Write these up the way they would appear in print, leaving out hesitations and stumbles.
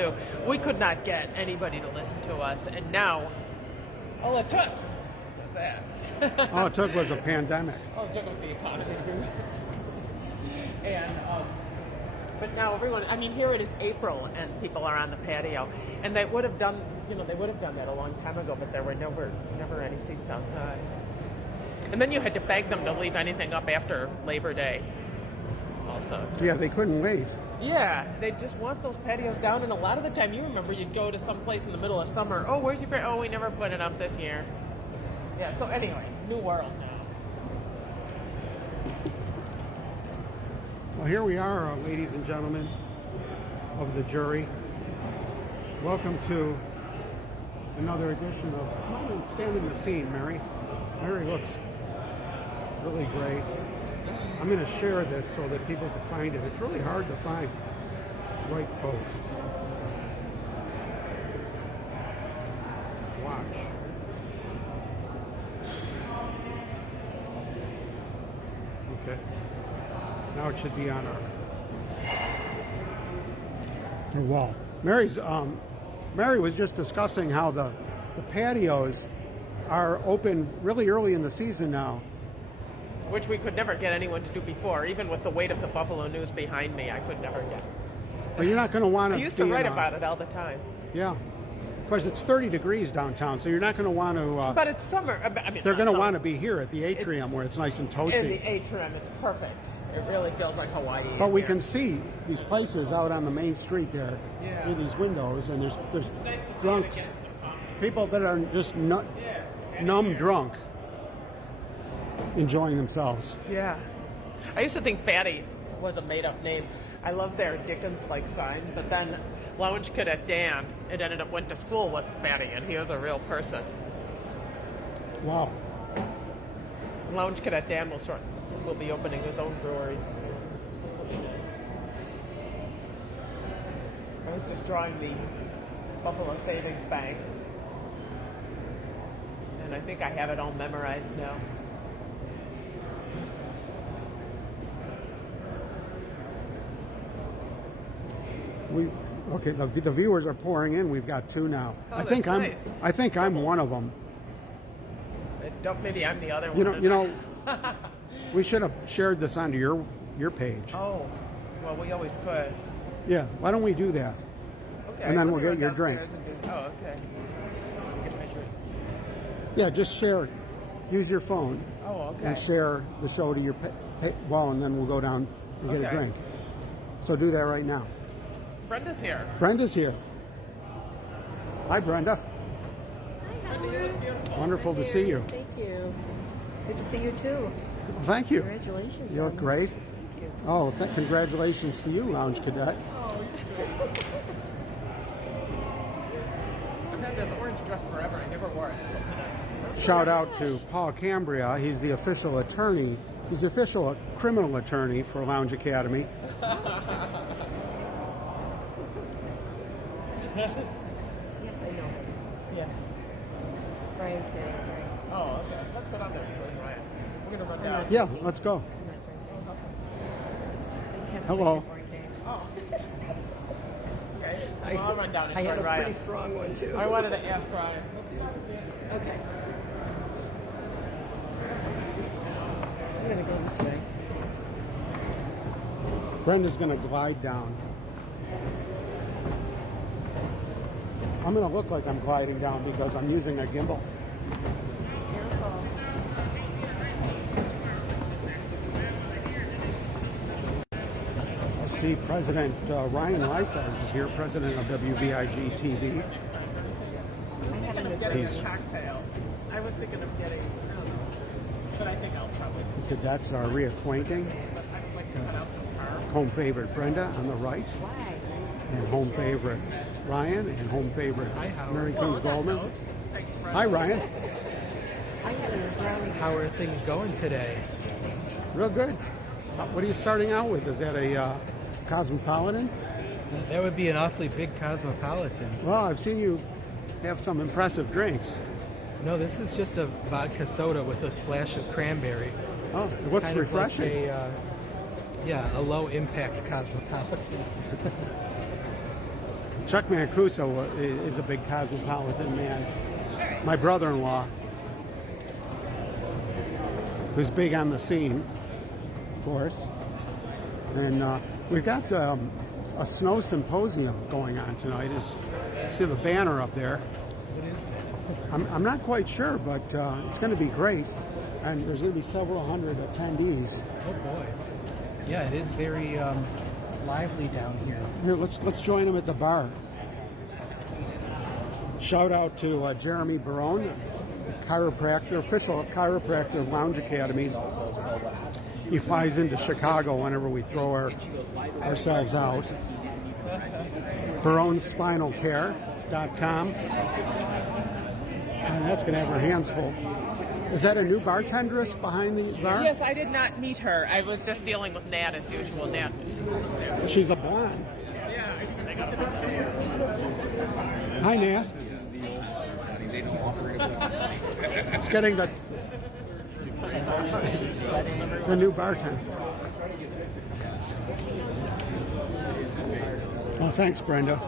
to. We could not get anybody to listen to us, and now all it took was that. All it took was a pandemic. All it took was the economy to do and but now everyone, I mean, here it is April and people are on the patio, and they would have done, they would have done that a long time ago, but there were never any seats outside. And then you had to beg them to leave anything up after Labor Day also. Yeah, they couldn't wait. Yeah, they just want those patios down, and a lot of the time, you remember, you'd go to some place in the middle of summer, oh, where's your oh, we never put it up this year. Yeah, so anyway, new world now. Well, here we are, ladies and gentlemen of the jury. Welcome to another edition of... Come and stand in the scene, Mary. Mary looks really great. I'm going to share this so that people can find it. It's really hard to find right post. Watch. Okay. Now it should be on our wall. Mary was just discussing how the patios are open really early in the season now. Which we could never get anyone to do before. Even with the weight of the Buffalo News behind me, I could never get. But you're not going to want to... I used to write about it all the time. Yeah. Of course, it's 30 degrees downtown, so you're not going to want to... but it's summer. I mean, they're going to want to be here at the atrium where it's nice and toasty. In the atrium, it's perfect. It really feels like Hawaii. But we can see these places out on the main street there through these windows, and there's nice to drunks, see it against the palm. people that are just numb drunk, enjoying themselves. Yeah. I used to think Fatty was a made-up name. I love their Dickens-like sign, but then Lounge Cadet Dan, it ended up went to school with Fatty, and he was a real person. Wow. Lounge Cadet Dan will be opening his own breweries. I was just drawing the Buffalo Savings Bank, and I think I have it all memorized now. Okay. The viewers are pouring in. We've got two now. Oh, I think nice. I think I'm one of them. Maybe I'm the other one. You know. We should have shared this onto your page. Oh, well, we always could. Yeah. Why don't we do that? Okay. And then we'll get your drink. Oh, okay. Get my drink. Yeah. Just share. Use your phone. Oh, okay. And share the show to your wall, and then we'll go down and get a drink. So do that right now. Brenda's here. Brenda's here. Hi, Brenda. Hi, Howard. Wonderful to see you. Thank you. Good to see you too. Well, thank you. Congratulations. You look great. Thank you. Oh, congratulations to you, Lounge Cadet. Oh, I've had this orange dress forever. I never wore it. Shout out to Paul Cambria. He's the official attorney. He's the official criminal attorney for Lounge Academy. Yes, I know. Yeah. Brian's getting a drink. Oh, okay. Let's go down there first, Ryan. We're going to run down. Yeah, let's go. I'm not drinking. Hello. Oh. Okay. Well, I'll run down and I join had a Ryan. pretty strong one too. I wanted to ask Ryan. Okay. I'm gonna go this way. Brenda's going to glide down. I'm going to look like I'm gliding down because I'm using a gimbal. Careful. I see President Ryan Lysage is here, president of WBIG TV. I haven't Getting He's- a cocktail. I was thinking of getting, I don't know, but I think I'll probably just Cadets are reacquainting. but I would like to cut out some carbs. Home favorite Brenda on the right, Why? and home favorite Ryan, and home favorite Mary Queen's Goldman. Thanks, Hi, Ryan. I had a brownie. How are things going today? Real good. What are you starting out with? Is that a Cosmopolitan? That would be an awfully big Cosmopolitan. Well, I've seen you have some impressive drinks. No, this is just a vodka soda with a splash of cranberry. Oh, it It's looks kind of like refreshing. a low impact Cosmopolitan. Chuck Mancuso is a big cosmopolitan man. My brother-in-law, who's big on the scene, of course. And we've got a snow symposium going on tonight. You see the banner up there. What is that? I'm not quite sure, but it's going to be great. And there's going to be several hundred attendees. Oh boy. Yeah, it is very lively down here. Here, let's join them at the bar. Shout out to Jeremy Barone, chiropractor, official chiropractor of Lounge Academy. He flies into Chicago whenever we throw ourselves out. BaroneSpinalCare.com. And that's going to have her hands full. Is that a new bartendress behind the bar? Yes, I did not meet her. I was just dealing with Nat as usual. Nat. She's a blonde. Hi, Nat. It's getting the new bartender. Well, thanks, Brenda.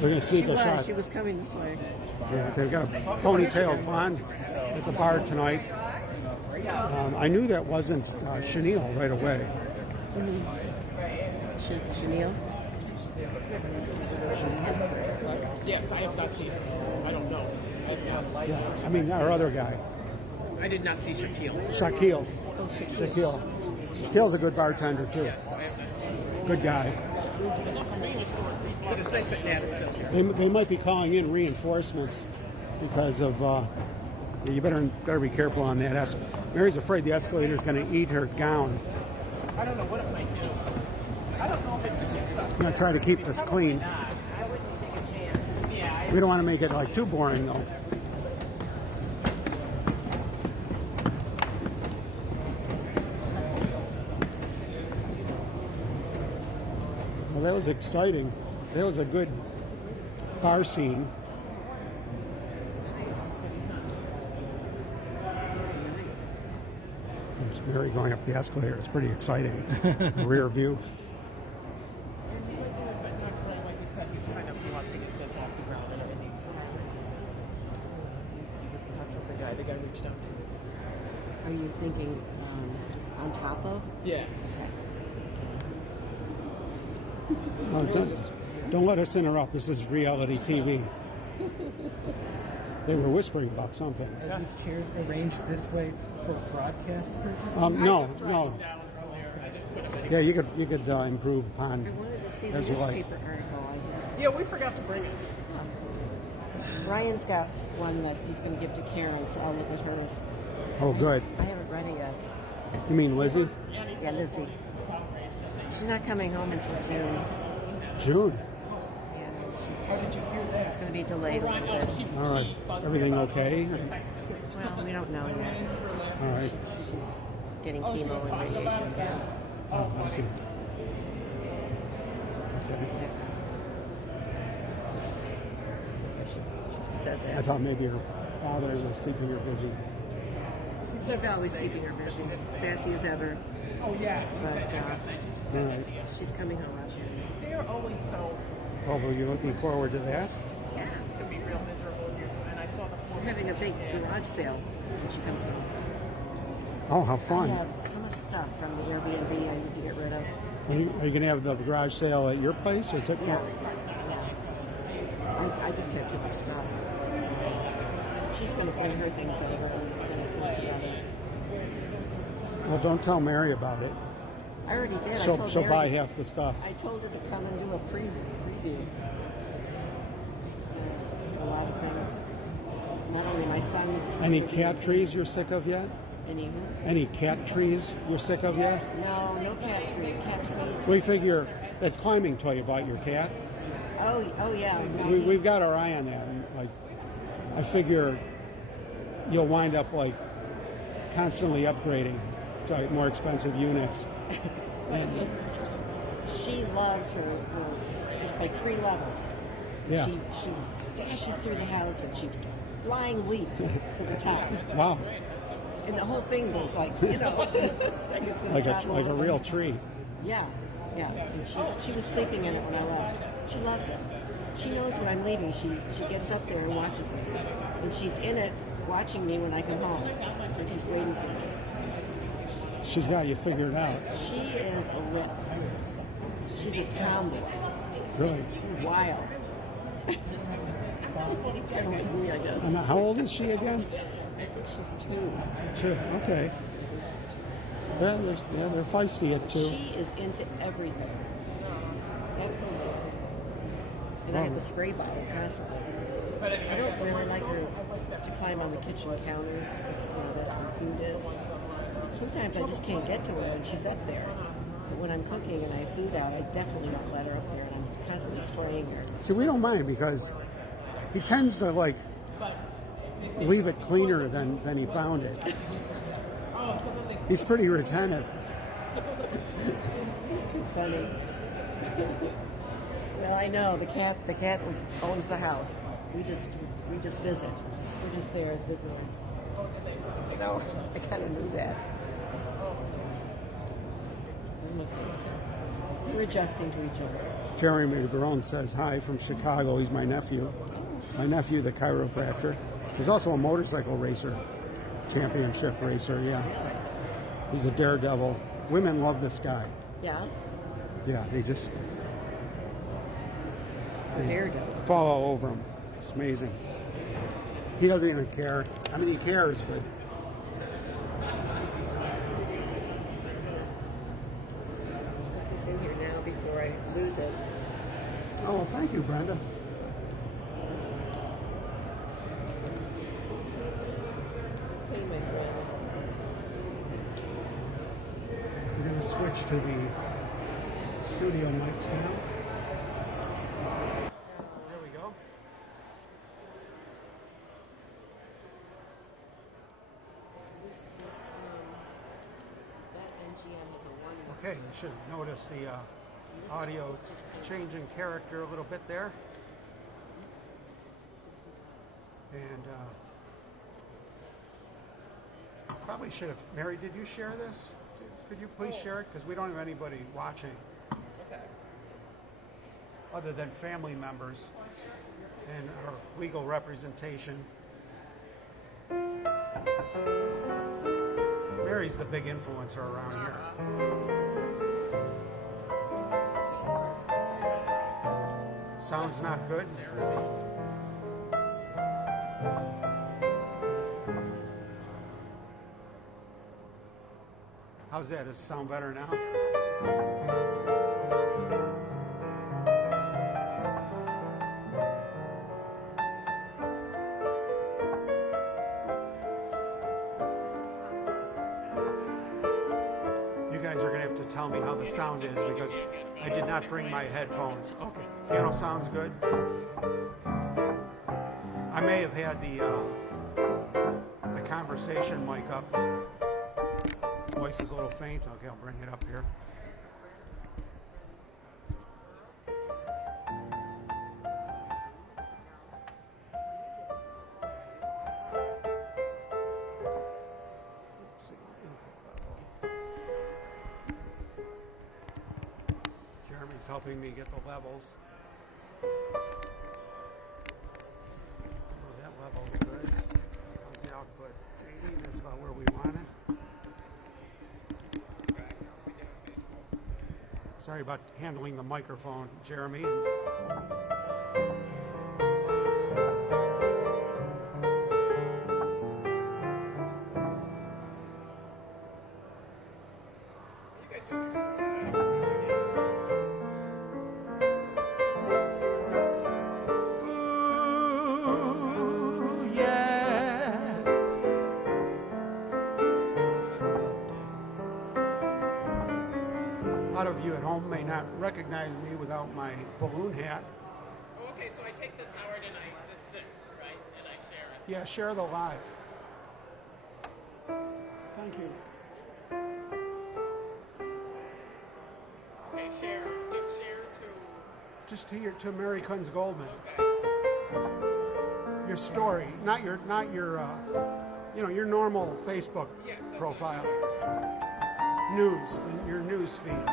We're going to sneak a shot. She was coming this way. Yeah, they've got a ponytailed blonde at the bar tonight. I knew that wasn't Chenille right away. Chenille? Yes, I have not seen her. I don't know. Yeah, I mean, our other guy, I did not see Shaquille. Shaquille. Shaquille. Shaquille's a good bartender, too. Good guy. But it's nice that Nat is still here. They might be calling in reinforcements because of. You better be careful on that. Mary's afraid the escalator's going to eat her gown. I don't know what it might do. I don't know if it can get something. I'm going to try to keep this clean. I wouldn't take a chance. Yeah, We don't want to make it like too boring, though. Well, that was exciting. That was a good bar scene. Nice. There's Mary going up the escalator. It's pretty exciting. The rear view. but not really like you said. He's kind of wants to get this off the ground and everything. He was in touch with the guy. The guy reached out to me. Are you thinking on top of? Yeah. Oh, don't let us interrupt. This is reality TV. They were whispering about something. Are these chairs arranged this way for broadcast purposes? No. Down earlier. I just put him in. Yeah, you could improve upon. I wanted to see the As you like. newspaper article I had. Yeah, we forgot to bring it. Ryan's got one that he's going to give to Karen, so I'll look at hers. Oh, good. I haven't read it yet. You mean Lizzie? Yeah, Lizzie. She's not coming home until June. June. Yeah, How did you hear that? It's going to be delayed a little bit. All right. Everything okay? Well, we don't know yet. All right. She's getting chemo and radiation. Yeah. Oh, I see. She said I that. thought maybe her father was keeping her busy. He's always keeping her busy, sassy as ever. Oh yeah. But All right. she's coming home on June. They're always so. Oh, well, you're looking forward to that? Yeah. It can be real miserable here. And I saw the We're having a big garage sale when she comes home. Oh, how I fun. have so much stuff from the Airbnb I need to get rid of. Are you going to have the garage sale at your place or Yeah. I just have too much stuff. She's going to bring her things over and we're going to do it together. Well, don't tell Mary about it. I already did. She'll buy half the stuff. I told her to come and do a preview. So a lot of things. Not only my son's. Any cat trees you're sick of yet? Any who? Any cat trees you're sick of yet? No cat tree. Cat trees. We figure that climbing toy you bought your cat. Oh yeah. We've got our eye on that. And, like, I figure you'll wind up like constantly upgrading to more expensive units. And She loves her. It's like 3 levels. Yeah. She dashes through the house and she flying leap to the top. wow, And the whole thing goes like, it's like it's gonna like topple a over. real tree. Yeah. Yeah, and she was sleeping in it when I left. She loves it. She knows when I'm leaving. She gets up there and watches me. And she's in it watching me when I come home. So she's waiting for me. She's got you figured out. She is a rip. She's a tomboy. Really? She's wild. Kind of like me, I guess. And how old is she again? I think she's 2. 2. Okay. Yeah, they're feisty at 2. She is into everything. Absolutely. And I have the spray bottle constantly. I don't really like her to climb on the kitchen counters. It's, that's where food is. But sometimes I just can't get to her when she's up there. But when I'm cooking and I have food out, I definitely don't let her up there, and I'm constantly spraying her. See, we don't mind because he tends to like leave it cleaner than he found it. He's pretty retentive. Too funny. Well, I know the cat owns the house. We just visit. We're just there as visitors. No, I kind of knew that. We're adjusting to each other. Jeremy Barone says hi from Chicago. He's my nephew. My nephew, the chiropractor. He's also a motorcycle racer, championship racer, yeah. He's a daredevil. Women love this guy. Yeah, Yeah, they just it's a daredevil. fall all over him. It's amazing. He doesn't even care. I mean, he cares, but Put this in here now before I lose it. oh, well, thank you, Brenda. Hey, my friend. We're going to switch to the studio mics now. There we go. That MGM has a 1. Okay, you should notice the audio changing character a little bit there. And probably should have. Mary, did you share this? Could you please share it? Because we don't have anybody watching. Okay. Other than family members and our legal representation. Mary's the big influencer around here. Sounds not good? How's that? Does it sound better now? You guys are going to have to tell me how the sound is because I did not bring my headphones. Okay, piano sounds good. I may have had the conversation mic up. Voice is a little faint. Okay, I'll bring it up here. Let's see, input level. Jeremy's helping me get the levels. Oh, that level's good. How's the output? 80, that's about where we want it. Sorry about handling the microphone, Jeremy. Ooh, yeah. A lot of you at home may not recognize me without my balloon hat. Oh, okay, so I take this Howard and this, right? And I share it. Yeah, share the live. Thank you. Okay, share Just to Mary Kunz Goldman. Okay. Your story, not your your normal Facebook Yes, that's profile. News, your news feed.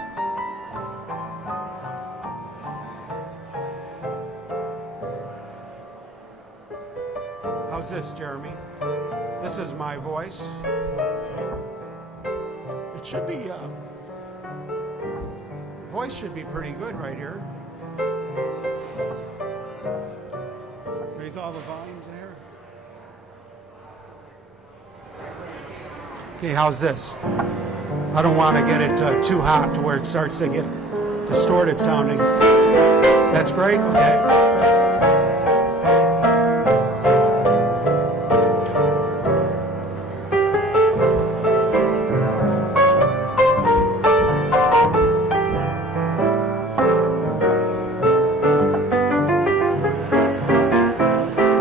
How's this, Jeremy? This is my voice. It should be, voice should be pretty good right here. Raise all the volumes there. Okay, how's this? I don't want to get it too hot to where it starts to get distorted sounding. That's great? Okay.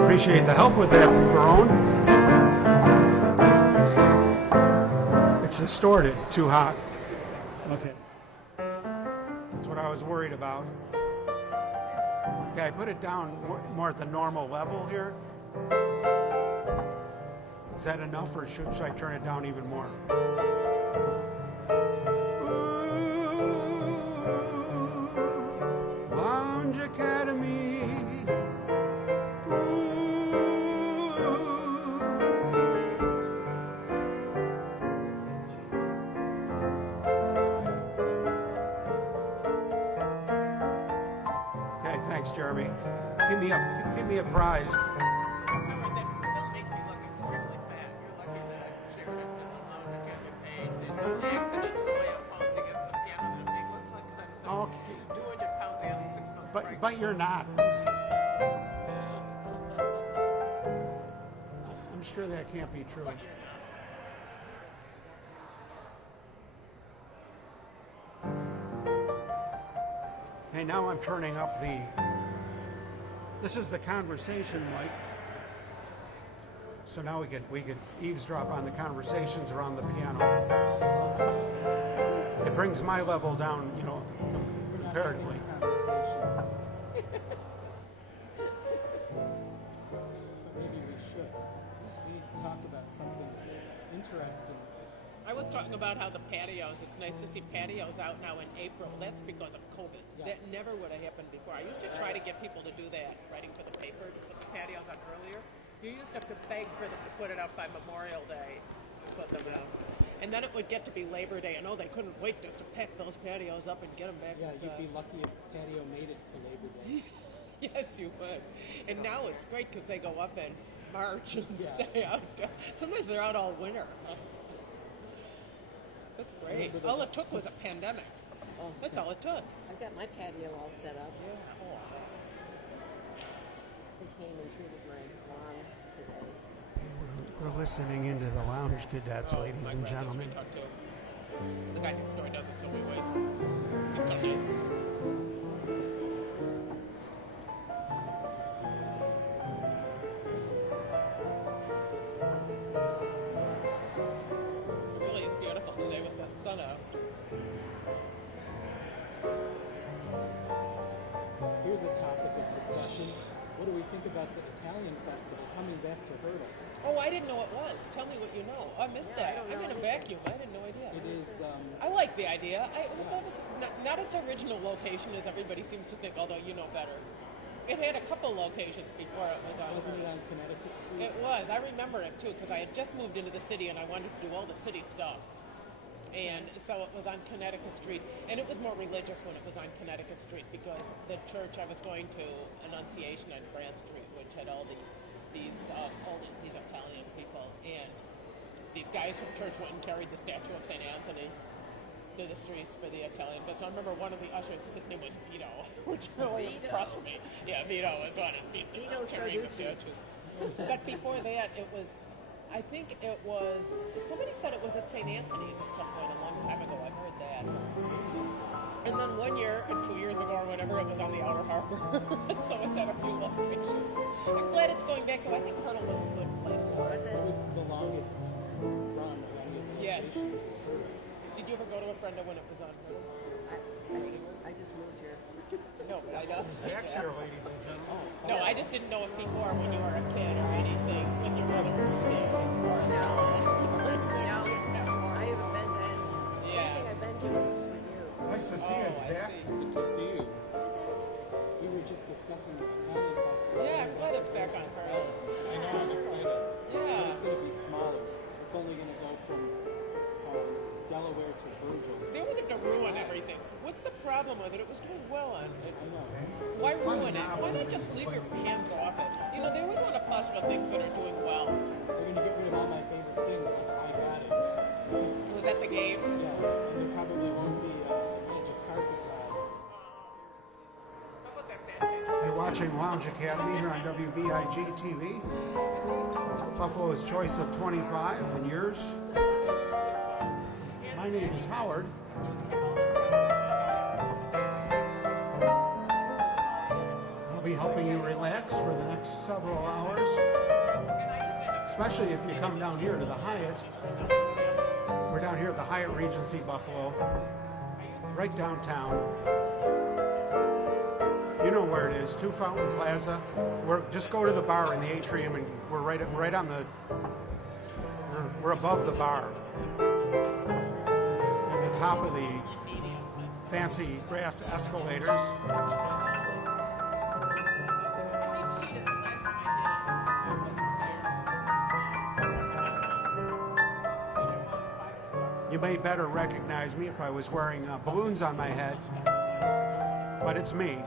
Appreciate the help with that, Barone. It's distorted, too hot. Okay. That's what I was worried about. Okay, I put it down more at the normal level here. Is that enough, or should I turn it down even more? Ooh, Lounge Academy. Jeremy, keep me apprised. That makes me look extremely fat. You're lucky that I shared it to the Lounge Academy page. There's some accidents the way I'm posed against the piano. This thing looks like I'm 200 pounds and 6 months pregnant. But you're not. I'm sure that can't be true. Okay, now I'm turning up the. This is the conversation mic. So now we could eavesdrop on the conversations around the piano. It brings my level down, comparatively. Maybe we should. We need to talk about something interesting. I was talking about how the patios, it's nice to see patios out now in April. That's because of COVID. Yes. That never would have happened before. I used to try to get people to do that, writing for the paper, to put the patios on earlier. You used to have to beg for them to put it out by Memorial Day to put them out. And then it would get to be Labor Day, and they couldn't wait just to pack those patios up and get them back. Yeah, you'd be lucky if patio made it to Labor Day. Yes, you would. And now it's great because they go up in March and Yeah. stay out. Sometimes they're out all winter. That's great. All it took was a pandemic. Oh, That's all it took. I got my patio all set up. Yeah. Oh. They came and treated my lawn today. We're listening into the Lounge Cadets, ladies My and grandson gentlemen. we talked to. The guy next door does it, so we wait. He's so nice. It really is beautiful today with that sun out. Here's a topic of discussion. What do we think about the Italian festival coming back to Hurdle? Oh, I didn't know it was. Tell me what you know. I missed Yeah, I that. don't I'm in know a either. vacuum. I had no idea. It is, I like the idea. It was not its original location, as everybody seems to think, although you know better. It had a couple locations before it was on. wasn't it on Connecticut Street? It was. I remember it too because I had just moved into the city and I wanted to do all the city stuff. And so it was on Connecticut Street, and it was more religious when it was on Connecticut Street because the church I was going to, Annunciation on Grand Street, which had all these Italian people, and these guys from church went and carried the statue of St. Anthony to the streets for the Italian. But so I remember one of the ushers, his name was Vito, which really impressed me. Yeah, Vito was on it. Vito carrying the Sarducci. statues. But before that, it was. I think it was, somebody said it was at St. Anthony's at some point a long time ago. I heard that. And then 1 year, or 2 years ago or whatever, it was on the Outer Harbor. So it's at a few locations. I'm glad it's going back to, I think Hurdle was a good place for it. Was It it? was the longest run of any of the Yes. locations was Hurdle. Did you ever go to it, Brenda, when it was on Hurdle? I just moved here. No, but I know. Zach's here, ladies and gentlemen. No, I just didn't know if before when you were a kid or anything, when your brother moved there. Or No. I haven't been to any. Yeah. Anything I've been to is with you. Nice to see you, Oh, I Zach. see. Good to see you. We were just discussing the Italian festival. Yeah, I'm glad it's back on Hurdle. I know, I'm excited was doing well, and why ruin it? Why not just leave your hands off it? You know, they always want to fuss with things that are doing well. They're going to get rid of all my favorite things, like I Got It. Was that the game? Yeah, and there probably won't be a magic carpet ride. How about that fantastic? You're watching Lounge Academy here on WBIG TV. Buffalo's Choice of 25, and yours? My name is Howard. I'll be helping you relax for the next several hours, especially if you come down here to the Hyatt. We're down here at the Hyatt Regency Buffalo, right downtown. You know where it is, 2 Fountain Plaza. Just go to the bar in the atrium, and we're right on the. We're above the bar, at the top of the fancy brass escalators. You may better recognize me if I was wearing balloons on my head, but it's me.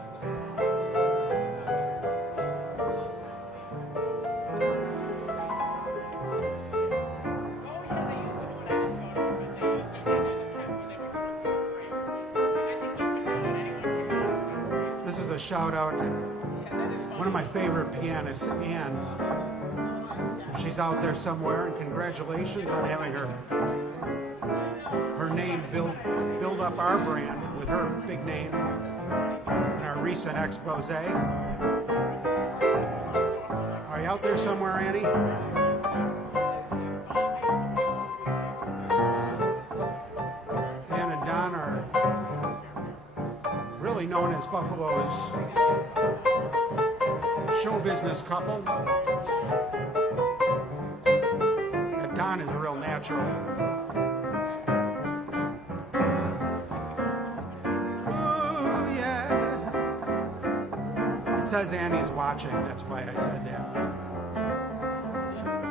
This is a shout out to one of my favorite pianists, Anne. She's out there somewhere, and congratulations on having her name build up our brand with her big name in our recent expose. Are you out there somewhere, Annie? Ann and Don are really known as Buffalo's show business couple. And Don is a real natural. It says Annie's watching, that's why I said that.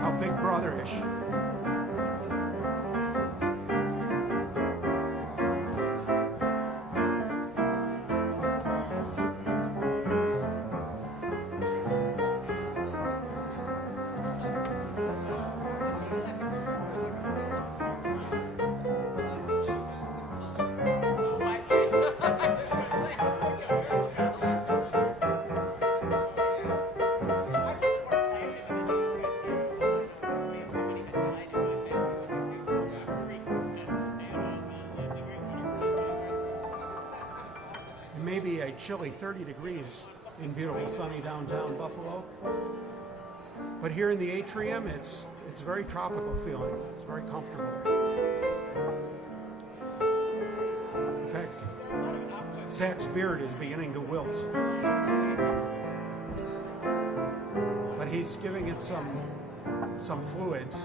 How big brother-ish. Maybe a chilly 30 degrees in beautiful sunny downtown Buffalo. But here in the atrium, it's very tropical feeling. It's very comfortable. In fact, Zach's beard is beginning to wilt. But he's giving it some fluids.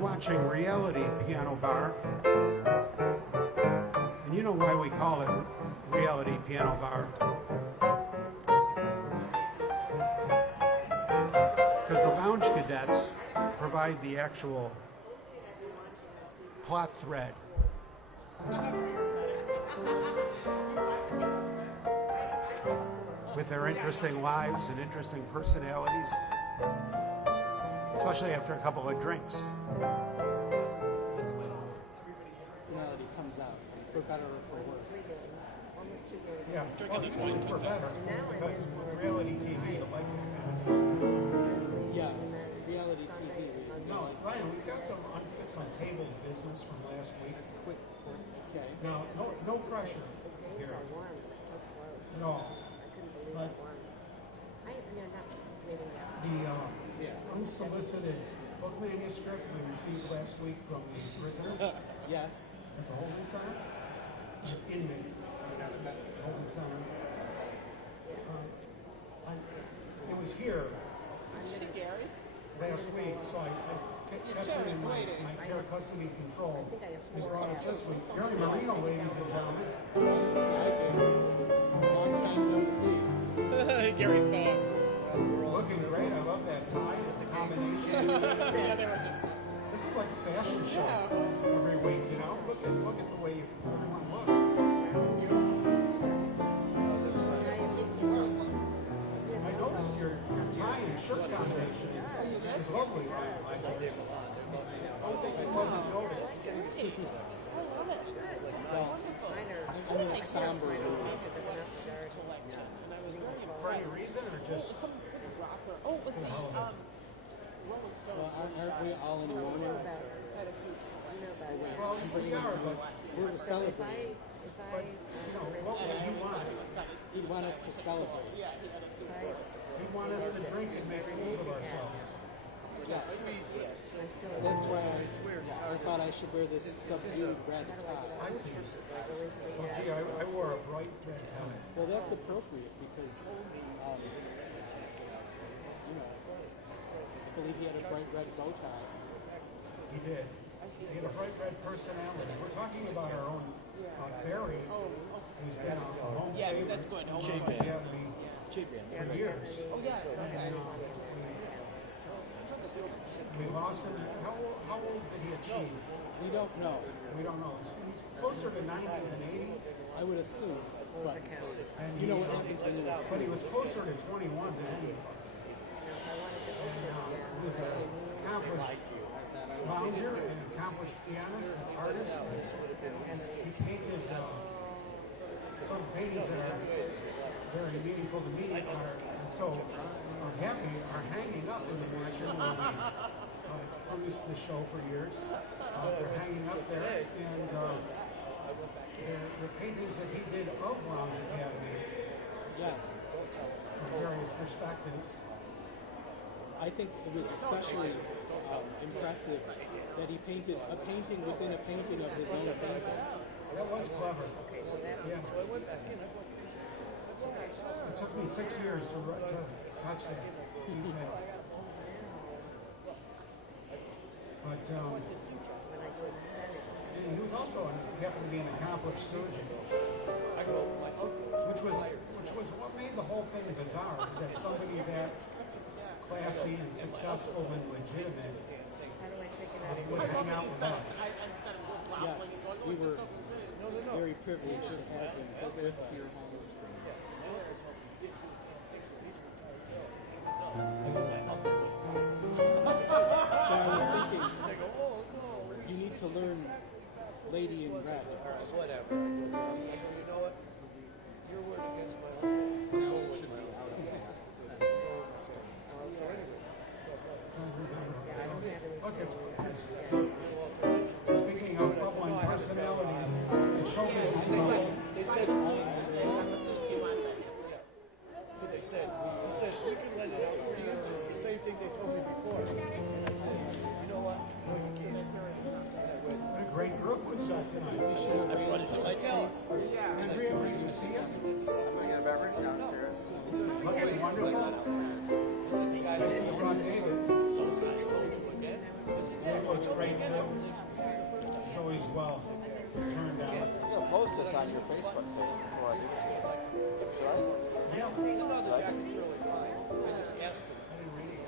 Watching Reality Piano Bar, and you know why we call it Reality Piano Bar, because the lounge cadets provide the actual plot thread. With their interesting lives and interesting personalities, especially after a couple of drinks. Personality comes out, for better or for worse. 3 games, almost 2 games. Yeah, well, usually for better, And now I'm because in with reality TV, you like that kind of stuff. Grizzlies, Yeah, and then reality Sunday, TV. Monday. No, Ryan, we've got some untabled business from last week. Quit sports. Okay. Now, no pressure The games here I won were so close. at all. I couldn't believe But- I won. They're not winning that. The unsolicited book manuscript we received last week from the prisoner at Yes. the holding center, inmate, holding center. It was here Did it, Gary? last week, so I kept it in my care custody control. And brought it this week. Gary Marino, ladies and gentlemen. Long time no see. Gary saw it. Looking great. I love that tie, the combination. Yeah, they were just. This is like a fashion show Yeah. every week, you know? Look at the way everyone looks. I noticed your tie and shirt combination is lovely, Ryan. I don't think it wasn't noticed. I'm in a somber mood. For any reason or just Some pretty rocker. Oh, it was the Rolling Stone. Well, aren't we all in mourning? Had a suit. well, we are, but We're celebrating. what would you want? We want us to celebrate. Yeah, he had a suit. We want us to drink and make fools of ourselves. Yes. That's why I thought I should wear this subdued red tie. I see. Well, gee, I wore a bright red tie. Well, that's appropriate because, you know, I believe he had a bright red bow tie. He did. He had a bright red personality. We're talking about our own Barry, who's been a home Yes, favorite that's good. in Home Shape favorite. Academy for years. Oh, yes, okay. We lost him. How old did he achieve? We don't know. We don't know. He's closer to 90 than 80. I would assume. But And you know he's- what happens when you But assume? he was closer to 21 than any of us. And he was an accomplished lounger and accomplished pianist and artist. And he painted some paintings that are very meaningful to me. And so happy are hanging up in the mansion where we produced the show for years. They're hanging up there, and they're paintings that he did of Lounge Academy Yes. from various perspectives. I think it was especially impressive that he painted a painting within a painting of his own painting. That was clever. Okay, so that was Yeah. It took me 6 years to touch that detail. But when I go to settings. and he was also he happened to be an accomplished surgeon, which was what made the whole thing bizarre. Is that somebody that classy and successful and legitimate How do I take it out of would here? hang out with us. Yes, we were very privileged to have him with to your home screen. So I was thinking, you need to learn Lady in Red. Whatever. You know what? Your word against my own. Now it should be out of that sentence. Yeah, I don't have anything. Look, speaking of bubbling personalities and show business models, They said. So they said. He said we can let it out 3 inches. The same thing they told me before. And I said, you know what? No, you can't. And I went. what a great group we saw tonight. I tell her. Andrea, did you see it? Get a beverage downstairs. Looking wonderful. I think you brought David. Dave looks great too. He's always well turned out. You're gonna post this on your Facebook page before I do it. Right? Yeah. The jacket's really fine. I just asked them. I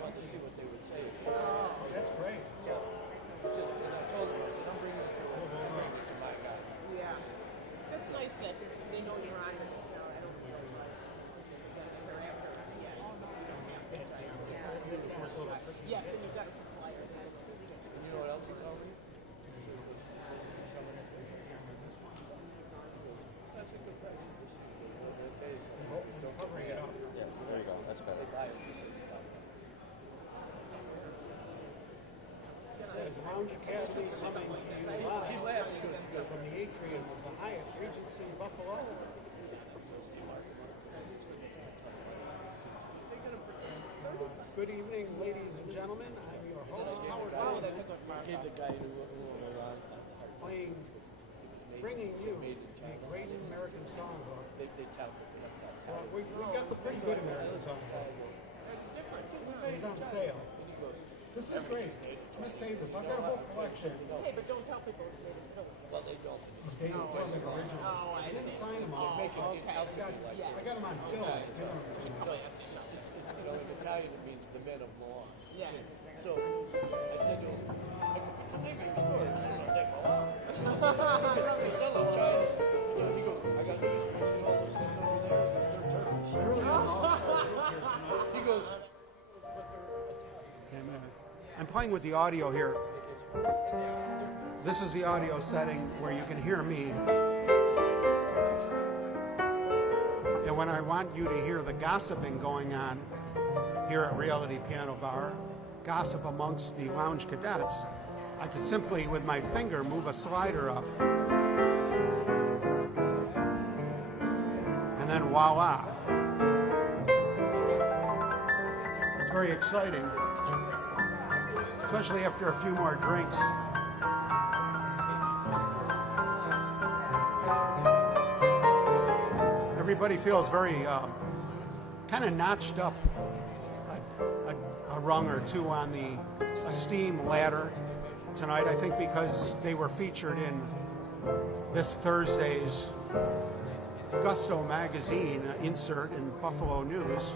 wanted to see what they would say. That's great. So I said, and I told them, I said, I'm bringing it to my guy. Yeah. That's nice that they know you're on it. You know, I don't realize that their app's coming yet. Yes, and you've got a supplier. You know what else he told me? That's a good price. I'm gonna tell you something. Covering it up. Yeah, there you go. That's better. They buy it for $55. As long Lounge Academy coming to you live from the atrium of the Hyatt Regency Buffalo. Good evening, ladies and gentlemen. I'm your host, Howard Bowden, Gave the guy who bringing you a great American songbook. they touted. Well, we got the pretty good American songbook. It's on sale. This is great. I'm going to save this. I've got a whole collection. Hey, but don't tell people it's made in Philly. Well, they don't. They don't like originals. Oh, I didn't sign them all. Okay. I got them on film. You know, in Italian it means the men of law. Yes. So I said to him, I go, it's a neighboring store. It's not that law. They sell in China. So he goes, I got just you see all those things over there. They're Turkish. Really? Awesome. He goes, I'm playing with the audio here. This is the audio setting where you can hear me. And when I want you to hear the gossiping going on here at Reality Piano Bar, gossip amongst the lounge cadets, I could simply, with my finger, move a slider up. And then voila. It's very exciting, especially after a few more drinks. Everybody feels very kind of notched up a rung or two on the esteem ladder tonight, I think because they were featured in this Thursday's Gusto magazine insert in Buffalo News.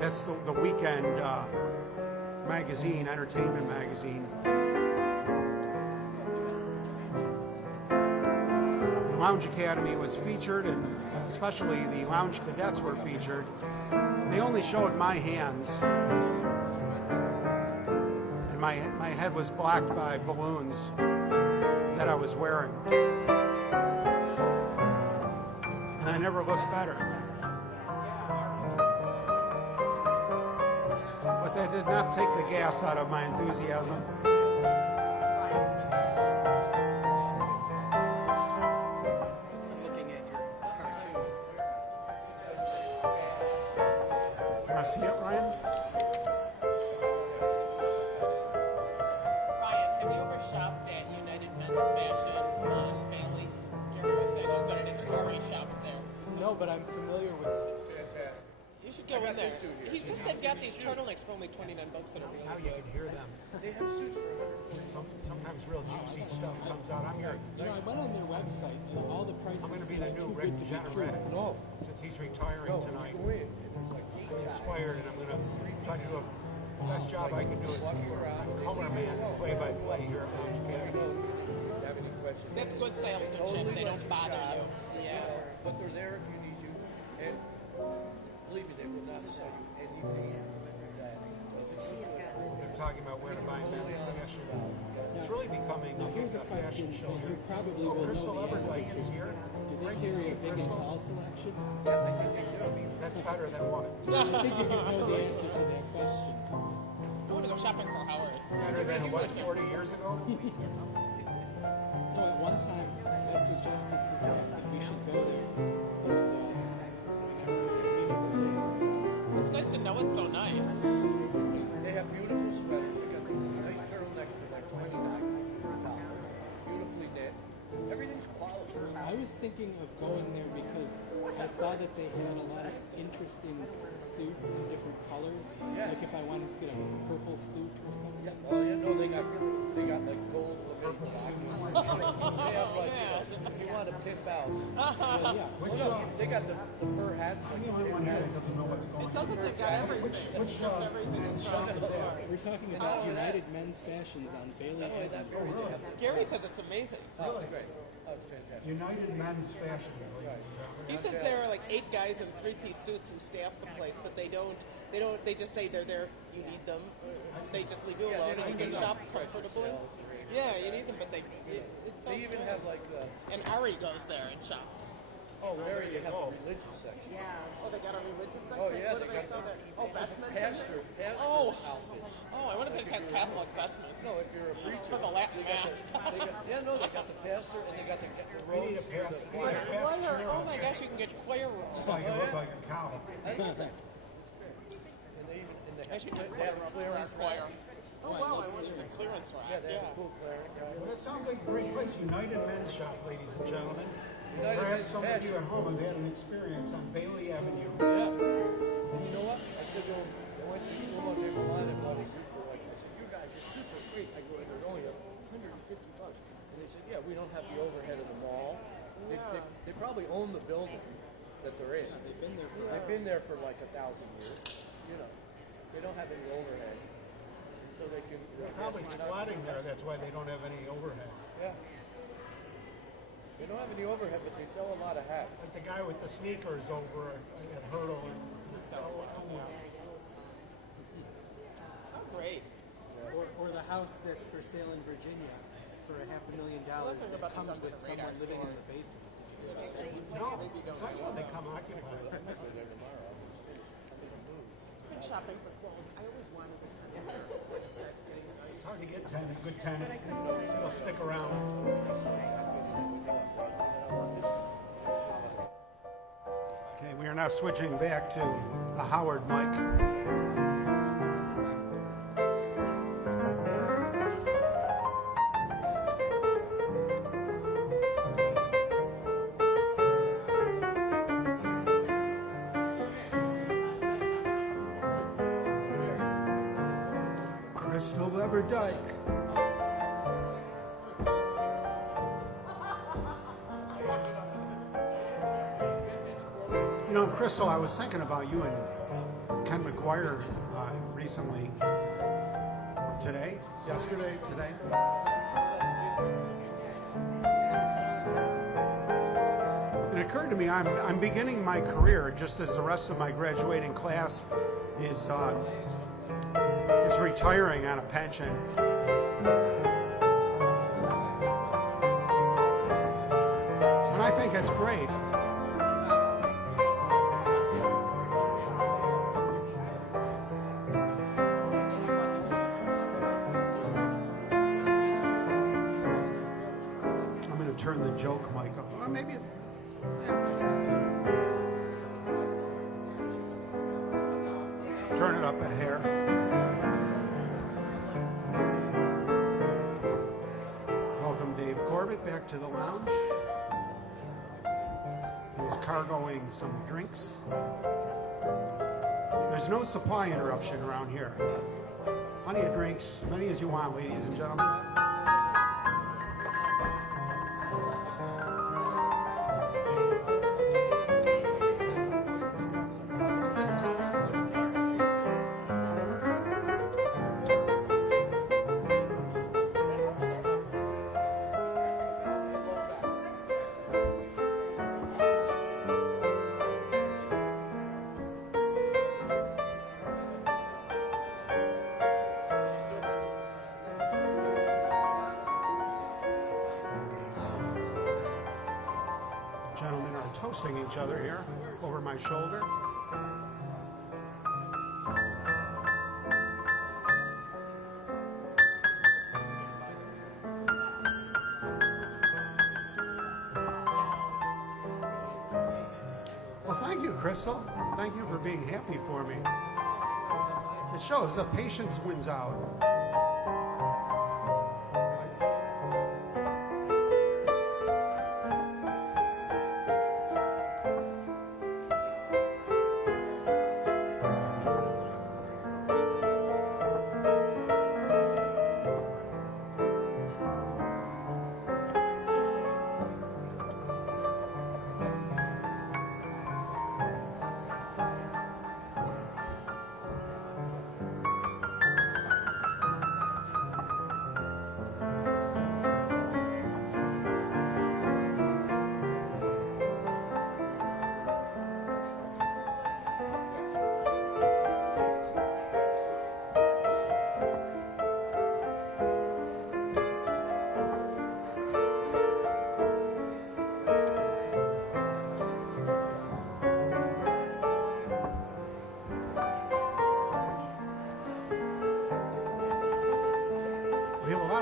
That's the weekend magazine, entertainment magazine. Lounge Academy was featured, and especially the lounge cadets were featured. They only showed my hands, and my head was blacked by balloons that I was wearing. And I never looked better. But that did not take the gas out of my enthusiasm. See it, Ryan? Ryan, have you ever shopped at United Men's Fashion on Bailey? Gary was saying he's got a different Gary shops there. No, but I'm familiar with it. You should go in there. He says they've got these turtlenecks for only $29 that are really Now you can hear them. they have suits for Sometimes real juicy stuff comes out. I'm here. You know, I went on their website and all the prices. I'm going to be the seem new too Rick good to be true. Degenerate. No. Since he's retiring tonight. go in. I'm inspired, and I'm going to try to do the best job I can do as color man, play-by-play here at Lounge Academy. Have any questions? That's good salesmanship. They don't bother you. Yeah. But they're there if you need to. And believe me, they will not sell you anything. They're talking about where to buy men's fashion. It's really becoming Now, here's a a fashion question show that here. you probably Oh, will Crystal know the answer Everdyke to. is here. Do they Great to carry see a you, big and Crystal. tall selection? That's better than what? I think you know the answer to that question. I want to go shopping for Howard. Better than it was 40 years ago? No, at one time I suggested to Zach that we should go there. It's nice to know it's so nice. They have beautiful sweaters. They got these nice turtlenecks for like $29. Beautifully knit. Everything's quality. I was thinking of going there because I saw that they had a lot of interesting suits in different colors. Yeah. Like if I wanted to get a purple suit or something. Oh, you know they got like gold limited jackets. They have like if you want to pimp out. Yeah. They got the fur hats. I'm the only one here that doesn't know what's going It on. sounds like they got everything. Which It's just everything. men's shop is that? We're talking about United Men's Fashions on Bailey Avenue. Gary says it's amazing. Oh, it's great. Oh, it's fantastic. United Men's Fashion, ladies and gentlemen. He says there are like 8 guys in 3-piece suits who staff the place, but they just say they're there, you need them. They just leave you alone and you can shop comfortably. Yeah, you need them, but it's so They even smart. have like the And Ari goes there and shops. there you have the religious section. Oh, they got a religious section? Oh yeah, What do they they got sell there? Oh, vestments? pastor Oh. outfits. Oh, I wonder if they just had Catholic vestments. No, if you're a preacher, For the Latin they got mass. they got the pastor and they got the We need robes a for pass. the We need a pass Choir. chair. Oh my gosh, you can get choir That's rooms. why you look like a cow. And they have Clearance choir. Oh wow, I went to the clearance rack. Yeah, they have a cool cleric. Well, that sounds like a great place. United Men's Shop, ladies and gentlemen. United Perhaps Men's some of you Fashion. at home have had an experience on Bailey Avenue. Yeah. You know what? I said to him, I went to one day with Lon and Buddy for like, I said, you guys, your suits are great. I go, they're only $150. And they said, yeah, we don't have the overhead of the mall. They probably own the building that they're in. They've been there for like 1,000 years. You know, they don't have any overhead. So they can Probably squatting there. That's why they don't have any overhead. Yeah. They don't have any overhead, but they sell a lot of hats. Like the guy with the sneakers over at Hurdle. Oh, great. Or the house that's for sale in Virginia for $500,000 Something that about comes the with radar someone living in stores. the basement. No, it's nice when they come occupied. Shopping for clothes. I always wanted this kind of hair. It's hard to get a good tenant. It'll stick around. Okay, we are now switching back to the Howard mic. Crystal Everdike. You know, Crystal, I was thinking about you and Ken McGuire recently. Yesterday, today. It occurred to me I'm beginning my career just as the rest of my graduating class is retiring on a pension. And I think it's great. I'm going to turn the joke mic up. Or maybe turn it up a hair. Welcome Dave Corbett back to the lounge. He was cargoing some drinks. There's no supply interruption around here. Plenty of drinks, many as you want, ladies and gentlemen. Gentlemen are toasting each other here over my shoulder. Well, thank you, Crystal. Thank you for being happy for me. It shows that patience wins out.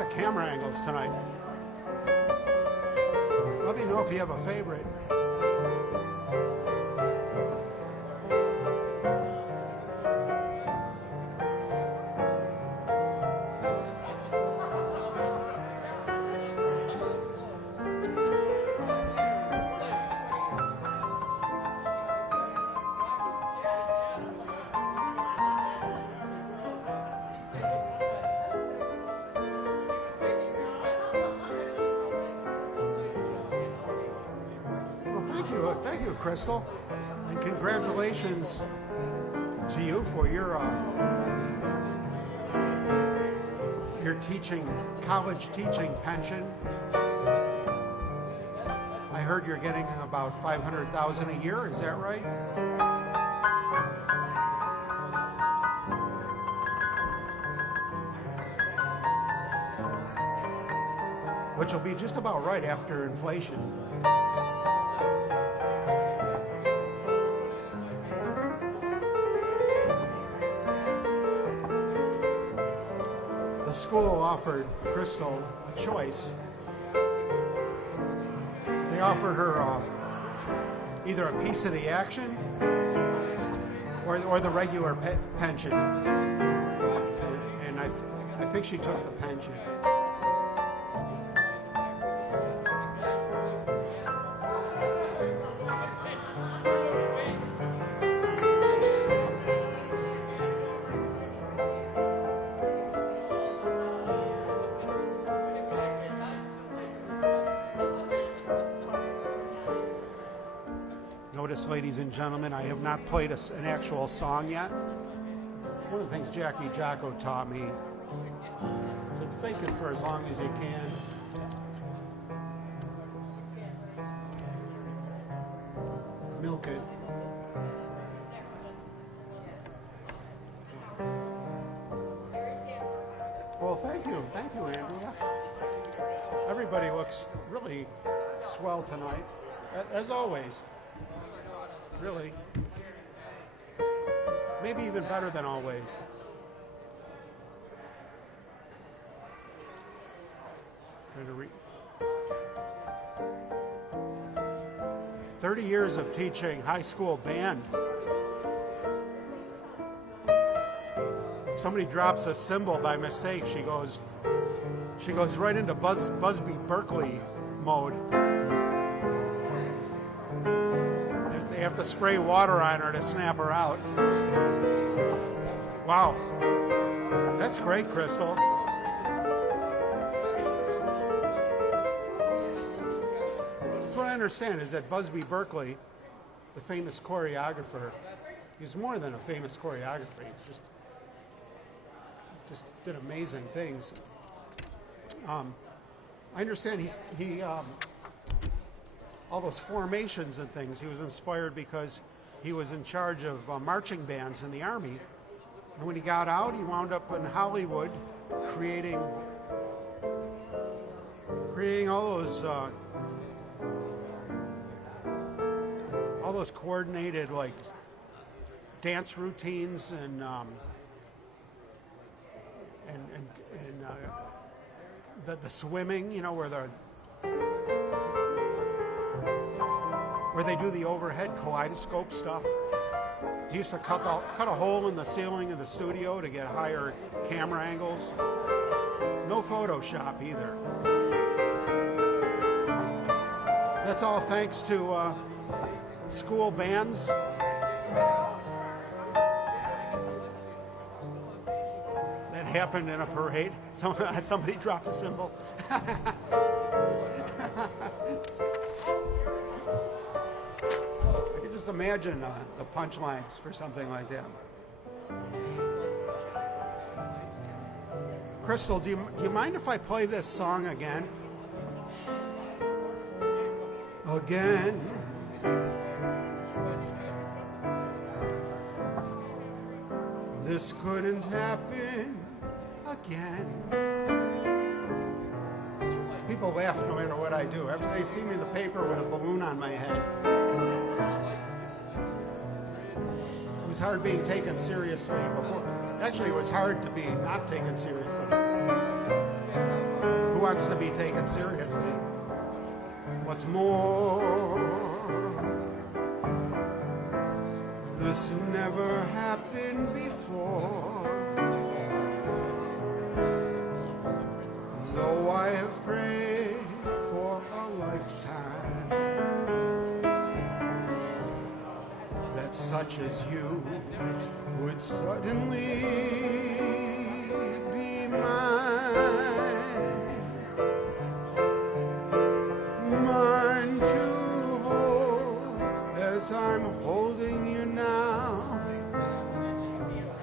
lot of camera angles tonight. Let me know if you have a favorite. Thank you, Crystal, and congratulations to you for your teaching, college teaching pension. I heard you're getting about $500,000 a year. Is that right? Which will be just about right after inflation. The school offered Crystal a choice. They offered her either a piece of the action or the regular pension, and I think she took the pension. Notice, ladies and gentlemen, I have not played an actual song yet. One of the things Jackie Jocko taught me is fake it for as long as you can. Milk it. Well, thank you, Andrea. Everybody looks really swell tonight, as always. Really. Maybe even better than always. Trying to read. 30 years of teaching high school band. If somebody drops a cymbal by mistake, she goes right into Busby Berkeley mode. They have to spray water on her to snap her out. Wow. That's great, Crystal. That's what I understand, is that Busby Berkeley, the famous choreographer, he's more than a famous choreographer. He's just did amazing things. I understand he all those formations and things, he was inspired because he was in charge of marching bands in the Army. And when he got out, he wound up in Hollywood creating all those coordinated like dance routines and the swimming, you know, where they do the overhead kaleidoscope stuff. He used to cut a hole in the ceiling of the studio to get higher camera angles. No Photoshop either. That's all thanks to school bands. That happened in a parade. Somebody dropped a cymbal. Just imagine the punchlines for something like that. Crystal, do you mind if I play this song again? Again. This couldn't happen again. People laugh no matter what I do. After they see me in the paper with a balloon on my head. It was hard being taken seriously before. Actually, it was hard to be not taken seriously. wants to be taken seriously. What's more, this never happened before. Though I have prayed for a lifetime that such as you would suddenly be mine, mine to hold as I'm holding you now,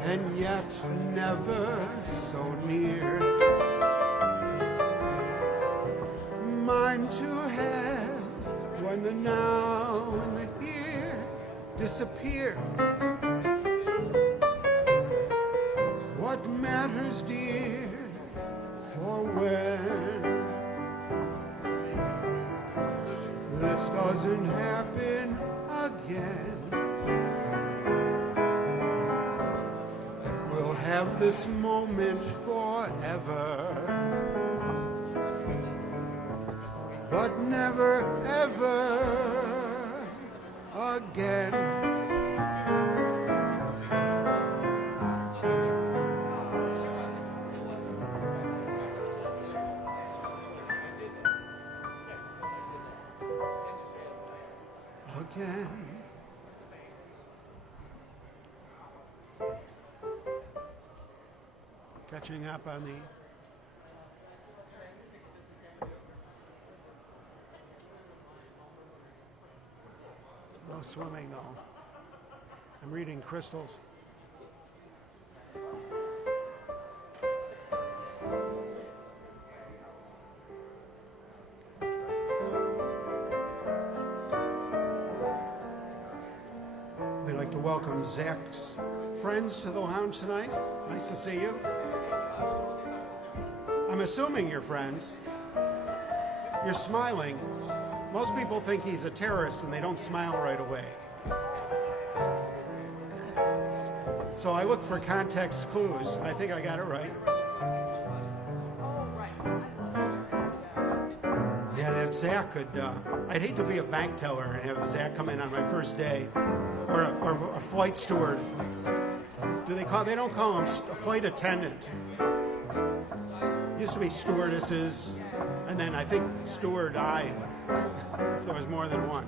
and yet never so near. Mine to have when the now and the here disappear. What matters, dear, for when this doesn't happen again, we'll have this moment forever, but never ever again. Again. Catching up on the no swimming though. I'm reading Crystals. We'd like to welcome Zach's friends to the lounge tonight. Nice to see you. I'm assuming you're friends. You're smiling. Most people think he's a terrorist and they don't smile right away. So I look for context clues. I think I got it right. Yeah, that Zach could, I'd hate to be a bank teller and have Zach come in on my first day. Or a flight steward. They don't call them a flight attendant. Used to be stewardesses, and then I think steward if there was more than one.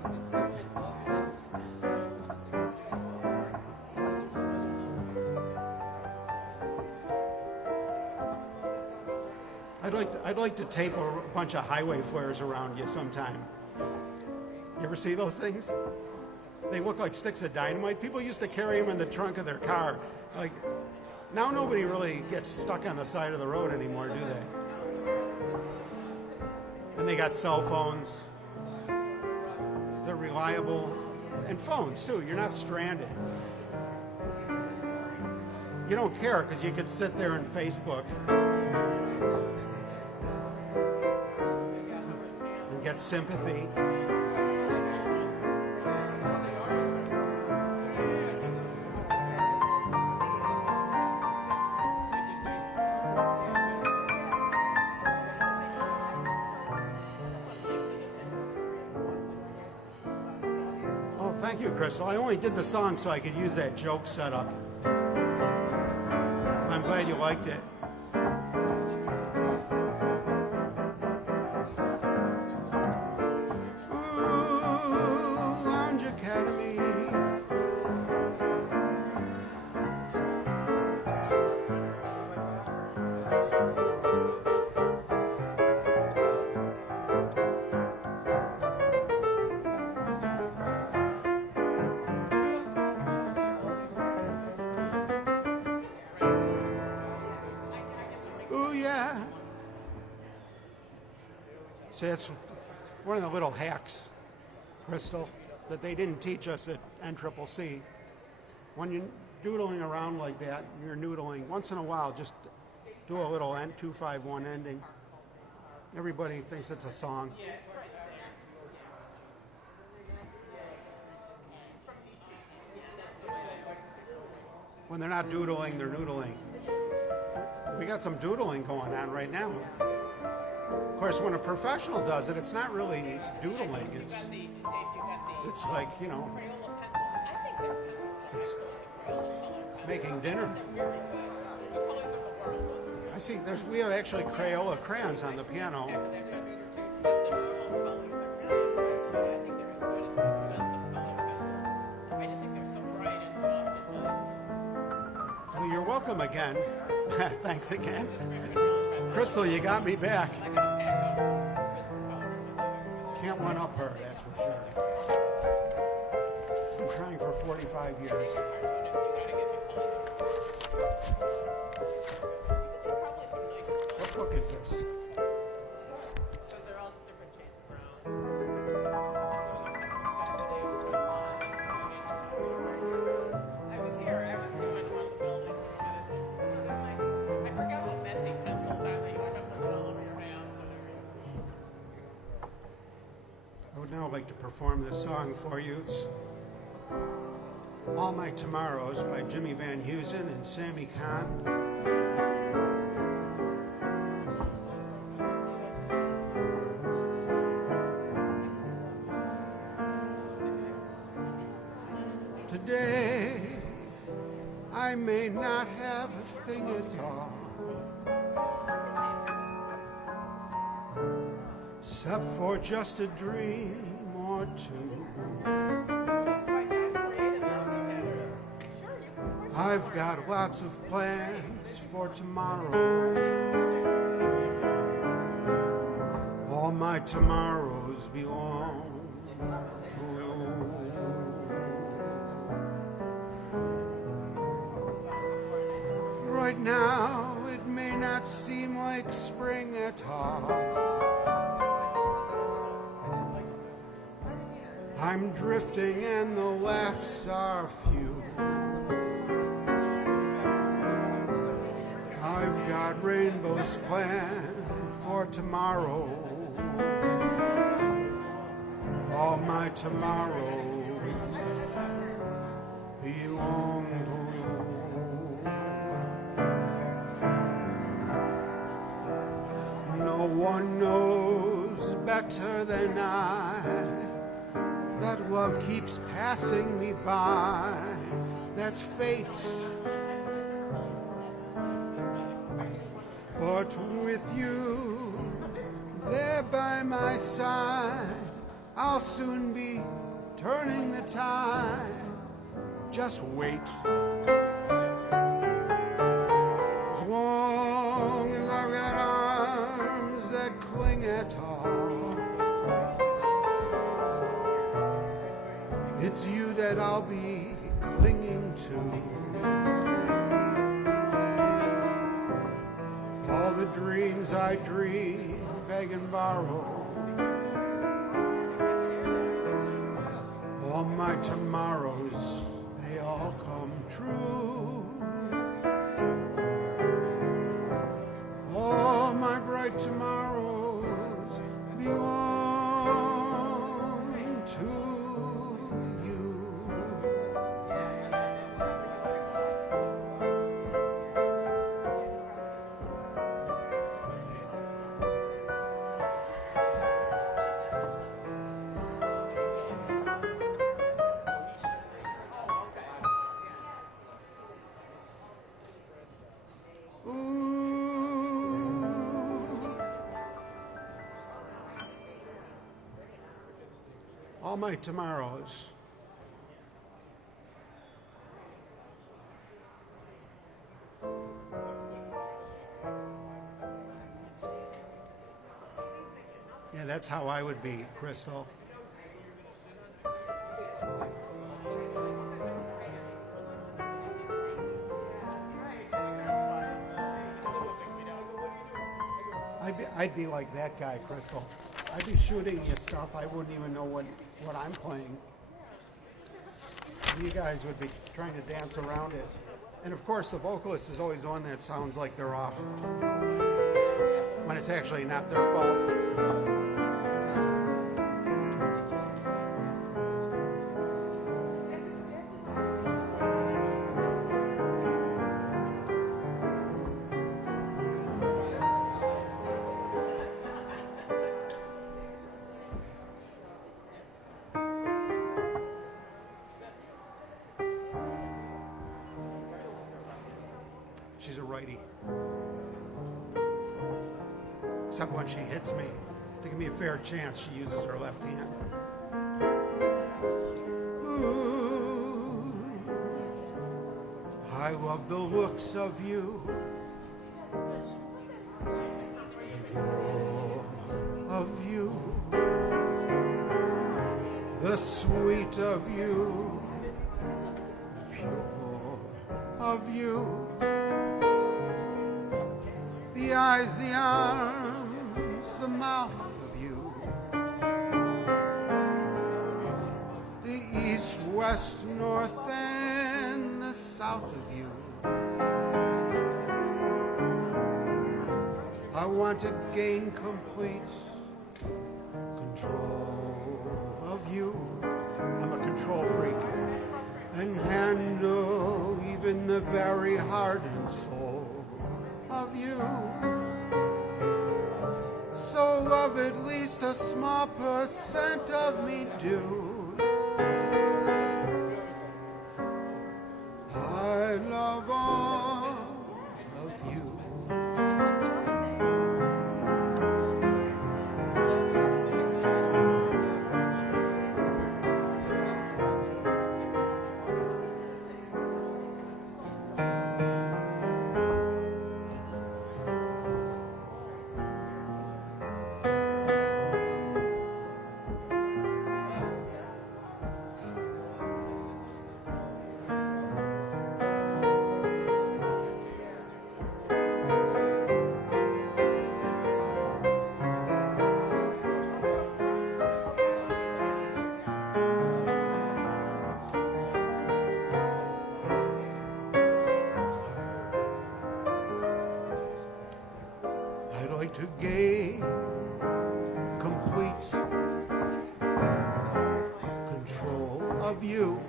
I'd like to tape a bunch of highway flares around you sometime. You ever see those things? They look like sticks of dynamite. People used to carry them in the trunk of their car. Like, now nobody really gets stuck on the side of the road anymore, do they? And they got cell phones. They're reliable. And phones, too. You're not stranded. You don't care because you could sit there and Facebook and get sympathy. Thank you, Crystal. I only did the song so I could use that joke setup. I'm glad you liked it. Ooh, Lounge Academy. See, it's one of the little hacks, Crystal, that they didn't teach us at NCCC. When you're doodling around like that, you're noodling, once in a while, just do a little 251 ending. Everybody thinks it's a song. When they're not doodling, they're noodling. We got some doodling going on right now. course, when a professional does it, it's not really doodling. It's like, you know, it's making dinner. I see. We have actually Crayola crayons on the piano. Well, you're welcome again. Thanks again. Crystal, you got me back. Can't one up her, that's for sure. I'm trying for 45 years. What book is this? They're all different shades of brown. I was here. I was doing one of the buildings, and it was nice. I forgot how messy pencils are. That you end up with it all over your hands and everything. I would now like to perform this song for you. It's All My Tomorrows by Jimmy Van Heusen and Sammy Kahn. Today, I may not have a thing at all, except for just a dream or two. I've got lots of plans for tomorrow. All my tomorrows belong to you. Right now, it may not seem like spring at all. I'm drifting and the laughs are few. I've got rainbows planned for tomorrow. All my tomorrows belong to you. No one knows better than I that love keeps passing me by. That's fate. But with you there by my side, I'll soon be turning the tide. Just wait. As long as I've got arms that cling at all, it's you that I'll be clinging to. All the dreams I dream, beg and borrow. All my tomorrows, they all come true. All my bright tomorrows belong to you. All my tomorrows. Yeah, that's how I would be, Crystal. I'd be like that guy, Crystal. I'd be shooting you stuff. I wouldn't even know what I'm playing. You guys would be trying to dance around it. And of course, the vocalist is always the one that sounds like they're off when it's actually not their fault. She's a righty. Except when she hits me. To give me a fair chance, she uses her left hand. Ooh, I love the looks of you. Of you. The sweet of you. The pure of you. The eyes, the arms, the mouth of you. The east, west, north, and the south of you. I want to gain complete control of you. I'm a control freak. And handle even the very heart and soul of you. So love at least a small percent of me do. I love all of you. I'd like to gain complete control of you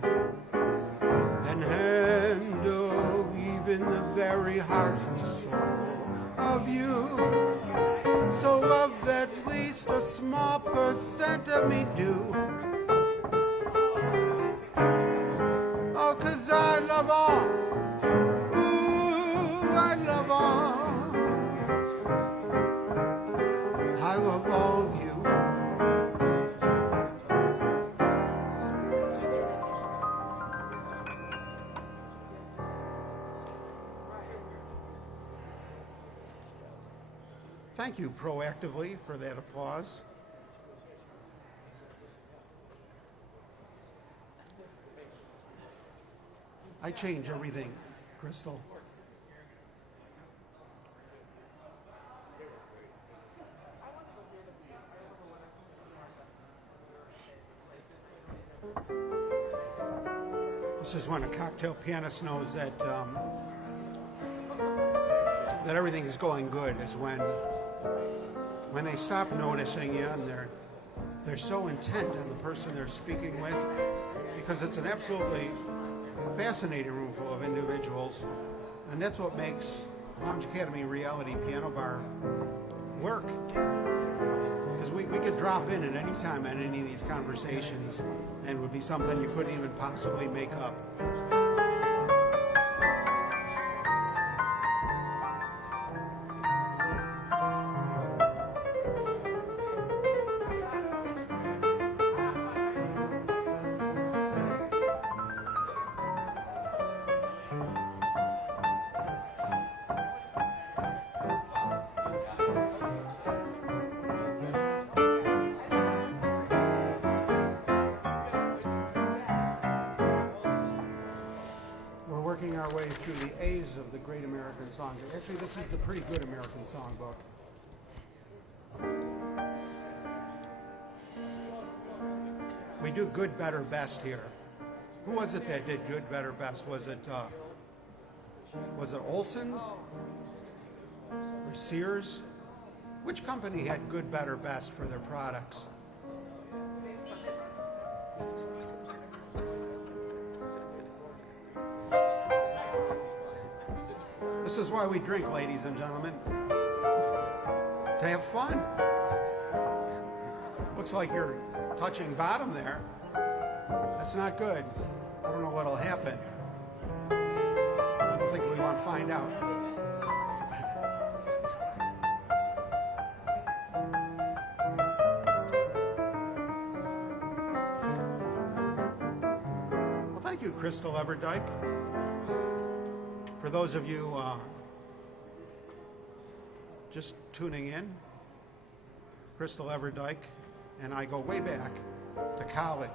and handle even the very heart and soul of you. So love at least a small percent of me do. Oh, 'cause I love all. Ooh, I love all. I love all of you. Thank you proactively for that applause. I change everything, Crystal. This is when a cocktail pianist knows that that everything is going good. Is when they stop noticing you and they're so intent on the person they're speaking with, because it's an absolutely fascinating room full of individuals, and that's what makes Lounge Academy Reality Piano Bar work. Because we could drop in at any time on any of these conversations, and it would be something you couldn't even possibly make up. Working our way through the A's of the Great American Songbook. Actually, this is the Pretty Good American Songbook. We do good, better, best here. Who was it that did good, better, best? Was it Olson's or Sears? Which company had good, better, best for their products? This is why we drink, ladies and gentlemen. To have fun. Looks like you're touching bottom there. That's not good. I don't know what'll happen. I don't think we want and find out. Well, thank you, Crystal Everdyke. For those of you just tuning in, Crystal Everdyke and I go way back to college,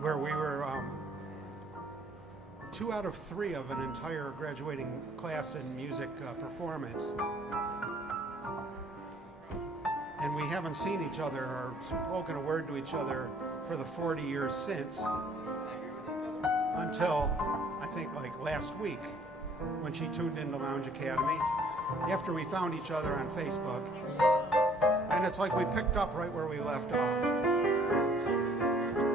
where we were 2 out of 3 of an entire graduating class in music performance. And we haven't seen each other or spoken a word to each other for the 40 years since, until I think like last week when she tuned into Lounge Academy after we found each other on Facebook. And it's like we picked up right where we left off.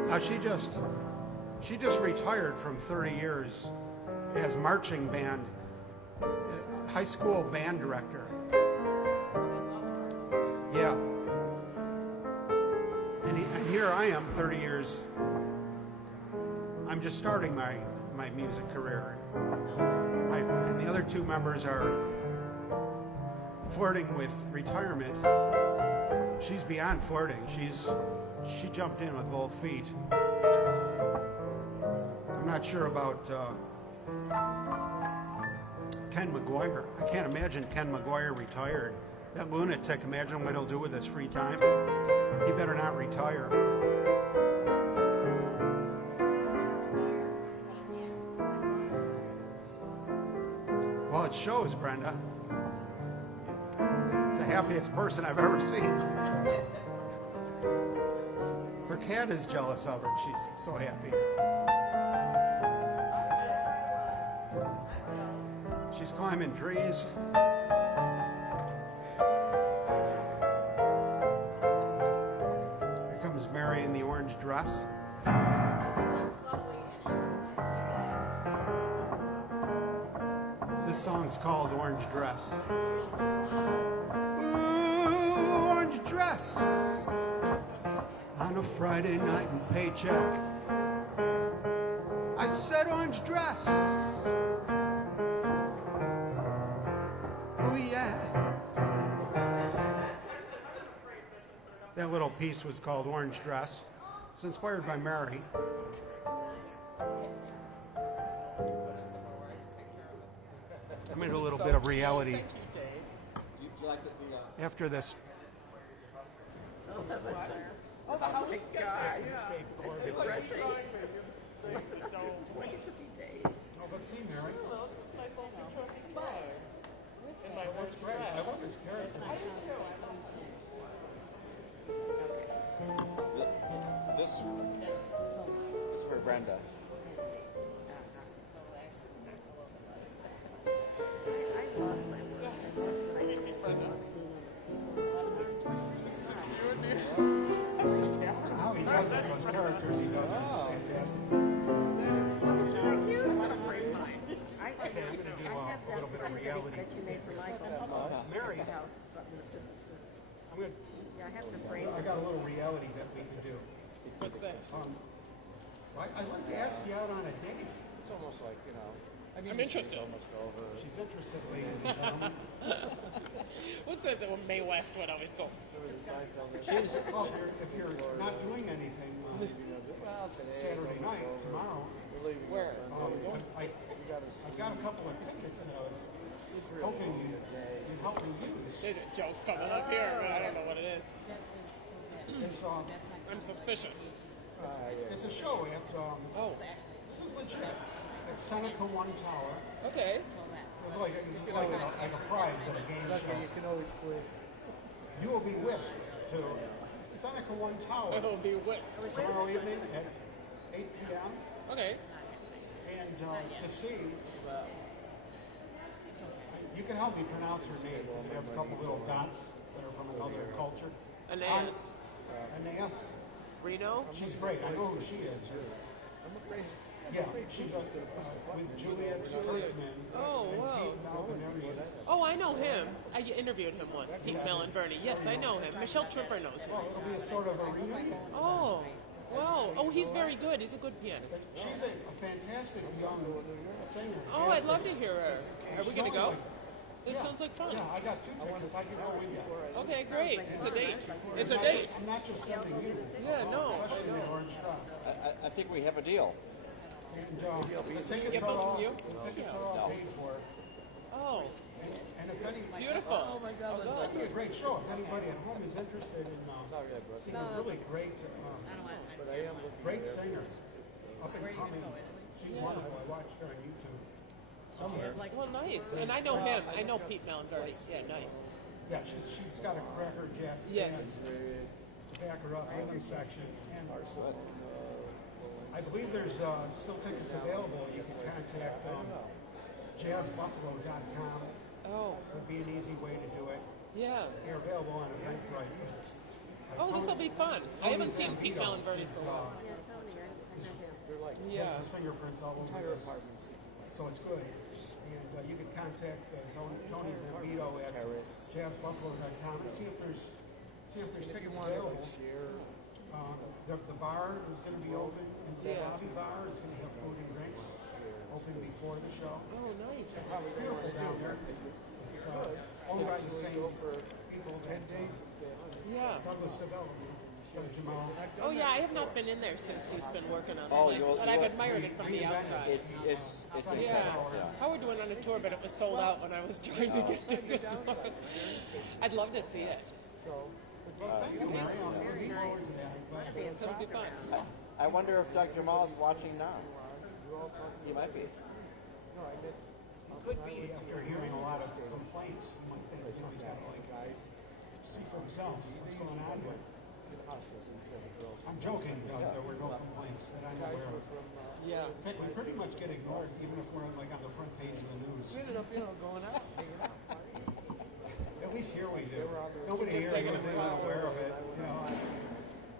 Now she just retired from 30 years as marching band, high school band director. Yeah. And here I am 30 years. I'm just starting my music career. And the other 2 members are flirting with retirement. She's beyond flirting. She jumped in with both feet. I'm not sure about Ken McGuire. I can't imagine Ken McGuire retired. That lunatic, imagine what he'll do with his free time. He better not retire. Well, it shows, Brenda. It's the happiest person I've ever seen. Her cat is jealous of her. She's so happy. She's climbing trees. Here comes Mary in the orange dress. This song's called Orange Dress. Ooh, orange dress on a Friday night and paycheck. I said orange dress. Oh yeah. That little piece was called Orange Dress. It's inspired by Mary. I'm into a little bit of reality after this. Oh, the house is sketchy. Yeah. It's depressing. 23 days. Oh, but see, Mary. Oh, this is a nice little picture of me today. In my orange dress. I love his character. I do too. This is for Brenda. How he does it, those characters he does, it's fantastic. Okay, I'm going to do a little bit of reality. That you made for Michael. Mary, House. I'm going to, Yeah, I have to frame I it. got a little reality that we can do. What's that? I'd like to ask you out on a date. It's almost like, you know, I mean, I'm this interested. is almost over. She's interested, ladies and gentlemen. What's that that Mae West would always go? Remember the Seinfeld? Well, if you're not doing anything Well, today, Saturday night, tomorrow, we're leaving. Where? I've got a couple of tickets that I was hoping you'd help me use. There's a joke coming up here. I don't know what it is. It's, I'm suspicious. it's a show at, this is legit, at Seneca One Tower. Okay. It's like a prize at a game Okay, you show. can always quiz. You will be whisked to Seneca One Tower It'll be whisk. tomorrow evening at 8 p.m. Okay. And to see, you can help me pronounce her name because it has a couple little dots that are from another culture. Anais. Anais. Reno. She's great. I know who she is. I'm afraid. Yeah, she's with Juliet Kurtzman Oh, and wow. Pete Malverneri. Oh, I know him. I interviewed him once, Pete Malverneri. Yes, I know him. Michelle Tripper knows him. Well, it'll be a sort of a reunion. Oh, Wow. Oh, he's very good. He's a good pianist. She's a fantastic young singer. Oh, I'd jazz love to singer. hear her. Are we gonna go? This Yeah. sounds like fun. Yeah, I got 2 tickets. I can go with you. Okay, great. It's a date. It's a date. I'm not just sending you. Yeah, no. Especially the Orange Cross. I think we have a deal. And tickets Get are those all from you? tickets are all paid for. Oh, And if any, beautiful. Oh my God, it's going to be a great show. If anybody at home is interested in Sorry, bro. seeing a really great, But I am looking great there. singer, up and coming. She's wonderful. I watched her on YouTube. Somewhere. Well, nice. And I know him. I know Pete Melanberry. Yeah, nice. Yeah, she's got a cracker jack Yes. band to back her up, rhythm section. And I believe there's still tickets available. You can contact jazzbuffalo.com. Oh, Would be an easy way to do it. yeah. They're available on Eventbrite. Oh, this will be fun. I haven't seen Pete Melanberry for a while. They're like He has his fingerprints all over entire this, apartment, so it's good. And you can contact Tony Zambito at jazzbuffalo.com and see if there's tickets available. The bar is going to be open. The lobby bar is going to have food and drinks open before the show. Oh, nice. It's beautiful down there. It's owned by the same people that Yeah. Douglas Development, Doug Jamal. Oh, yeah. I have not been in there since he's been working on Oh, this, you'll- but I've you'll- admired it from the outside. It's Yeah. yeah. Howard went on a tour, but it was sold out when I was trying to get tickets. I'd love to see it. So, Well, thank you, Mary. I'm looking forward to that. But, It'll be fun. I wonder if Dr. Jamal is watching now. you all talking? He might be. No, I meant. could be after hearing a lot of complaints. You might think, he's got to Guys, see for himself what's going on here. in hospitals and girls. I'm joking, Doug. There were no complaints that I'm Guys aware were of. from. Yeah. In fact, we pretty much get ignored, even if we're like on the front page of the news. We ended up, going out, hanging out. At least here we do. were out there. Nobody here taking was a even photo. aware of it.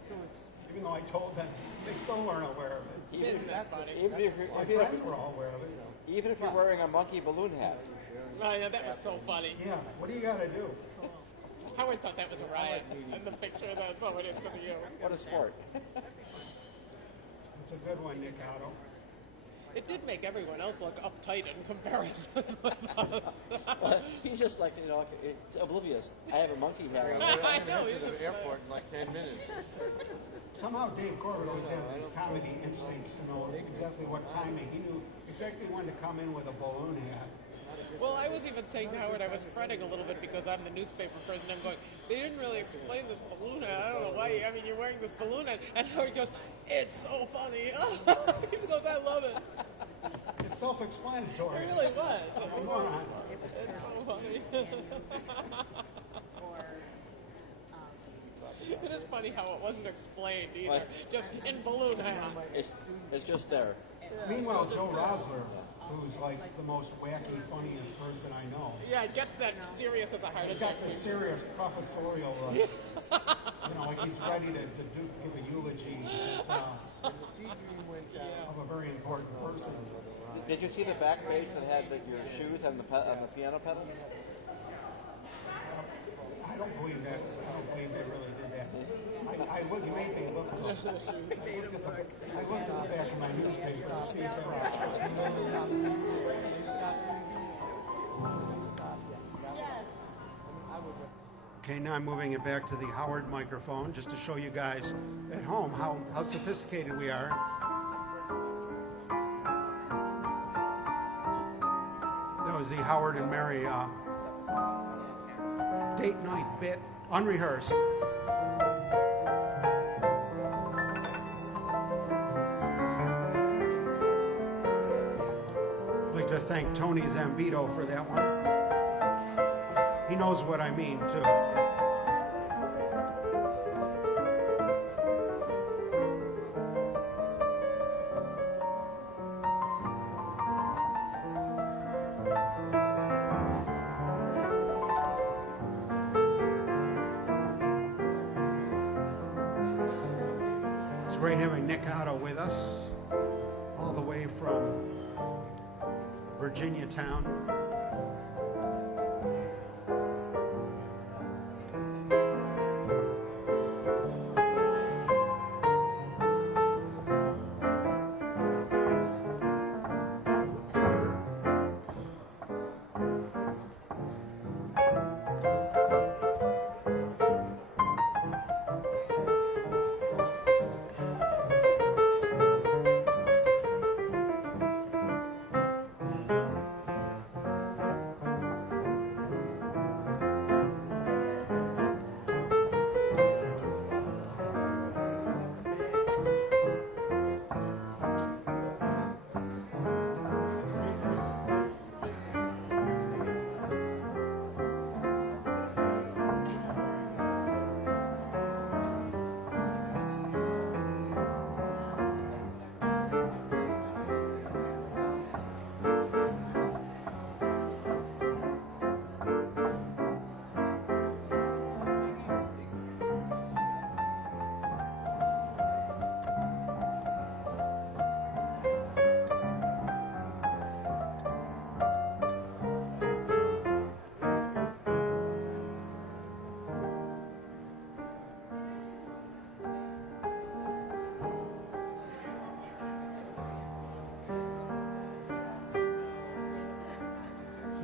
So it's. Even though I told them, they still weren't aware of it. Isn't that funny? Even if you're, My friends were all aware of it. even if you're wearing a monkey balloon hat. Oh, yeah, that was so funny. Yeah. What do you got to do? Howard thought that was a riot. And the picture of that, so it is because of you. What a sport. It's a good one, Nick Otto. It did make everyone else look uptight in comparison with us. He's just like, it's oblivious. I have a monkey hat on. I know. To He's the just, airport in like 10 minutes. Somehow Dave Corbett always has these comedy instincts to know exactly what timing. He knew exactly when to come in with a balloon hat. well, I was even saying to Howard, I was fretting a little bit because I'm the newspaper person. I'm going, they didn't really explain this balloon hat. I don't know why. I mean, you're wearing this balloon hat. And Howard goes, it's so funny. He goes, I love it. It's self-explanatory. It really was. I'm a moron. It's so funny. It is funny how it wasn't explained either. What? Just in balloon hat. It's just there. Meanwhile, Joe Rosler, who's like the most wacky, funniest person I know, Yeah, it gets that serious as a heart he's attack. got this serious professorial look. Like he's ready to give a eulogy When the Sea Dream went down, of a very important person. Did you see the back page that had your shoes on the piano pedals? I don't believe that. I don't believe they really did that. I looked, you made me look. I looked at the back of my newspaper to see if there was. Yes. Okay, now I'm moving it back to the Howard microphone just to show you guys at home how sophisticated we are. That was the Howard and Mary date night bit, unrehearsed. I'd like to thank Tony Zambito for that one. He knows what I mean, too. It's great having Nick Otto with us, all the way from Virginia Town.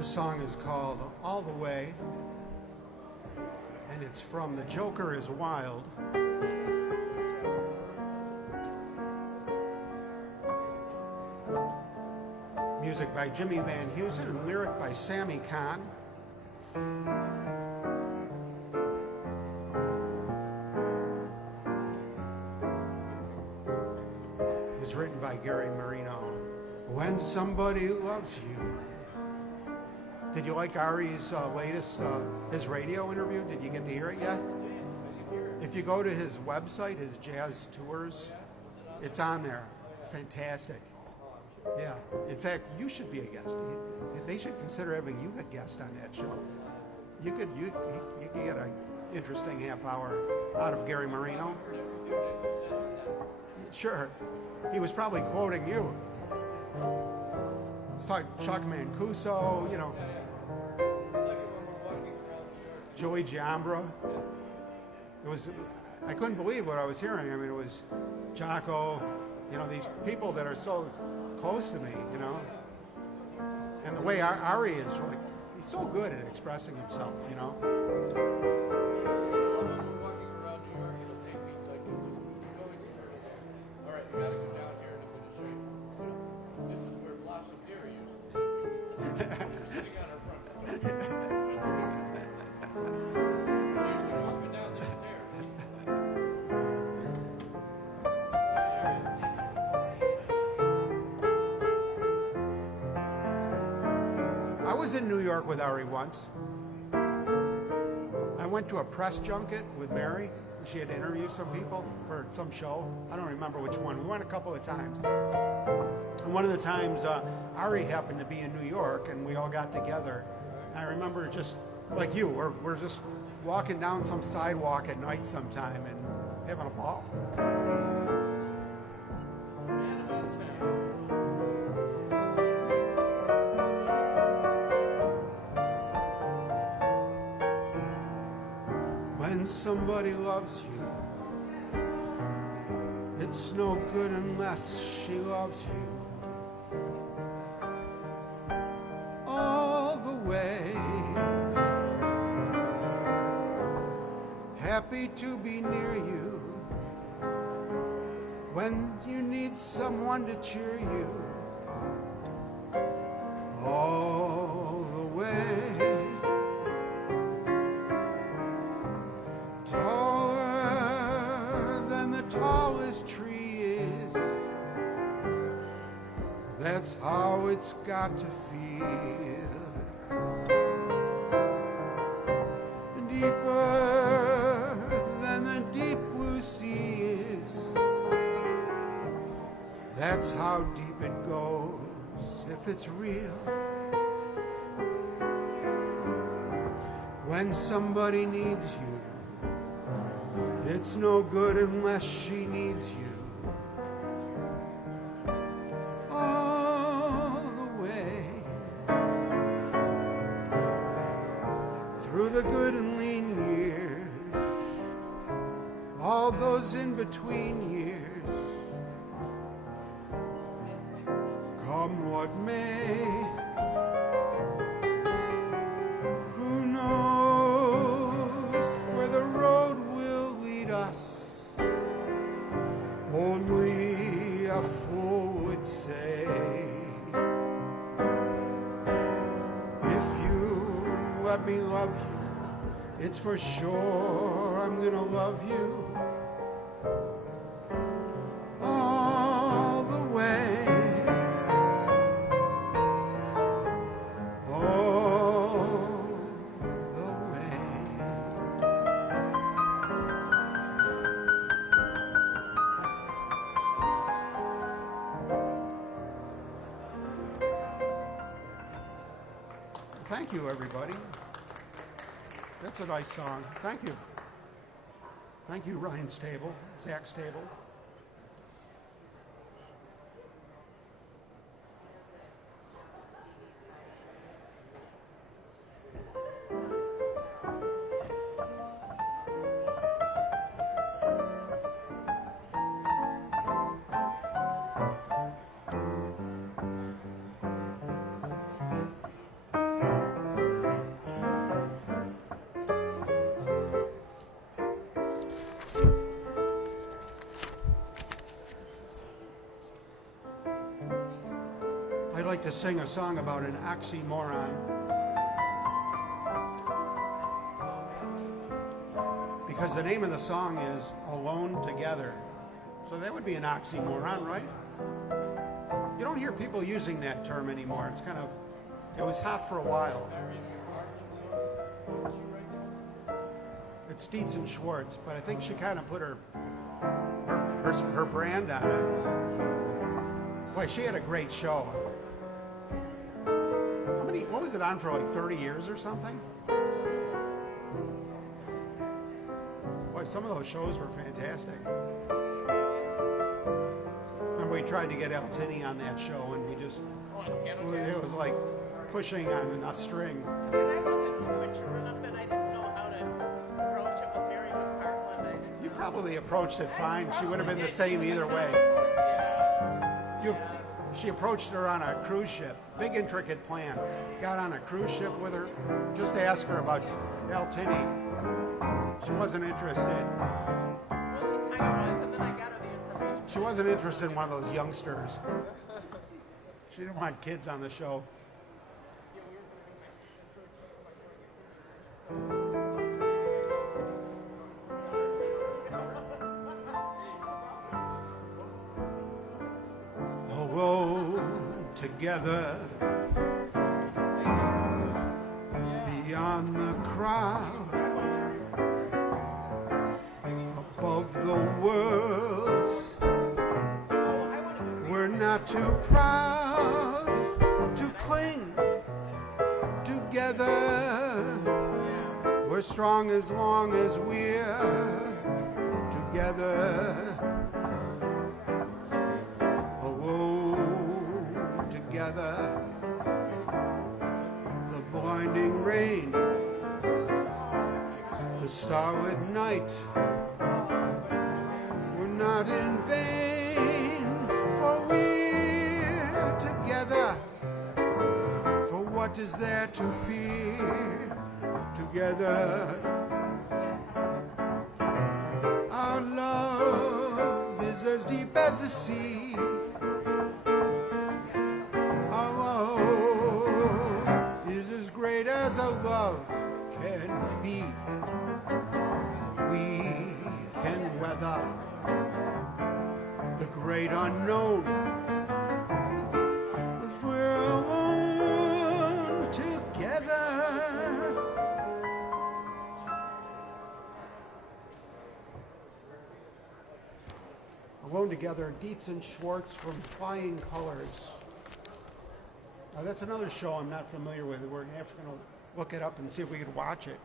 This song is called All the Way, and it's from The Joker is Wild. Music by Jimmy Van Heusen and lyric by Sammy Kahn. It was written by Gary Marino. When somebody loves you. Did you like Ari's latest, his radio interview? Did you get to hear it yet? If you go to his website, his jazz tours, it's on there. Fantastic. Yeah. In fact, you should be a guest. They should consider having you a guest on that show. You could get an interesting half hour out of Gary Marino. Sure. He was probably quoting you. It's like Chuck Mancuso, you know. Joey Giambra. It was, I couldn't believe what I was hearing. I mean, it was Jocko, you know, these people that are so close to me, you know. And the way Ari is, like, he's so good at expressing himself, you know. I was in New York with Ari once. I went to a press junket with Mary. She had to interview some people for some show. I don't remember which one. We went a couple of times. And one of the times, Ari happened to be in New York, and we all got together. I remember just like you, we're just walking down some sidewalk at night sometime and having a ball. When somebody loves you, it's no good unless she loves you all the way. Happy to be near you when you need someone to cheer you all the way. Taller than the tallest tree is, that's how it's got to feel. Deeper than the deep blue sea is, that's how deep it goes if it's real. When somebody needs you, it's no good unless she needs you all the way. Through the good and lean years, all those in between years, come what may. Who knows where the road will lead us? Only a fool would say. If you let me love you, it's for sure I'm gonna love you all the way. All the way. Thank you, everybody. That's a nice song. Thank you. Thank you, Ryan Stable, Zach Stable. I'd like to sing a song about an oxymoron. Because the name of the song is Alone Together. So that would be an oxymoron, right? You don't hear people using that term anymore. It's kind of, it was hot for a while. It's Dietz and Schwartz, but I think she kind of put her brand on it. Boy, she had a great show. What was it on for, like 30 years or something? Boy, some of those shows were fantastic. Remember we tried to get El Tini on that show and we just, it was like pushing on a string. And I wasn't mature enough that I didn't know how to approach it with Mary McPartland. You probably approached it fine. She would have been the same either way. She approached her on a cruise ship. Big intricate plan. Got on a cruise ship with her. Just asked her about El Tini. She wasn't interested. Well, she kind of was, and then I got her the information. She wasn't interested in one of those youngsters. She didn't want kids on the show. Alone together beyond the crowd, above the world. We're not too proud to cling together. We're strong as long as we're together. Alone together. The blinding rain, the starlit night. We're not in vain, for we're together. For what is there to fear? Together. Our love is as deep as the sea. Our love is as great as a love can be. We can weather the great unknown, 'cause we're alone together. Alone Together, Dietz and Schwartz from Flying Colors. That's another show I'm not familiar with. We're going to look it up and see if we could watch it.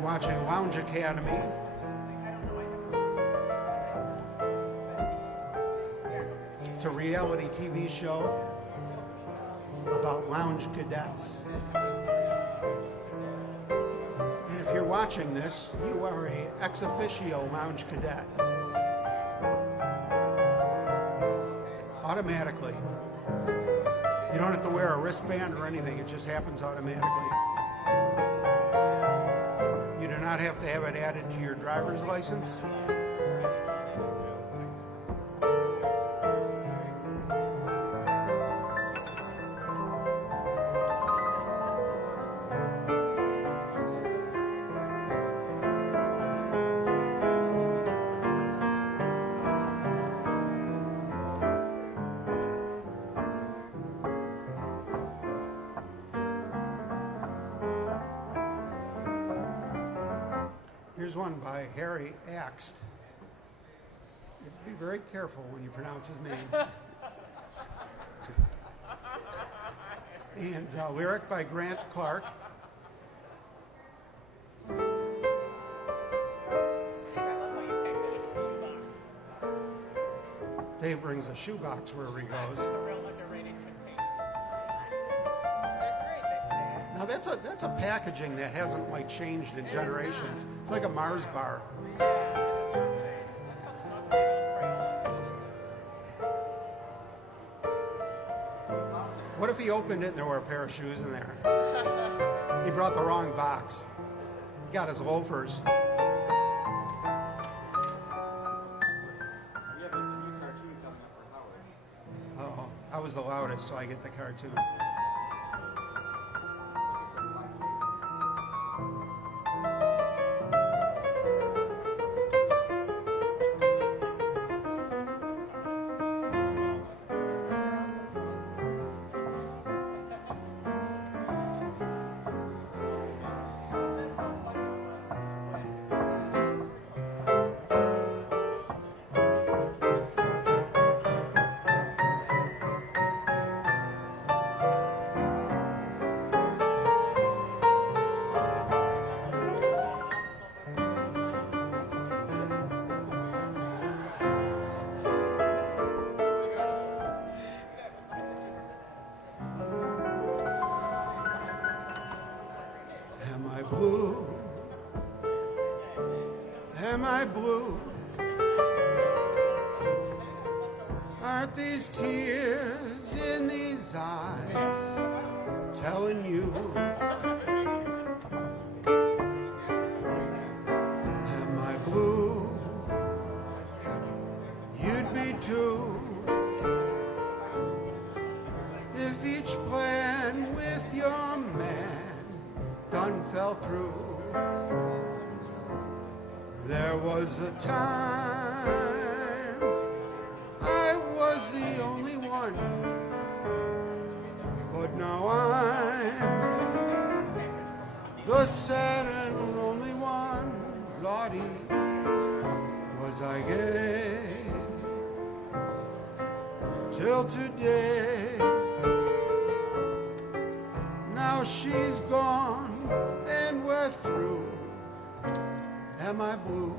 Watching Lounge Academy. It's a reality TV show about lounge cadets. And if you're watching this, you are a ex officio lounge cadet. Automatically. You don't have to wear a wristband or anything, it just happens automatically. You do not have to have it added to your driver's license. Here's one by Harry Axt. Be very careful when you pronounce his name. And lyric by Grant Clark. Dave brings a shoebox wherever he goes. It's a real underrated campaign. They're great, they say. Now that's a packaging that hasn't like changed in generations. It's like a Mars bar. What if he opened it and there were a pair of shoes in there? He brought the wrong box. He got his loafers. We have a new cartoon coming up for Howard. Oh, I was the loudest, so I get the cartoon. Am I blue? Am I blue? Aren't these tears in these eyes telling you? Am I blue? You'd be too if each plan with your man done fell through. There was a time I was the only one, but now I'm the sad and lonely one. Lottie, was I gay till today? Now she's gone and we're through. Am I blue?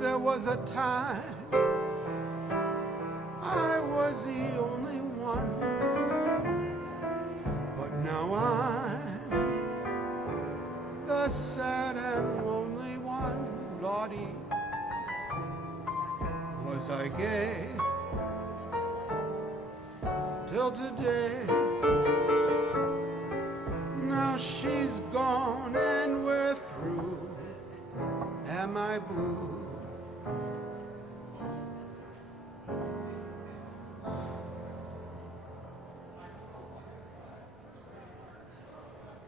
There was a time I was the only one, but now I'm the sad and lonely one. Lottie, was I gay till today? Now she's gone and we're through. Am I blue?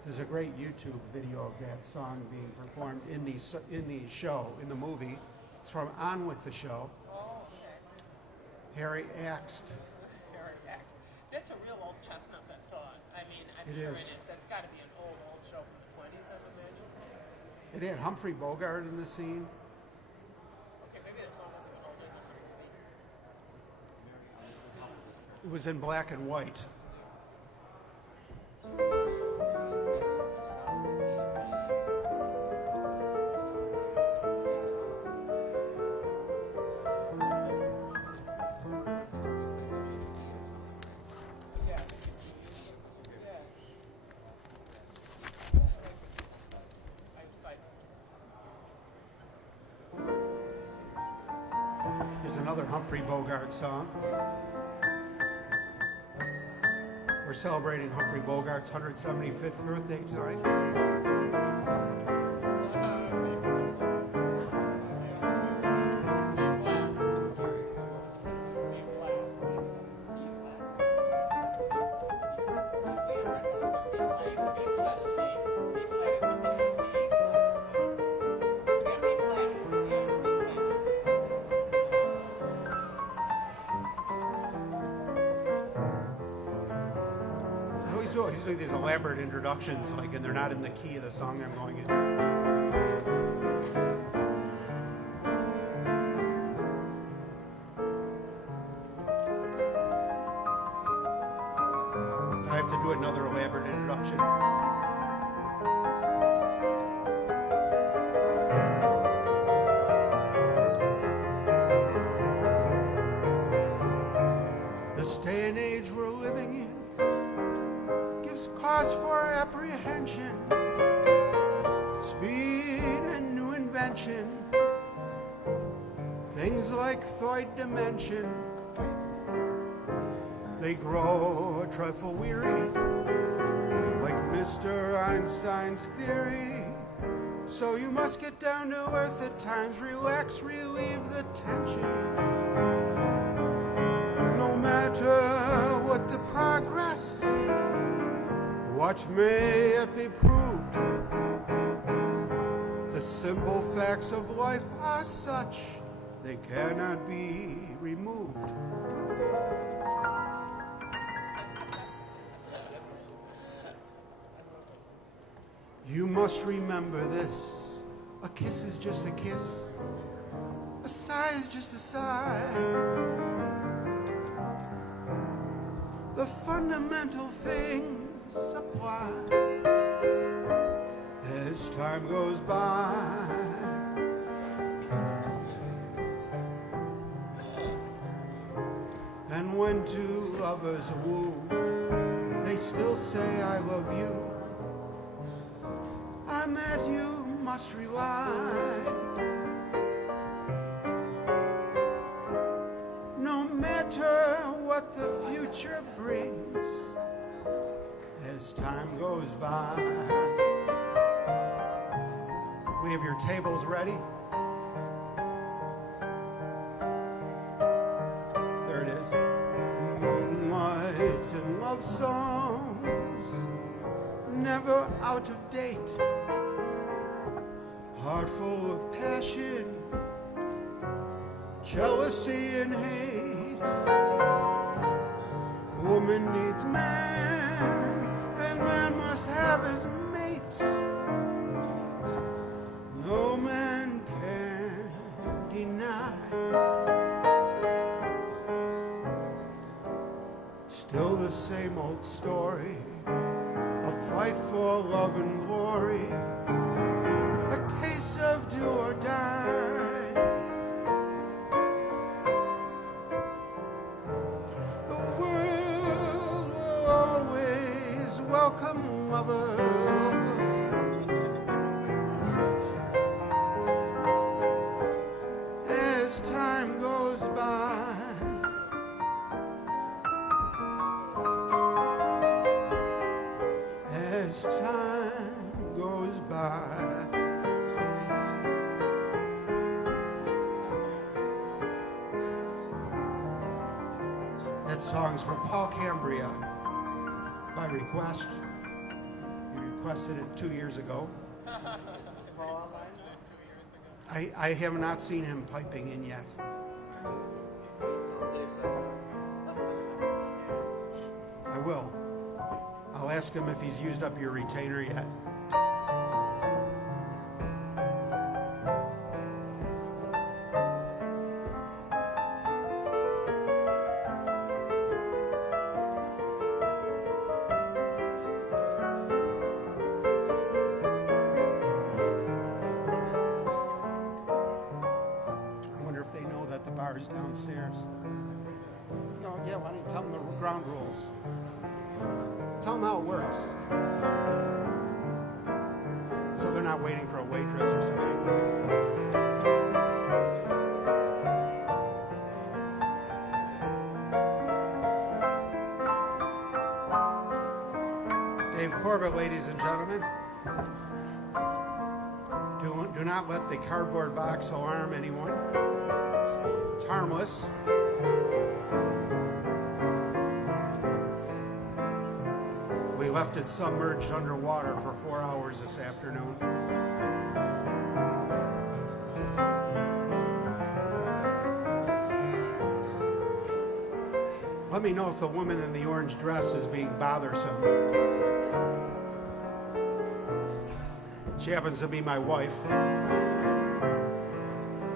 There's a great YouTube video of that song being performed in the show, in the movie. It's from On With the Show. Oh, okay. Harry Axt. Harry Axe. That's a real old chestnut, that song. I mean, I'm It sure is. it is. That's got to be an old show from the 20s, I would imagine. It had Humphrey Bogart in the scene. Okay, maybe the song wasn't even old enough for the movie. It was in black and white. Here's another Humphrey Bogart song. We're celebrating Humphrey Bogart's 175th birthday tonight. doing these elaborate introductions, like, and they're not in the key of the song I'm going in. I have to do another elaborate introduction. This day and age we're living in gives cause for apprehension, speed and new invention, things like third dimension. They grow a trifle weary, like Mr. Einstein's theory. So you must get down to earth at times, relax, relieve the tension. No matter what the progress, what may it be proved, the simple facts of life are such, they cannot be removed. You must remember this. A kiss is just a kiss. A sigh is just a sigh. The fundamental things apply as time goes by. And when two lovers woo, they still say I love you. On that you must rely. No matter what the future brings, as time goes by. We have your tables ready. There it is. Moonlight and love songs, never out of date. Heart full of passion, jealousy and hate. Woman needs man, and man must have his mate. No man can deny. Still the same old story, a fight for love and glory. A case of do or die. The world will always welcome lovers. As time goes by. As time goes by. That song's for Paul Cambria by request. He requested it 2 years ago. I have not seen him piping in yet. I will. I'll ask him if he's used up your retainer yet. Downstairs. No, yeah, why don't you tell them the ground rules? Tell them how it works. So they're not waiting for a waitress or something. Dave Corbett, ladies and gentlemen. Do not let the cardboard box alarm anyone. It's harmless. We left it submerged underwater for 4 hours this afternoon. Let me know if the woman in the orange dress is being bothersome. She happens to be my wife,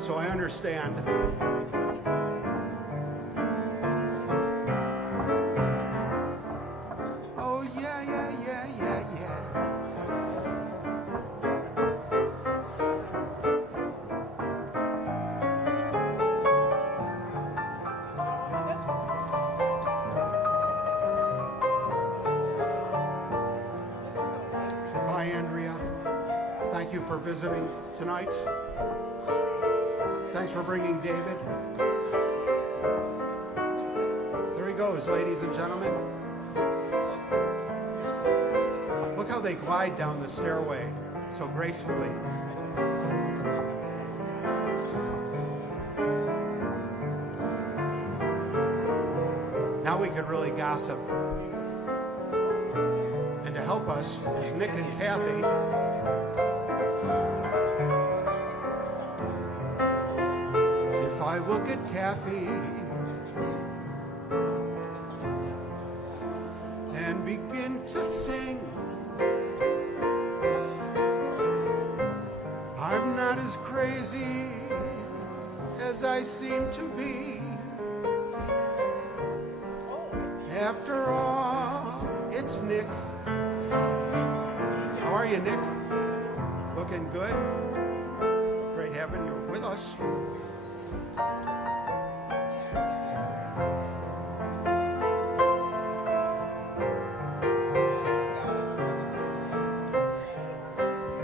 so I understand. Oh, yeah, yeah, yeah, yeah, yeah. Hi, Andrea. Thank you for visiting tonight. Thanks for bringing David. There he goes, ladies and gentlemen. Look how they glide down the stairway so gracefully. Now we could really gossip. And to help us is Nick and Kathy. If I look at Kathy and begin to sing, I'm not as crazy as I seem to be. After all, it's Nick. How are you, Nick? Looking good? Great having you with us.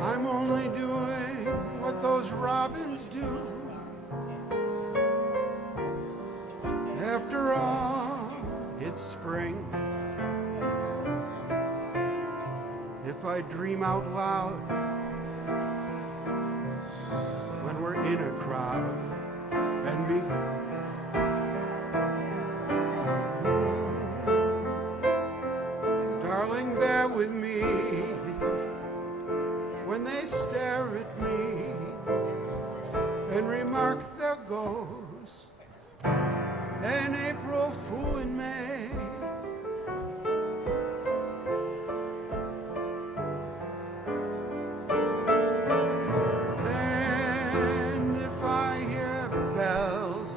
I'm only doing what those robins do. After all, it's spring. If I dream out loud when we're in a crowd and me. Darling, bear with me when they stare at me and remark there goes an April Fool in May. And if I hear bells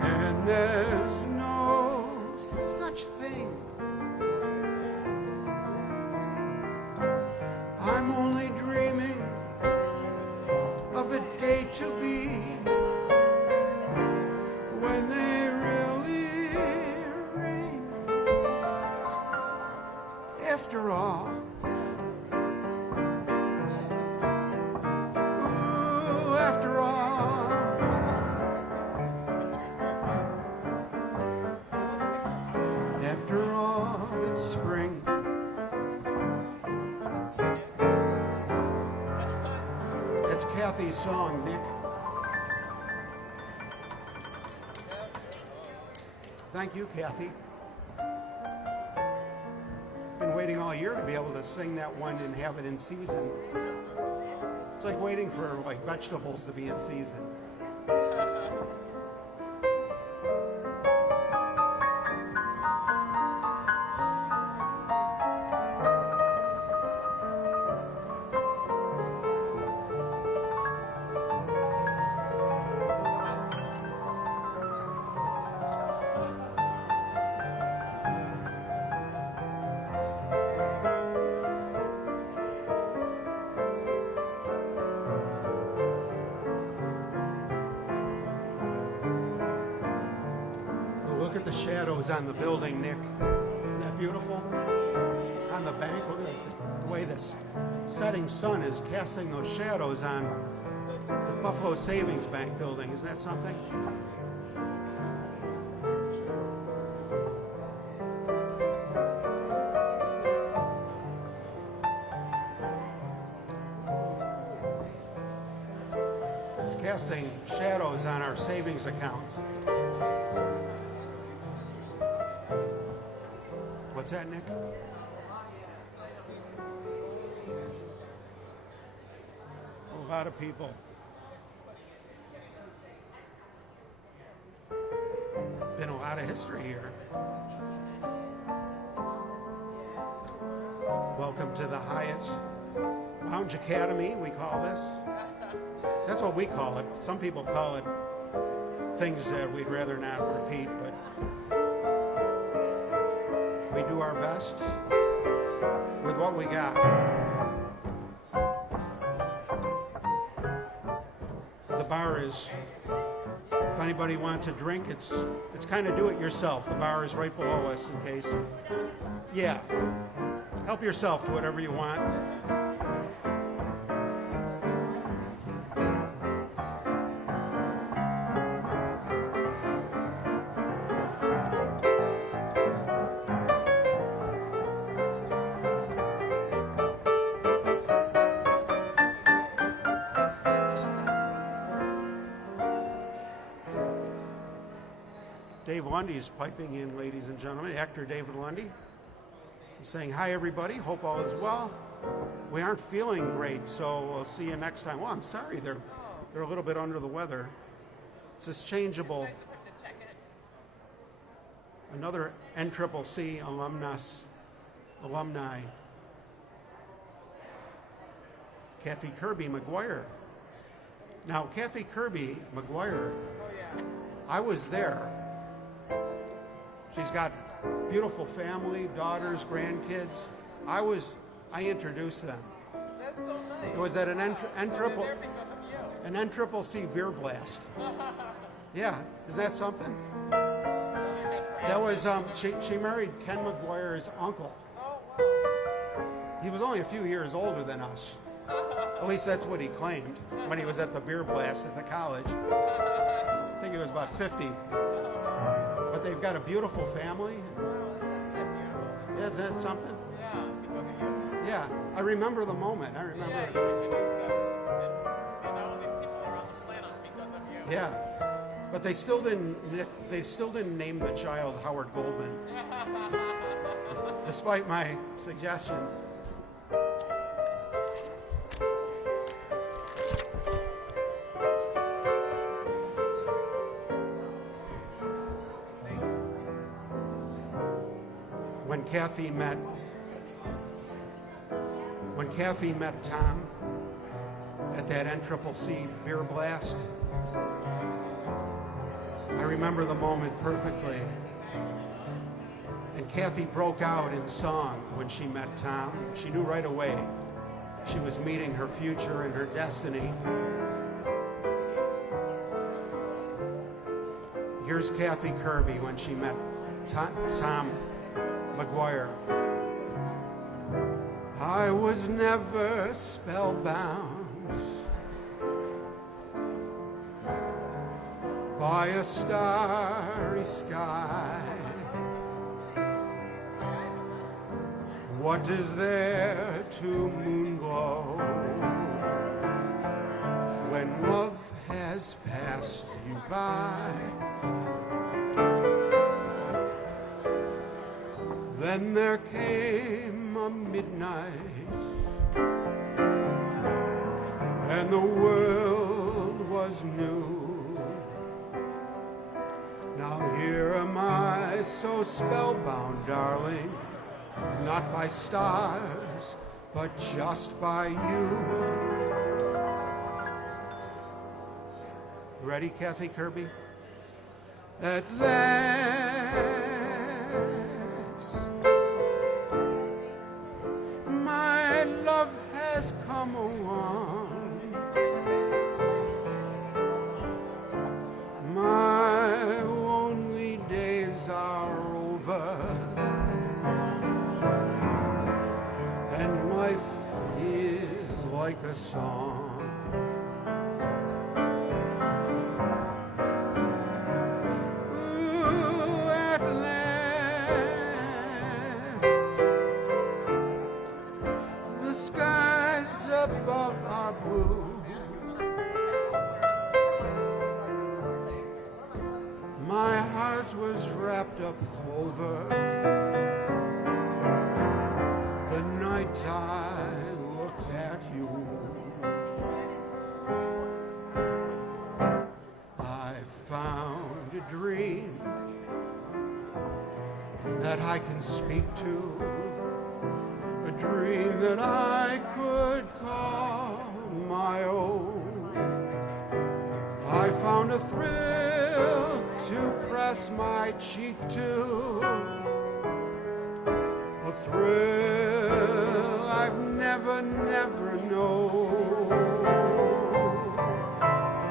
and there's no such thing, I'm only dreaming of a day to be when they really ring. After all, ooh, after all, after all, it's spring. It's Kathy's song, Nick. Thank you, Kathy. Been waiting all year to be able to sing that one and have it in season. It's like waiting for like vegetables to be in season. Look at the shadows on the building, Nick. Isn't that beautiful? On the bank, look at the way the setting sun is casting those shadows on the Buffalo Savings Bank building. Isn't that something? It's casting shadows on our savings accounts. What's that, Nick? A lot of people. lot of history here. Welcome to the Hyatt Lounge Academy, we call this. That's what we call it. Some people call it things that we'd rather not repeat, but we do our best with what we got. The bar is, if anybody wants a drink, it's kind of do it yourself. The bar is right below us in case. Yeah. Help yourself to whatever you want. Dave Lundy is piping in, ladies and gentlemen. Actor David Lundy. He's saying, hi, everybody. Hope all is well. We aren't feeling great, so we'll see you next time. Well, I'm sorry. They're a little bit under the weather. It's this changeable. Another NCCC alumni. Kathy Kirby McGuire. Now, Kathy Kirby McGuire, I was there. She's got beautiful family, daughters, grandkids. I introduced them. That's so nice. It was at an They're there because of you. NCCC beer blast. Yeah, isn't that something? Well, they're good That was grandkids. she married Ken McGuire's uncle. Oh, wow. He was only a few years older than us. At least that's what he claimed when he was at the beer blast at the college. I think he was about 50. But they've got a beautiful family. Yeah, is that something? Yeah, because of you. Yeah, I remember the moment. I Yeah, remember. you introduced them. And all these people are on the planet because of you. Yeah, but they still didn't name the child Howard Goldman, despite my suggestions. When Kathy met Tom at that NCCC beer blast, I remember the moment perfectly. And Kathy broke out in song when she met Tom. She knew right away she was meeting her future and her destiny. Here's Kathy Kirby when she met Tom McGuire. I was never spellbound by a starry sky. What is there to moonglow when love has passed you by? Then there came a midnight, and the world was new. Now here am I, so spellbound, darling, not by stars, but just by you. Ready, Kathy Kirby? At last, my love has come along. My lonely days are over, and life is like a song. Ooh, at last, the skies above are blue. My heart was wrapped up clover the night I looked at you. I found a dream that I can speak to, a dream that I could call my own. I found a thrill to press my cheek to, a thrill I've never known.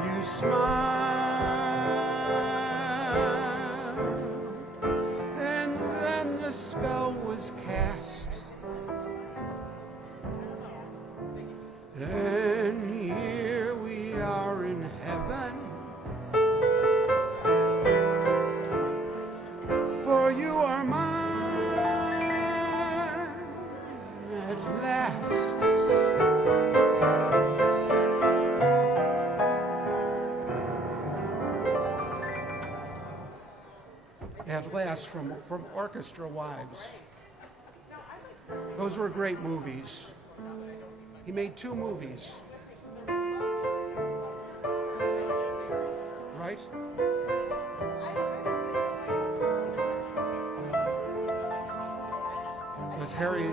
You smiled, and then the spell was cast, and here we are in heaven. For you are mine at last. At last, from Orchestra Wives. Those were great movies. He made 2 movies. Right? It was Harry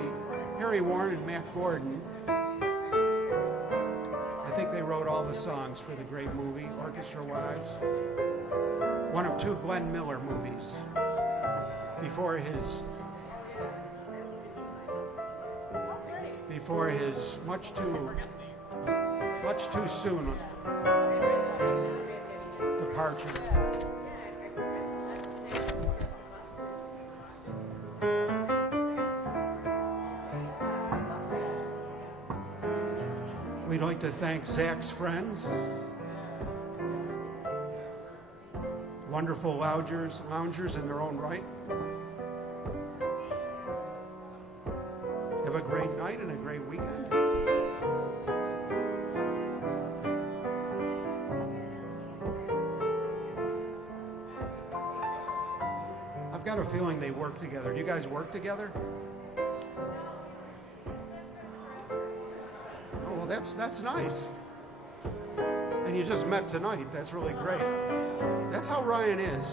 Warren and Matt Gordon. I think they wrote all the songs for the great movie, Orchestra Wives. One of 2 Glenn Miller movies before his much too soon departure. We'd like to thank Zach's friends, wonderful loungers in their own right. Have a great night and a great weekend. I've got a feeling they work together. Do you guys work together? Oh, well, that's nice. And you just met tonight. That's really great. That's how Ryan is.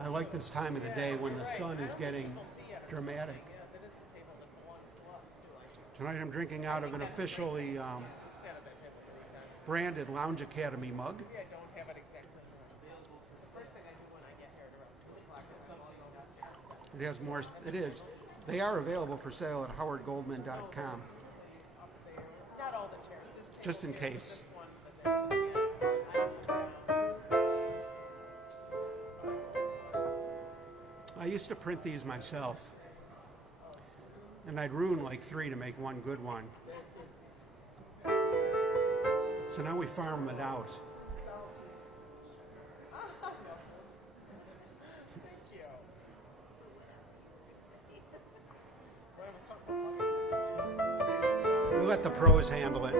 I like this time of the day when the sun is getting dramatic. Tonight I'm drinking out of an officially branded Lounge Academy mug. It has more. It is. They are available for sale at howardgoldman.com. Just in case. I used to print these myself, and I'd ruin like 3 to make one good one. So now we farm it out. We let the pros handle it.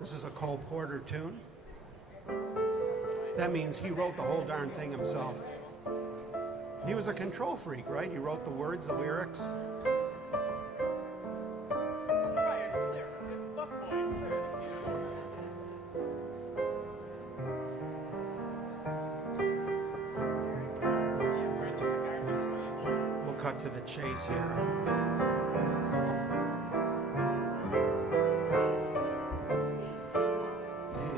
This is a Cole Porter tune. That means he wrote the whole darn thing himself. He was a control freak, right? He wrote the words, the lyrics. We'll cut to the chase here.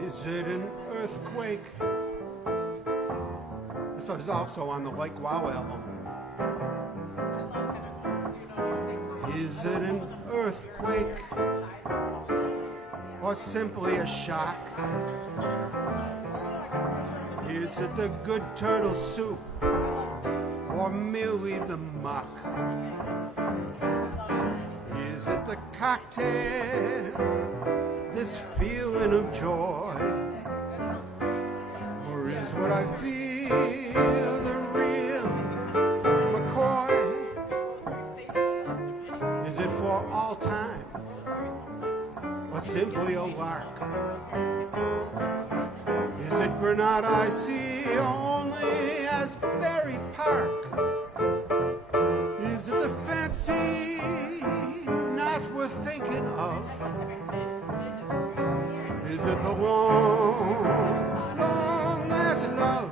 Is it an earthquake? The This is also on the Like Wow album. Is it an earthquake or simply a shock? Is it the good turtle soup or merely the muck? Is it the cocktail, this feeling of joy? Or is what I feel the real McCoy? Is it for all time or simply a lark? Is it Granada I see only as Berry Park? Is it the fancy not worth thinking of? Is it the long, long last love?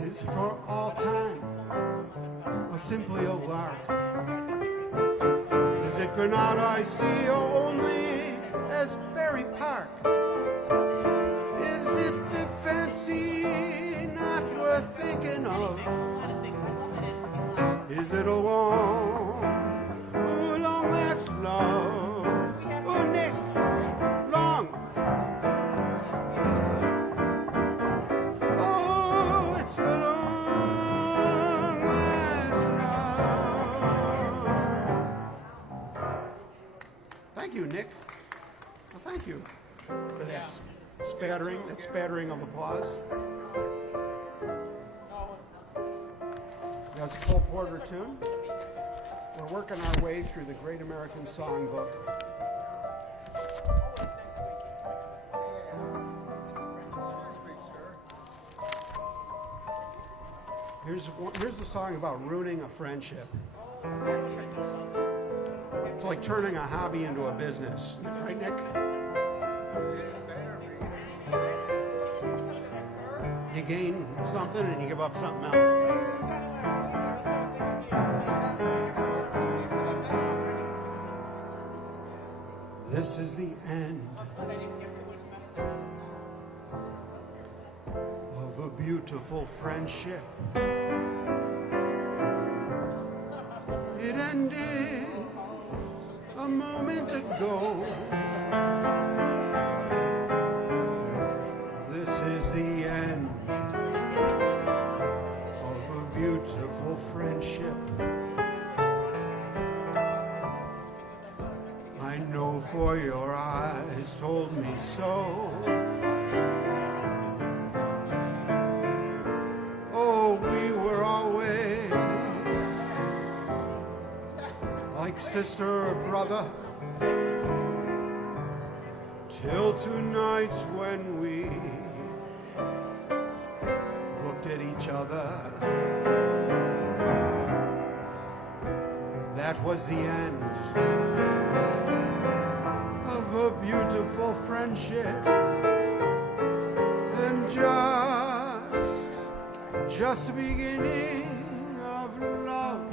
Is for all time or simply a lark? Is it Granada I see only as Berry Park? Is it the fancy not worth thinking of? Is it a long, oh, long last love? Oh, Nick, long. Oh, it's the long last love. Thank you, Nick. Well, thank you for that spattering of applause. That's a Cole Porter tune. We're working our way through the Great American Songbook. Here's a song about ruining a friendship. It's like turning a hobby into a business. Right, Nick? You gain something and you give up something else. This is the end of a beautiful friendship. It ended a moment ago. This is the end of a beautiful friendship. I know for your eyes told me so. Oh, we were always like sister or brother, till tonight when we looked at each other. That was the end of a beautiful friendship, and just the beginning of love.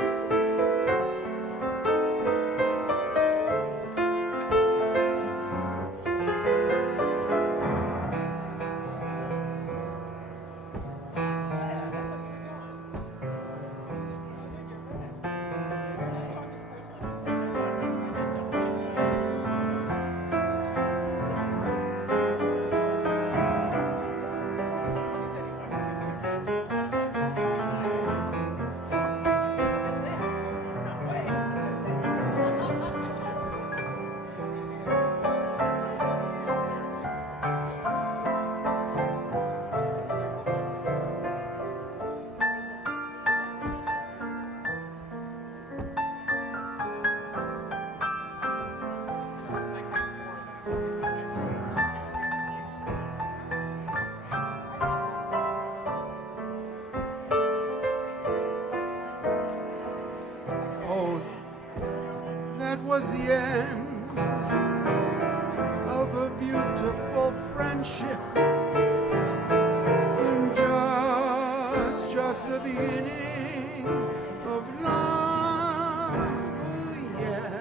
was the end of a beautiful friendship, and just the beginning of love, yeah.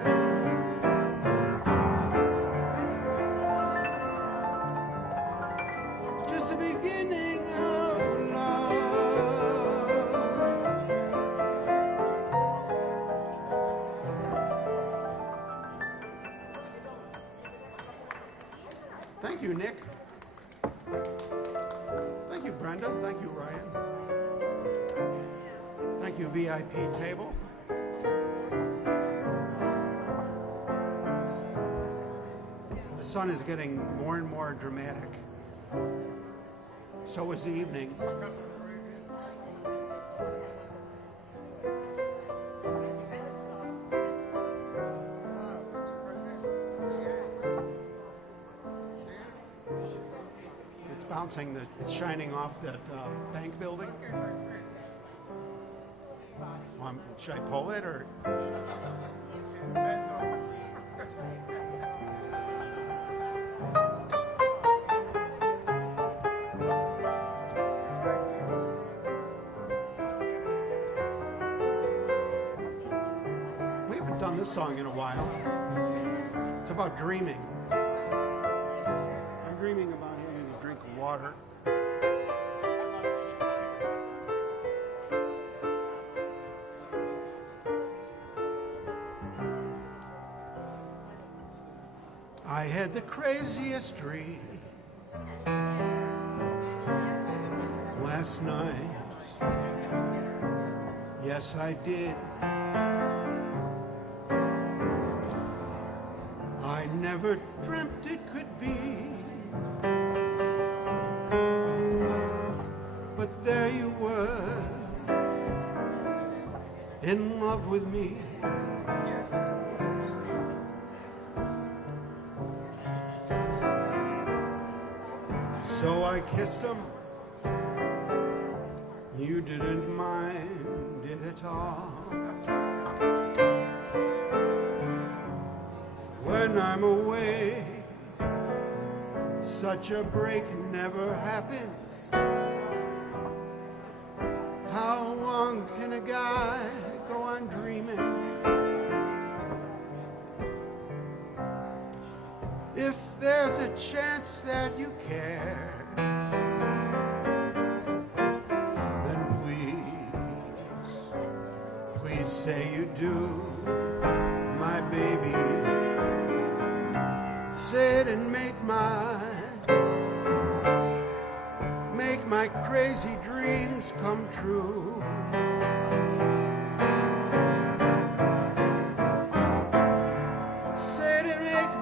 Just the beginning of love. Thank you, Nick. Thank you, Brenda. Thank you, Ryan. Thank you, VIP table. The sun is getting more and more dramatic. So is the evening. It's bouncing, it's shining off that bank building. Should I pull it or? We haven't done this song in a while. It's about dreaming. I'm dreaming about having a drink of water. I had the craziest dream last night. Yes, I did. I never dreamt it could be. But there you were, in love with me. So I kissed him. You didn't mind it at all. When I'm away, such a break never happens. How long can a guy go on dreaming? If there's a chance that you care, then please say you do, my baby. Say it and make my crazy dreams come true. Say it and make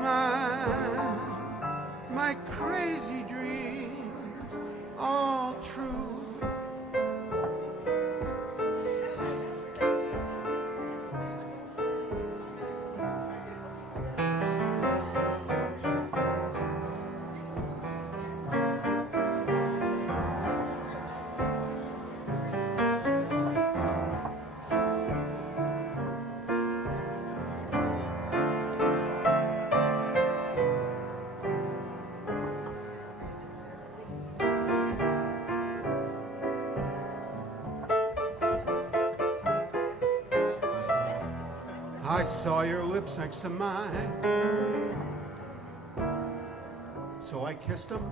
my crazy dreams all true. I saw your lips next to mine, so I kissed them.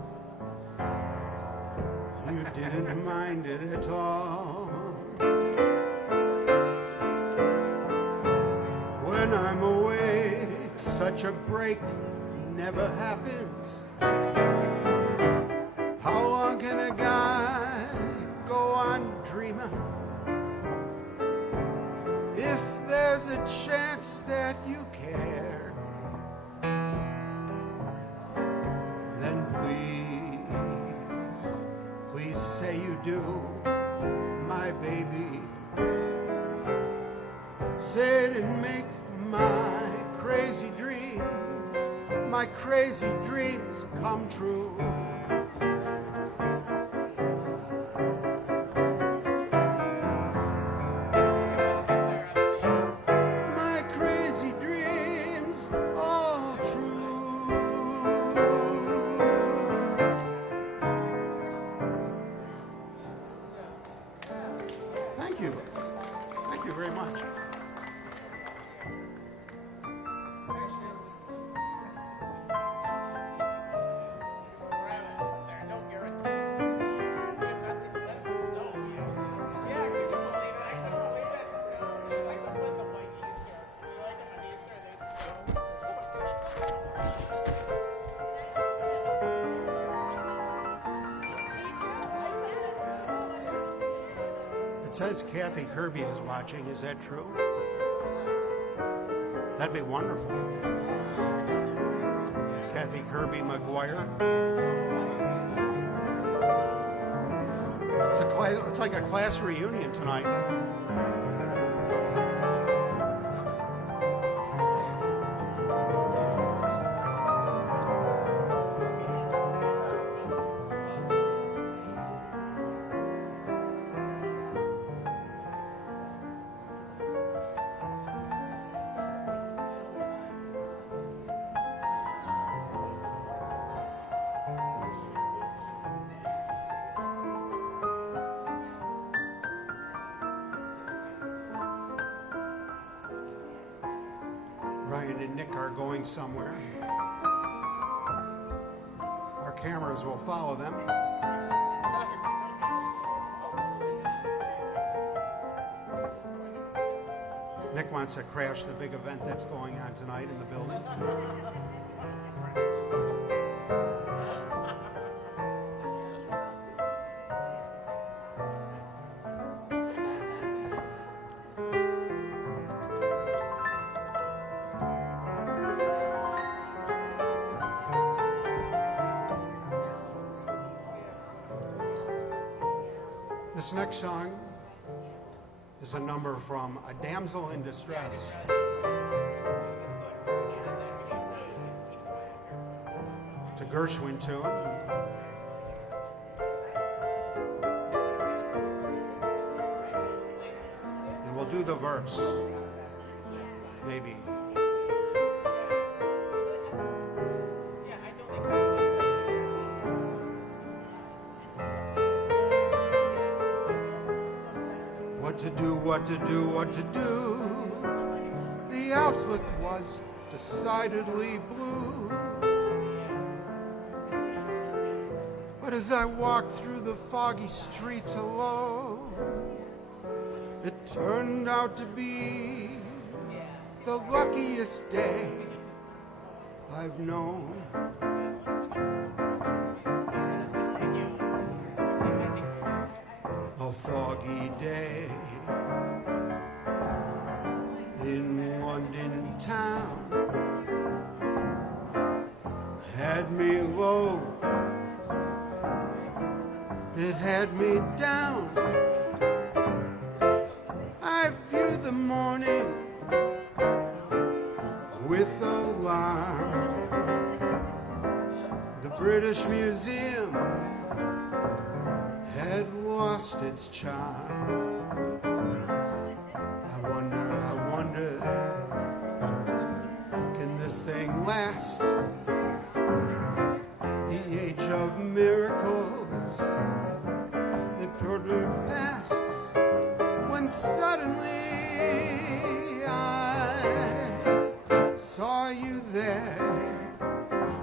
You didn't mind it at all. When I'm awake, such a break never happens. How long can a guy go on dreaming? If there's a chance that you care, then please say you do, my baby. Say it and make my crazy dreams come true. My crazy dreams says Kathy Kirby is watching. Is that true? That'd be wonderful. Kathy Kirby McGuire. It's like a class reunion tonight. Ryan and Nick are going somewhere. Our cameras will follow them. Nick wants to crash the big event that's going on tonight in the building. This next song is a number from A Damsel in Distress. It's a Gershwin tune. And we'll do the verse, maybe. What to do, what to do, what to do. The outlook was decidedly blue. But as I walked through the foggy streets alone, it turned out to be the luckiest day I've known. A foggy day in London town had me low, it had me down. I viewed the morning with alarm. The British Museum had lost its charm. I wonder, can this thing last? The age of miracles, it totally passed when suddenly I saw you there.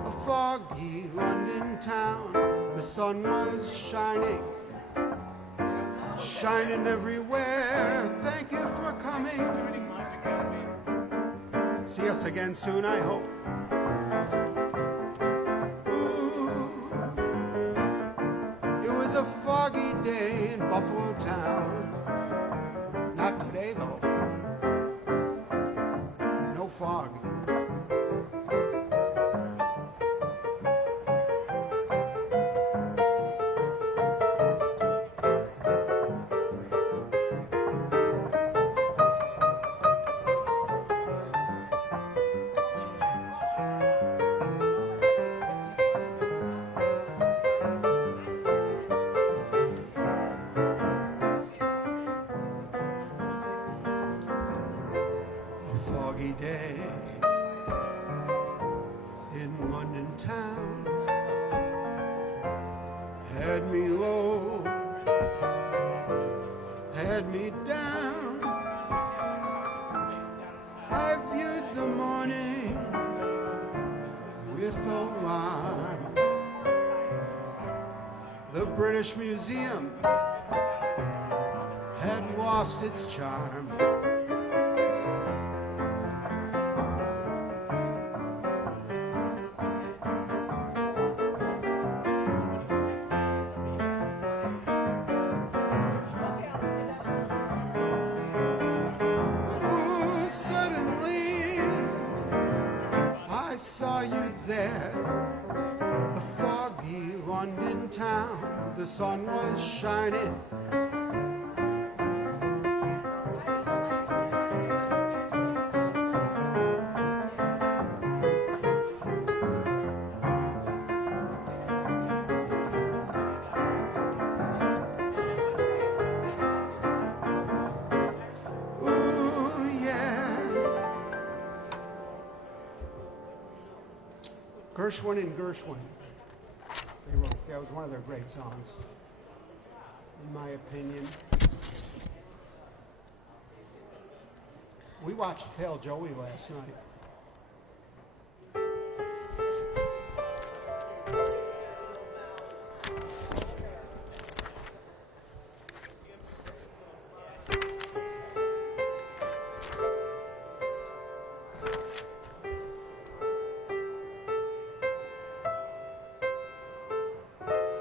A foggy London town, the sun was shining everywhere. Thank you for coming. See us again soon, I hope. Ooh, it was a foggy day in Buffalo town. Not today, though. No fog. Foggy day in London town had me low, had me down. I viewed the morning with alarm. The British Museum had lost its charm. sun was shining. Ooh, yeah. Gershwin and Gershwin. That was one of their great songs, in my opinion. We watched Pale Joey last night.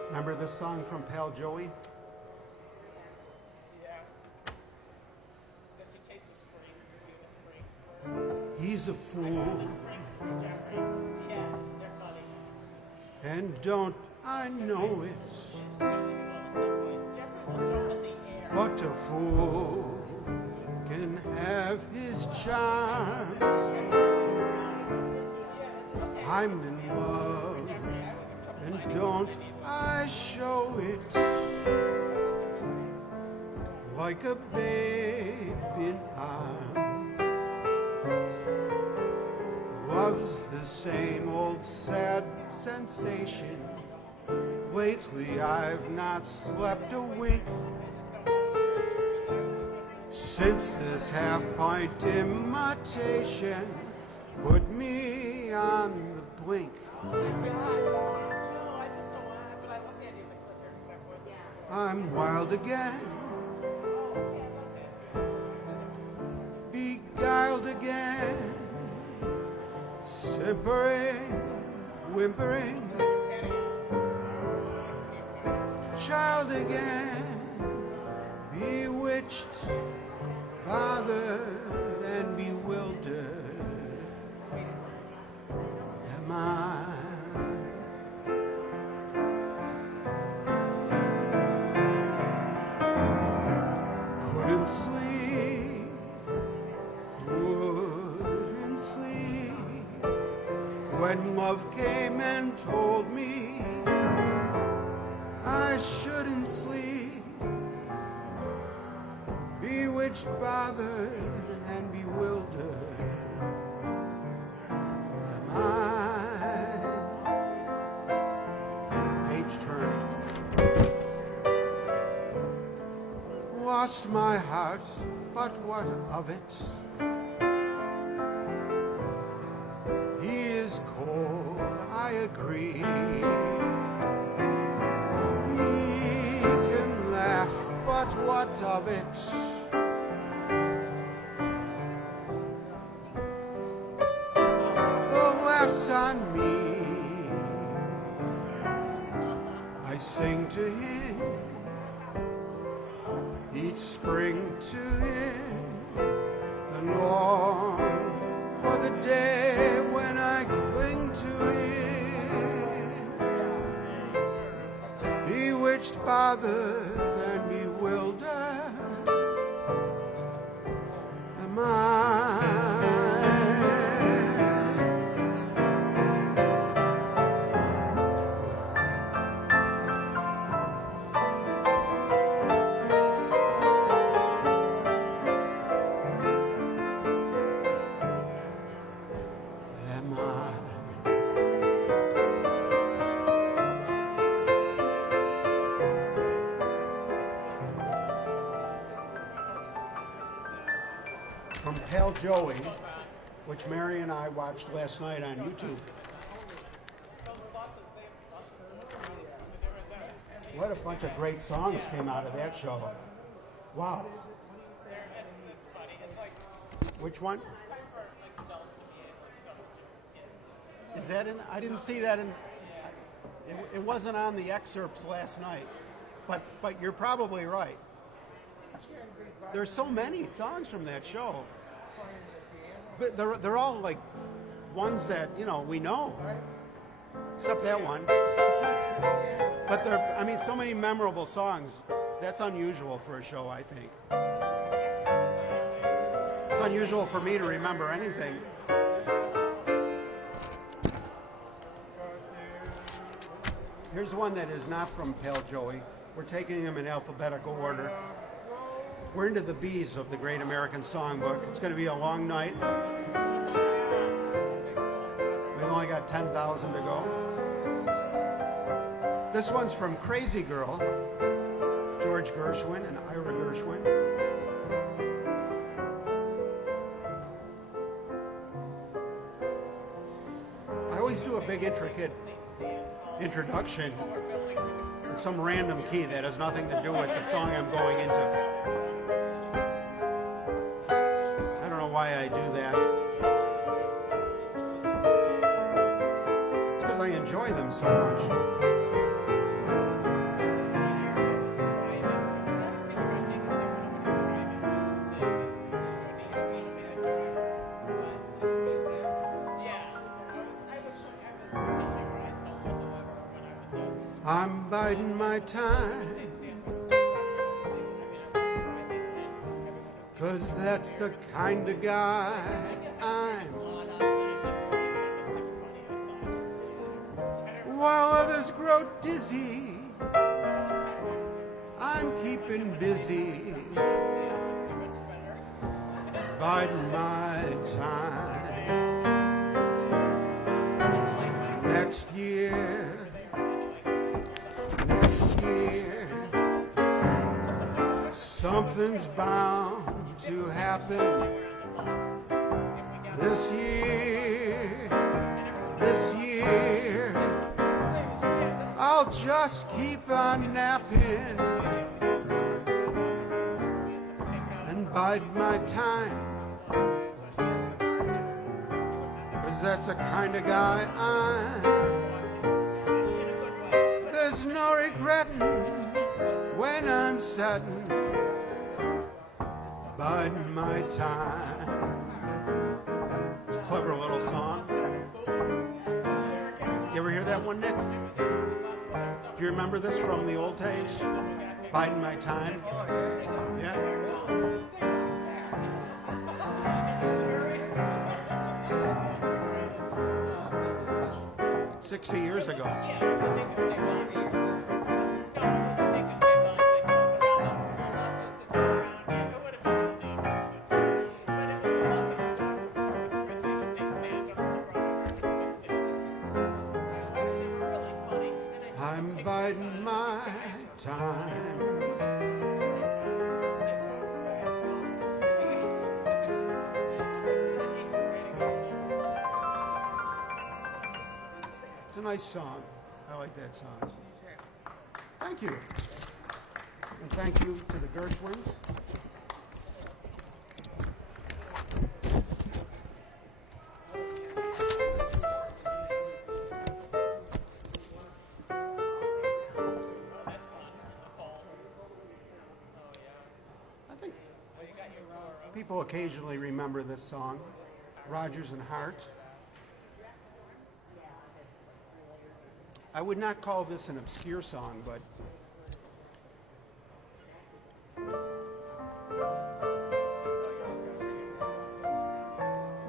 Remember this song from Pal Joey? Yeah. Does he chase the spring? He's a fool, Yeah, they're funny. and don't I know it? But a fool can have his charms. I'm in love, and don't I show it like a babe in arms. Love's the same old sad sensation. Lately I've not slept a wink since this half-pint imitation put me on the blink. I'm wild again, beguiled again, simpering, whimpering, child again, bewitched, bothered, and bewildered. Am I? Couldn't sleep, wouldn't sleep, when love came and told me I shouldn't sleep. Bewitched, bothered, and bewildered. Am I? Page turned. Lost my heart, but what of it? He is cold, I agree. He can laugh, but what of it? The laughs on me. I sing to him each spring to him, and long for the day when I cling to him. Bewitched, bothered, and bewildered. Am I? Am I? From Pale Joey, which Mary and I watched last night on YouTube. What a bunch of great songs came out of that show. Wow. Which one? Is that in? I didn't see that in. It wasn't on the excerpts last night, but you're probably right. There's so many songs from that show, but they're all like ones that we know. except that one. But I mean, so many memorable songs. That's unusual for a show, I think. It's unusual for me to remember anything. Here's one that is not from Pale Joey. We're taking them in alphabetical order. We're into the B's of the Great American Songbook. It's going to be a long night. We've only got 10,000 to go. This one's from Crazy Girl, George Gershwin and Ira Gershwin. I always do a big intricate introduction in some random key that has nothing to do with the song I'm going into. I don't know why I do that. It's because I enjoy them so much. I'm biding my time, 'cause that's the kind of guy I'm. While others grow dizzy, I'm keeping busy, biding my time. Next year, something's bound to happen. This year, I'll just keep on napping and bide my time, 'cause that's the kind of guy I'm. There's no regretting when I'm sitting, biding my time. It's a clever little song. You ever hear that one, Nick? Do you remember this from the old days? Biding my time? Yeah? 60 years ago. I'm biding my time. It's a nice song. I like that song. Thank you. And thank you to the Gershwins. People occasionally remember this song, Rodgers and Hart. I would not call this an obscure song, but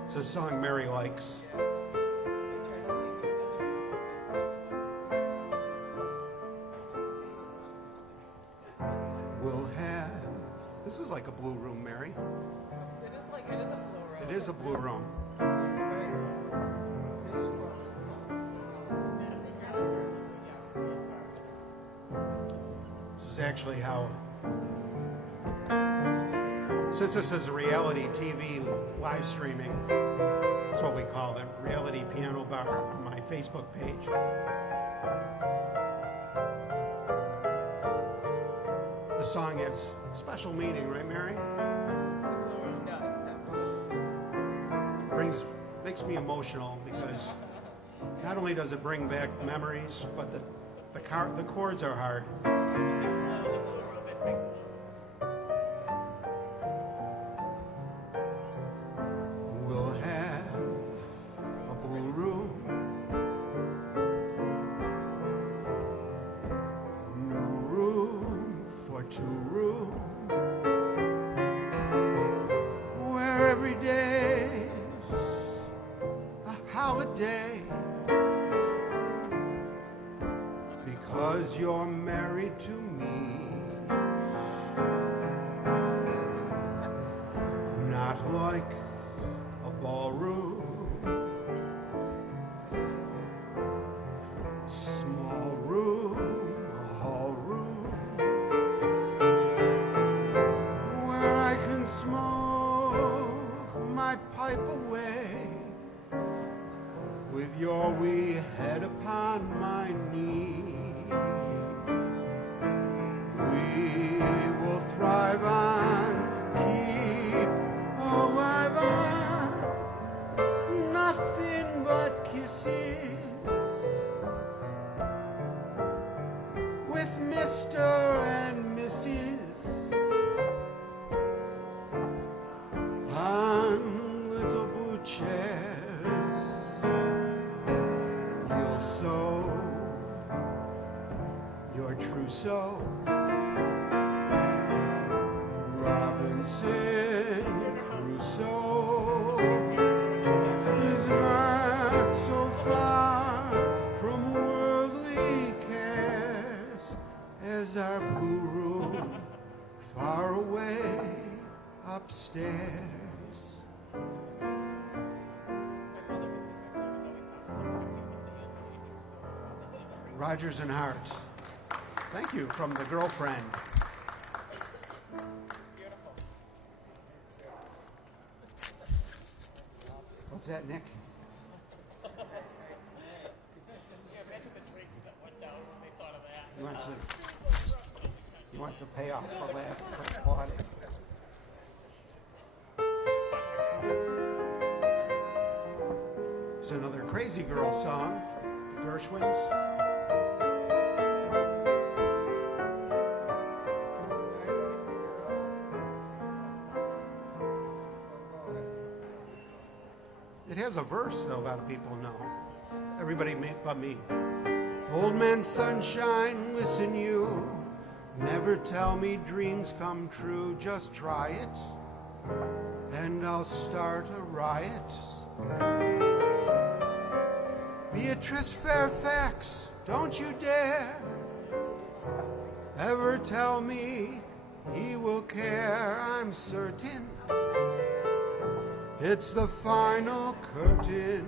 it's a song Mary likes. We'll have, this is like a blue room, Mary. It is a blue room. This is actually how, since this is a reality TV live streaming, that's what we call it, Reality Piano Bar on my Facebook page. The song has special meaning, right, Mary? Makes me emotional because not only does it bring back memories, but the chords are hard. We'll have a blue room day, because you're married to me. Not like a ballroom, small room, a hall room, where I can smoke my pipe away with your wee head upon my knee. We will thrive on, keep alive on nothing but kisses with Mr. and Mrs. on little blue chairs. You'll sew your trousseau, Robinson Crusoe is not so far from worldly cares as our blue room far away upstairs. Rogers and Hart. Thank you from the girlfriend. What's that, Nick? He wants a payoff for that, for applauding. It's another Crazy Girl song, the Gershwins. It has a verse that a lot of people know. Everybody but me. Old man sunshine, listen you. Never tell me dreams come true. Just try it, and I'll start a riot. Beatrice Fairfax, don't you dare ever tell me he will care. I'm certain it's the final curtain.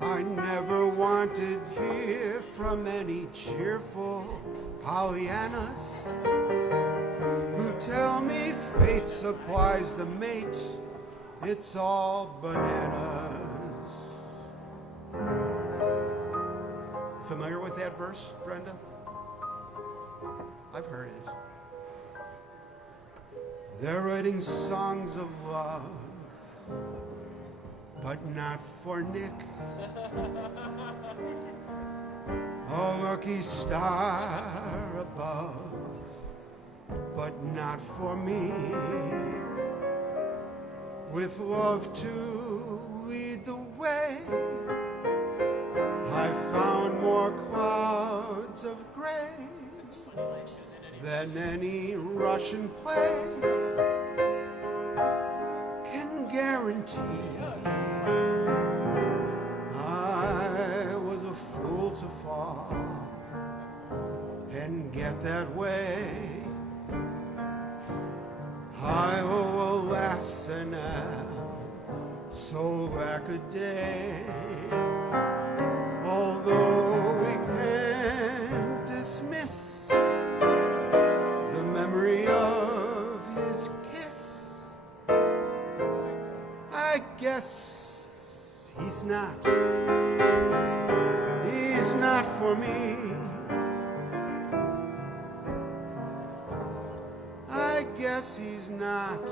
I never wanted hear from any cheerful Pollyannas who tell me fate supplies the mate. It's all bananas. Familiar with that verse, Brenda? I've heard it. They're writing songs of love, but not for Nick. A lucky star above, but not for me. With love to lead the way, I found more clouds of gray than any Russian play can guarantee. I was a fool to fall and get that way. I owe a lesson so back a day. Although we can't dismiss the memory of his kiss, I guess he's not for me. I guess he's not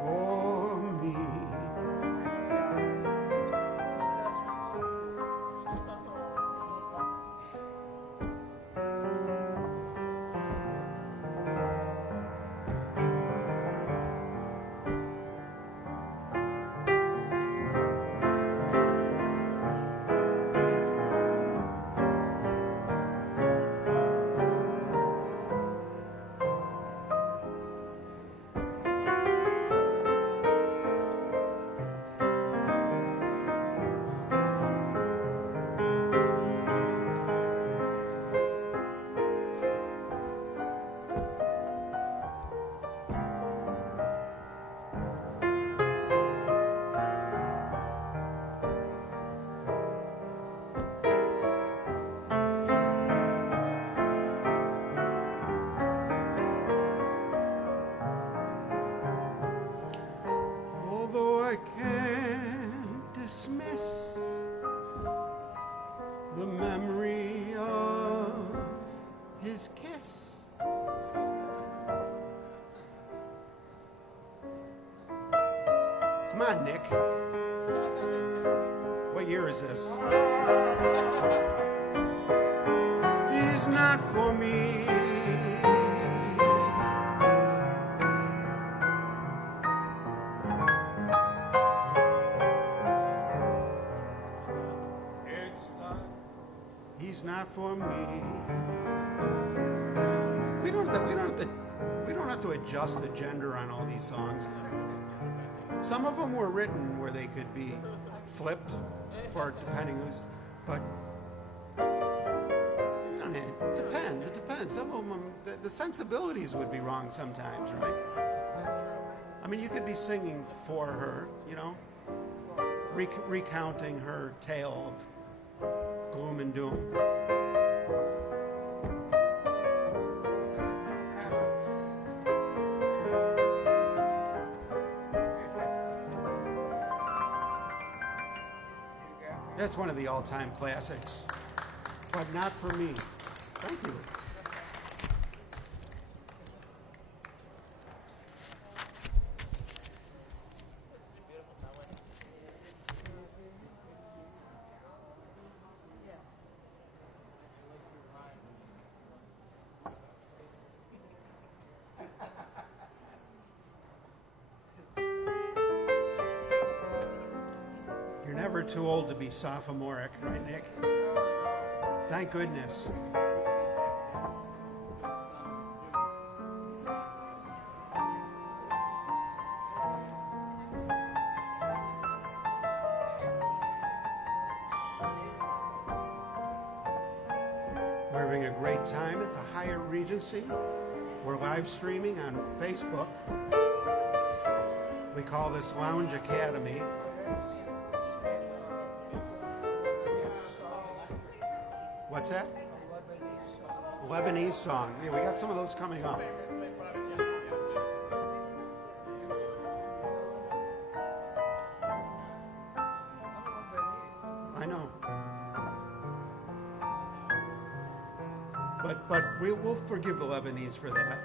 for me. I can't dismiss the memory of his kiss. Come on, Nick. What year is this? Is not for me. He's not for me. We don't have to adjust the gender on all these songs. Some of them were written where they could be flipped for depending who's, but it depends. It depends. Some of them, the sensibilities would be wrong sometimes, right? I mean, you could be singing for her, you know, recounting her tale of gloom and doom. That's one of the all-time classics, but not for me. Thank you. You're never too old to be sophomoric, right, Nick? Thank goodness. We're having a great time at the Hyatt Regency. We're live streaming on Facebook. We call this Lounge Academy. What's that? Lebanese song. Yeah, we got some of those coming up. I know. But we'll forgive the Lebanese for that.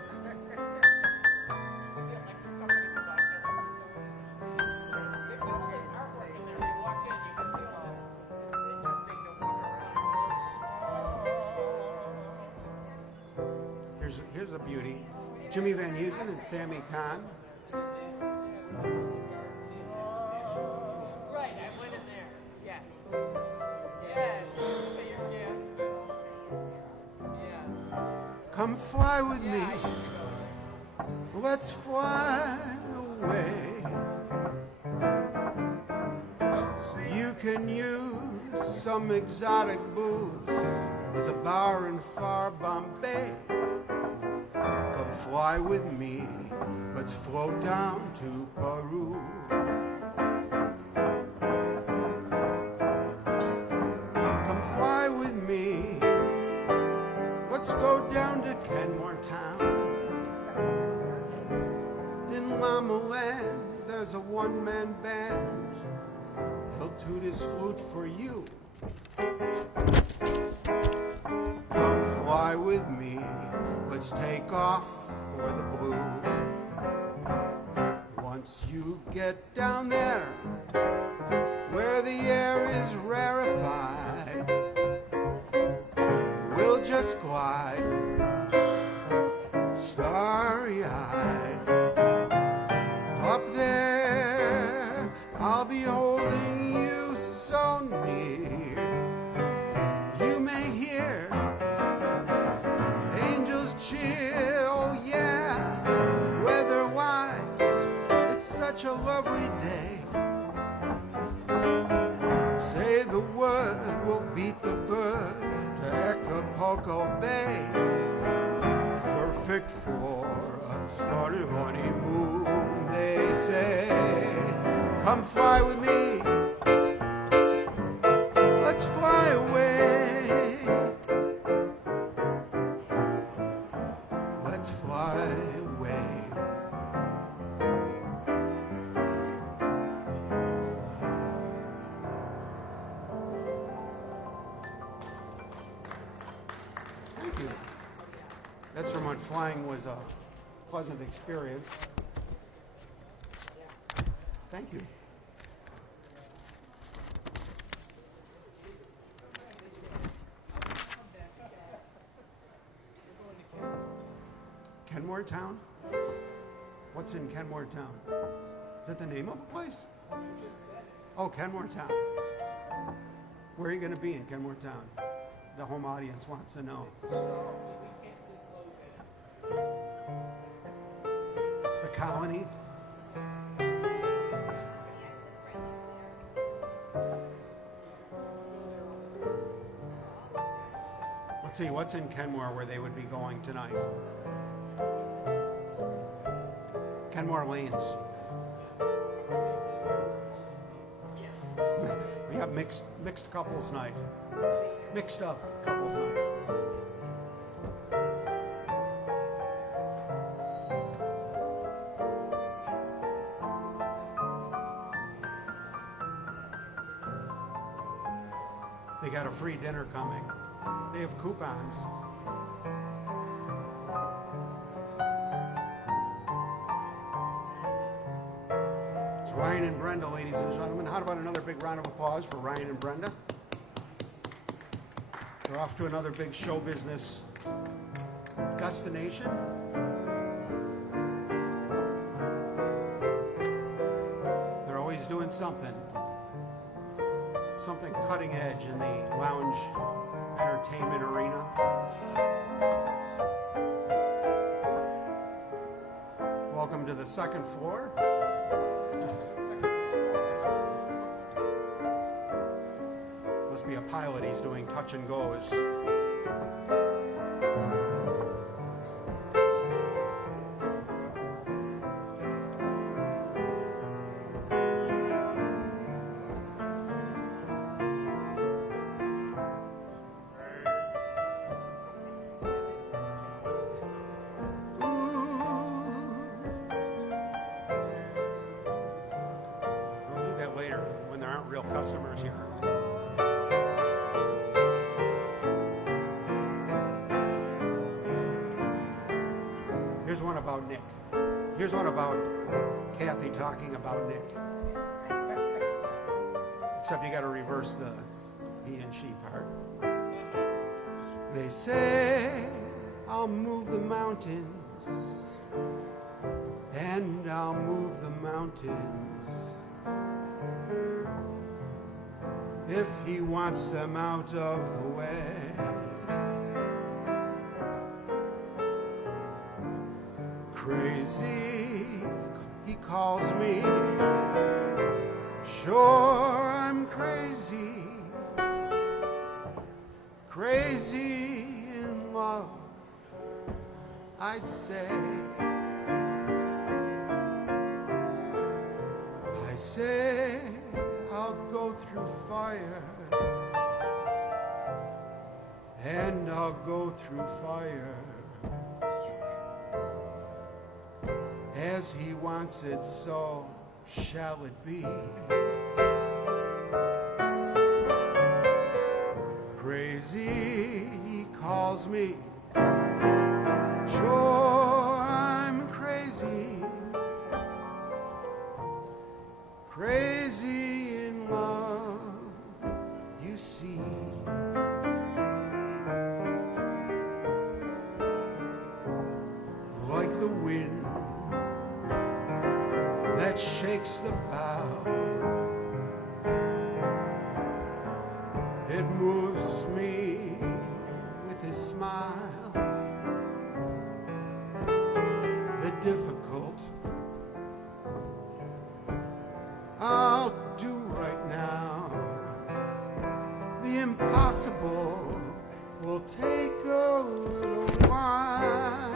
Here's a beauty. Jimmy Van Heusen and Sammy Kahn. Right, I went in there. Yes. Yes. Okay, your gas bill. Yeah. Come fly with me. Let's fly away. You can use some exotic booze. There's a bar in far Bombay. Come fly with me. Let's float down to Peru. Come fly with me. Let's go down to Kenmore Town. In Llama Land, there's a one-man band. He'll toot his flute for you. Come fly with me. Let's take off for the blue. Once you get down there, where the air is rarefied, we'll just glide, starry-eyed. Up there, I'll be holding you so near. You may hear angels cheer, oh yeah. Weather-wise, it's such a lovely day. Say the word, we'll beat the bird to Acapulco Bay. Perfect for a sunny honeymoon, they say. Come fly with me. Let's fly away. Let's fly away. Essermont flying was a pleasant experience. Thank you. Kenmore Town? What's in Kenmore Town? Is that the name of a place? Oh, Kenmore Town. Where are you going to be in Kenmore Town? The home audience wants to know. The Colony? Let's see, what's in Kenmore where they would be going tonight? Kenmore Lanes. We have mixed couples night. Mixed up couples night. They got a free dinner coming. They have coupons. It's Ryan and Brenda, ladies and gentlemen. How about another big round of applause for Ryan and Brenda? They're off to another big show business destination. They're always doing something cutting edge in the lounge entertainment arena. Welcome to the second floor. Must be a pilot. He's doing touch and goes. We'll do that later when there aren't real customers here. Here's one about Nick. Here's one about Kathy talking about Nick. Except you got to reverse the he and she part. They say I'll move the mountains, and I'll move the mountains if he wants them out of the way. Crazy, he calls me. Sure, I'm crazy. Crazy in love, I'd say. I say I'll go through fire, and I'll go through fire as he wants it, so shall it be. Crazy, he calls me. Sure, I'm crazy. Crazy in love, you see. Like the wind that shakes the bough, it moves me with his smile. The difficult I'll do right now. The impossible will take a little while.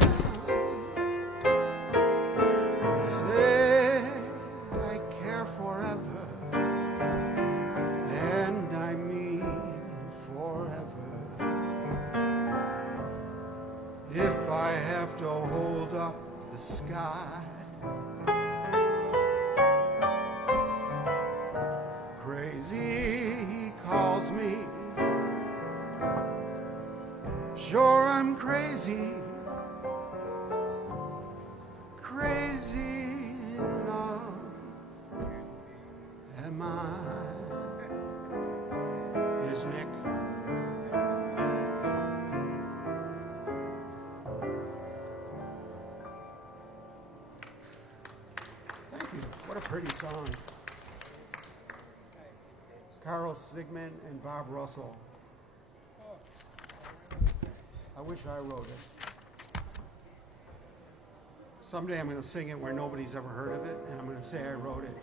Say I care forever, and I mean forever. If I have to hold up the sky, crazy, he calls me. Sure, I'm crazy. pretty song. Carl Sigmund and Bob Russell. I wish I wrote it. Someday I'm going to sing it where nobody's ever heard of it, and I'm going to say I wrote it.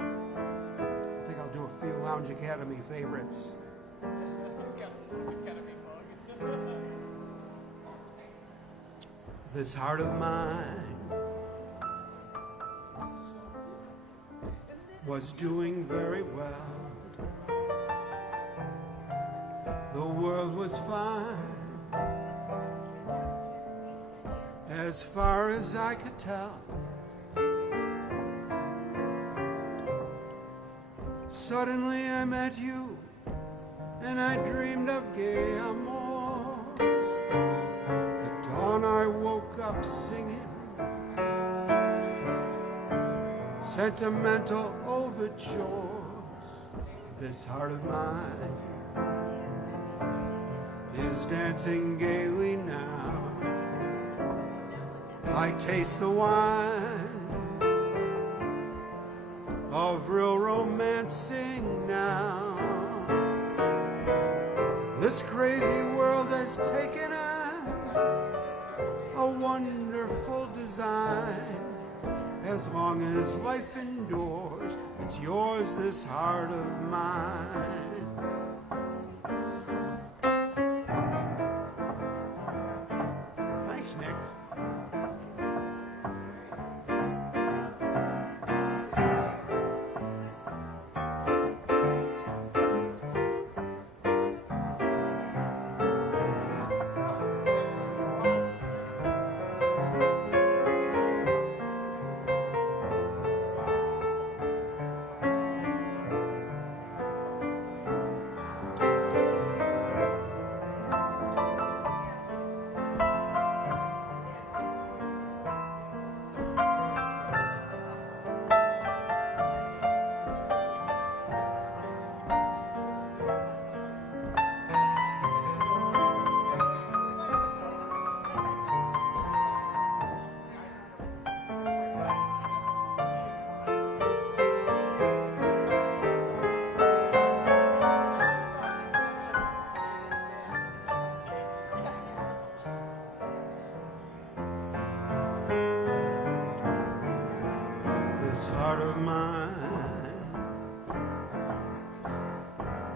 I think I'll do a few Lounge Academy favorites. This heart of mine was doing very well. The world was fine as far as I could tell. Suddenly I met you and I dreamed of gay amour. At dawn I woke up singing sentimental overtures. This heart of mine is dancing gaily now. I taste the wine of real romancing now. This crazy world has taken on a wonderful design. As long as life endures, it's yours, this heart of mine. Thanks, Nick. This heart of mine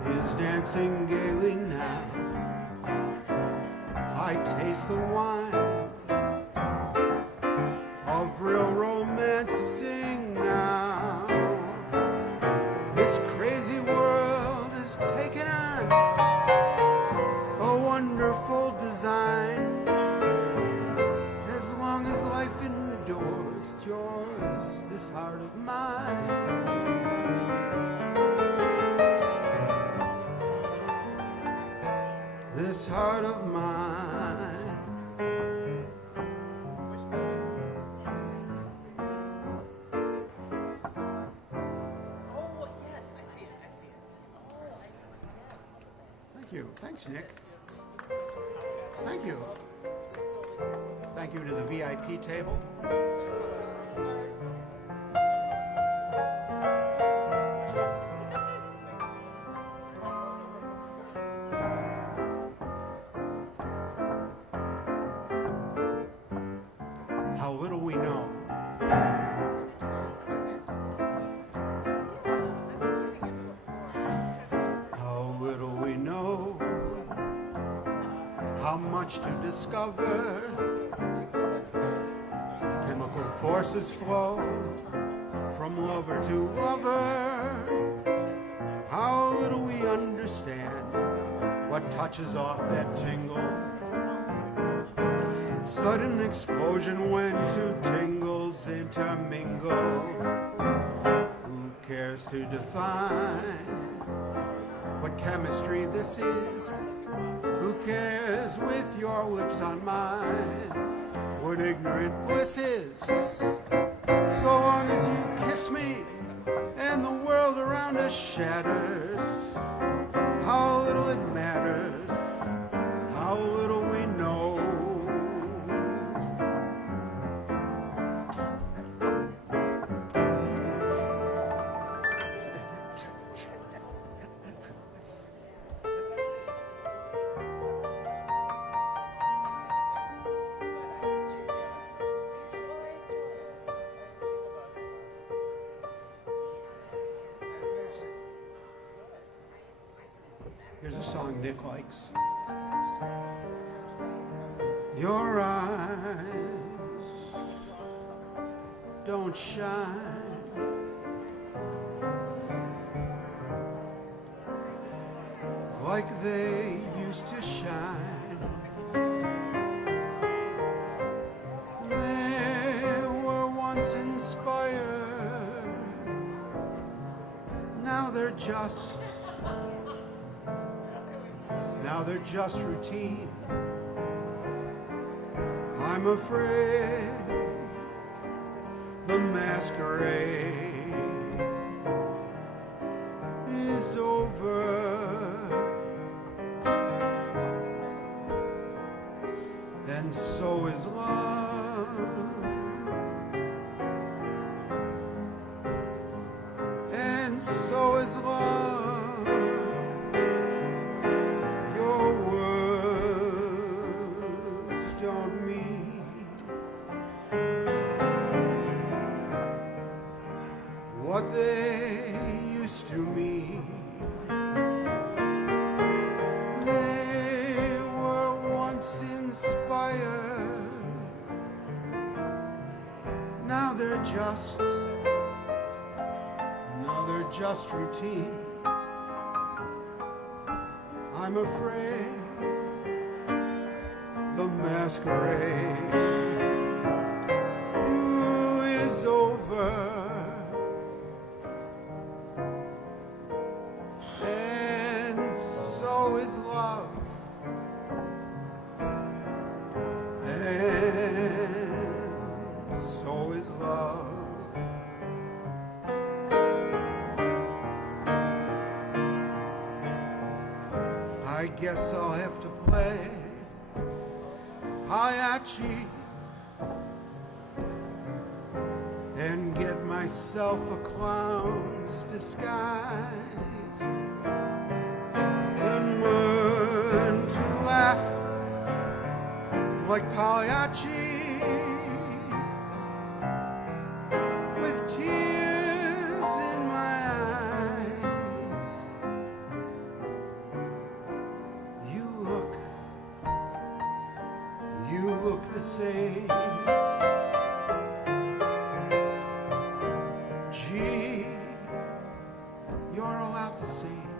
is dancing gaily now. I taste the wine of real romancing now. This crazy world is taking on a wonderful design. As long as life endures, it's yours, this heart of mine. This heart of mine. Oh, yes, I see it. Oh, yes. Thank you. Thanks, Nick. Thank you. Thank you to the VIP table. How little we know. How little we know. How much to discover. Chemical forces flow from lover to lover. How little we understand what touches off that tingle. Sudden explosion when two tingles intermingle. Who cares to define what chemistry this is? Who cares with your lips on mine? what ignorant bliss is. So long as you kiss me and the world around us shatters, how little it matters, how little we know. Here's a song Nick likes. Your eyes don't shine like they used to shine. They were once inspired, now they're just routine. I'm afraid the masquerade is over, and so is love, and so is love. What they used to mean. They were once inspired, now they're just routine. I'm afraid the masquerade is over. So is love, and so is love. I guess I'll have to play Hayachi and get myself a clown's disguise. Learn to laugh like Pagliacci with tears in my eyes. You look the same. Gee, you're a lot the same.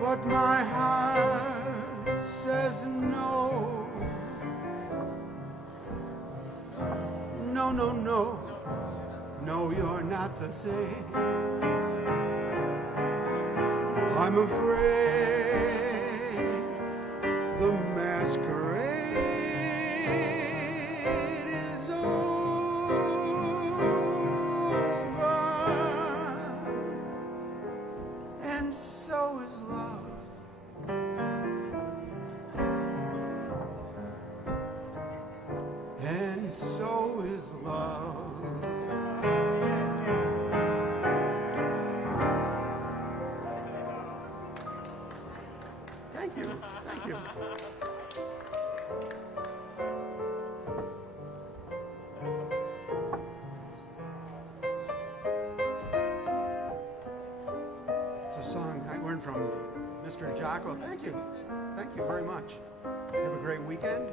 But my heart says no. No, no, no. No, you're not the same. I'm afraid the masquerade is over, and so is love. And so is love. Thank you. Thank you. It's a song I learned from Mr. Jocko. Thank you. Thank you very much. Have a great weekend.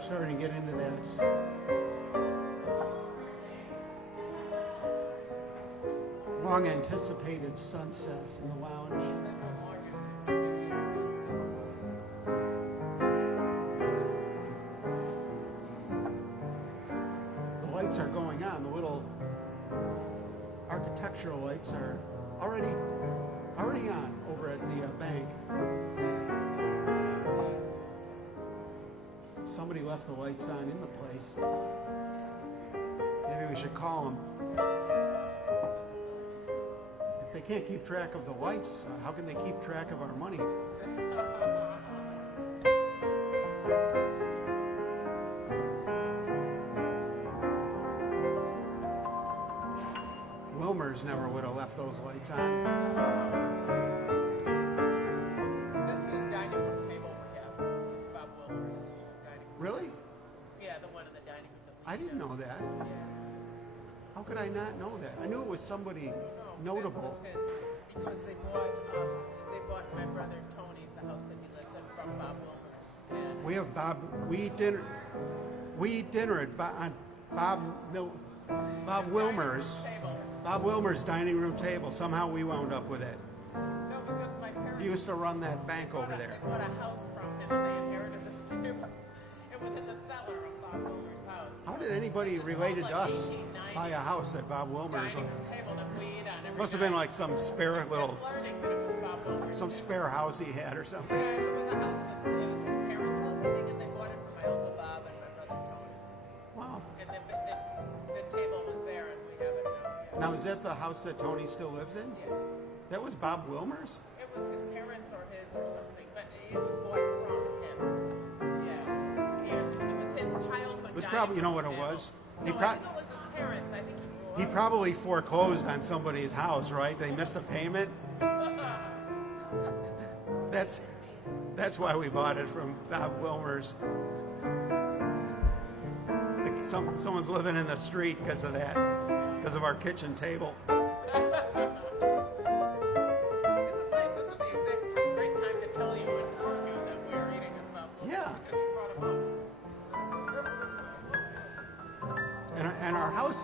Starting to get into that long anticipated sunset in the lounge. lights are going on. The little architectural lights are already on over at the bank. Somebody left the lights on in the place. Maybe we should call them. If they can't keep track of the lights, how can they keep track of our money? Wilmer's never would have left those lights on. That's whose dining room table we have. It's Bob Wilmer's dining room. Really? Yeah, the one in the dining room. That we I didn't have. know that. Yeah. How could I not know that? I knew it was somebody No, notable. this was his, because they bought my brother Tony's, the house that he lives in, from Bob Wilmer's. And We have Bob. We eat dinner at Bob Wilmer's. table. Bob Wilmer's dining room table. Somehow we wound up with it. No, because my parents He used to run that bank over there. They bought a house from him and they inherited this table. It was in the cellar of Bob Wilmer's house. How did anybody This is related all to like us 1890s buy a house at Bob Wilmer's? dining room table that we eat on every Must have been night. like some spare little, Just learning that it was Bob Wilmer's some table. spare house he had or something. Yeah, it was a house that it was his parents' house, I think, and they bought it from my uncle Bob and my brother Tony. Wow. And the table was there, and we have it now. Now is that the house that Tony still lives in? Yes, That was Bob Wilmer's? it was his parents or his or something, but it was bought from him. Yeah, and it was his childhood. It was dining probably, you know what room it table. was? No, I think it was his parents. I think He probably foreclosed on somebody's house, right? They missed a payment. That's why we bought it from Bob Wilmer's. Like someone's living in the street because of that, because of our kitchen table. This is nice. This is the exact great time to tell you and inform you that we're eating at Bob Wilmer's Yeah. because you brought him up. And our house.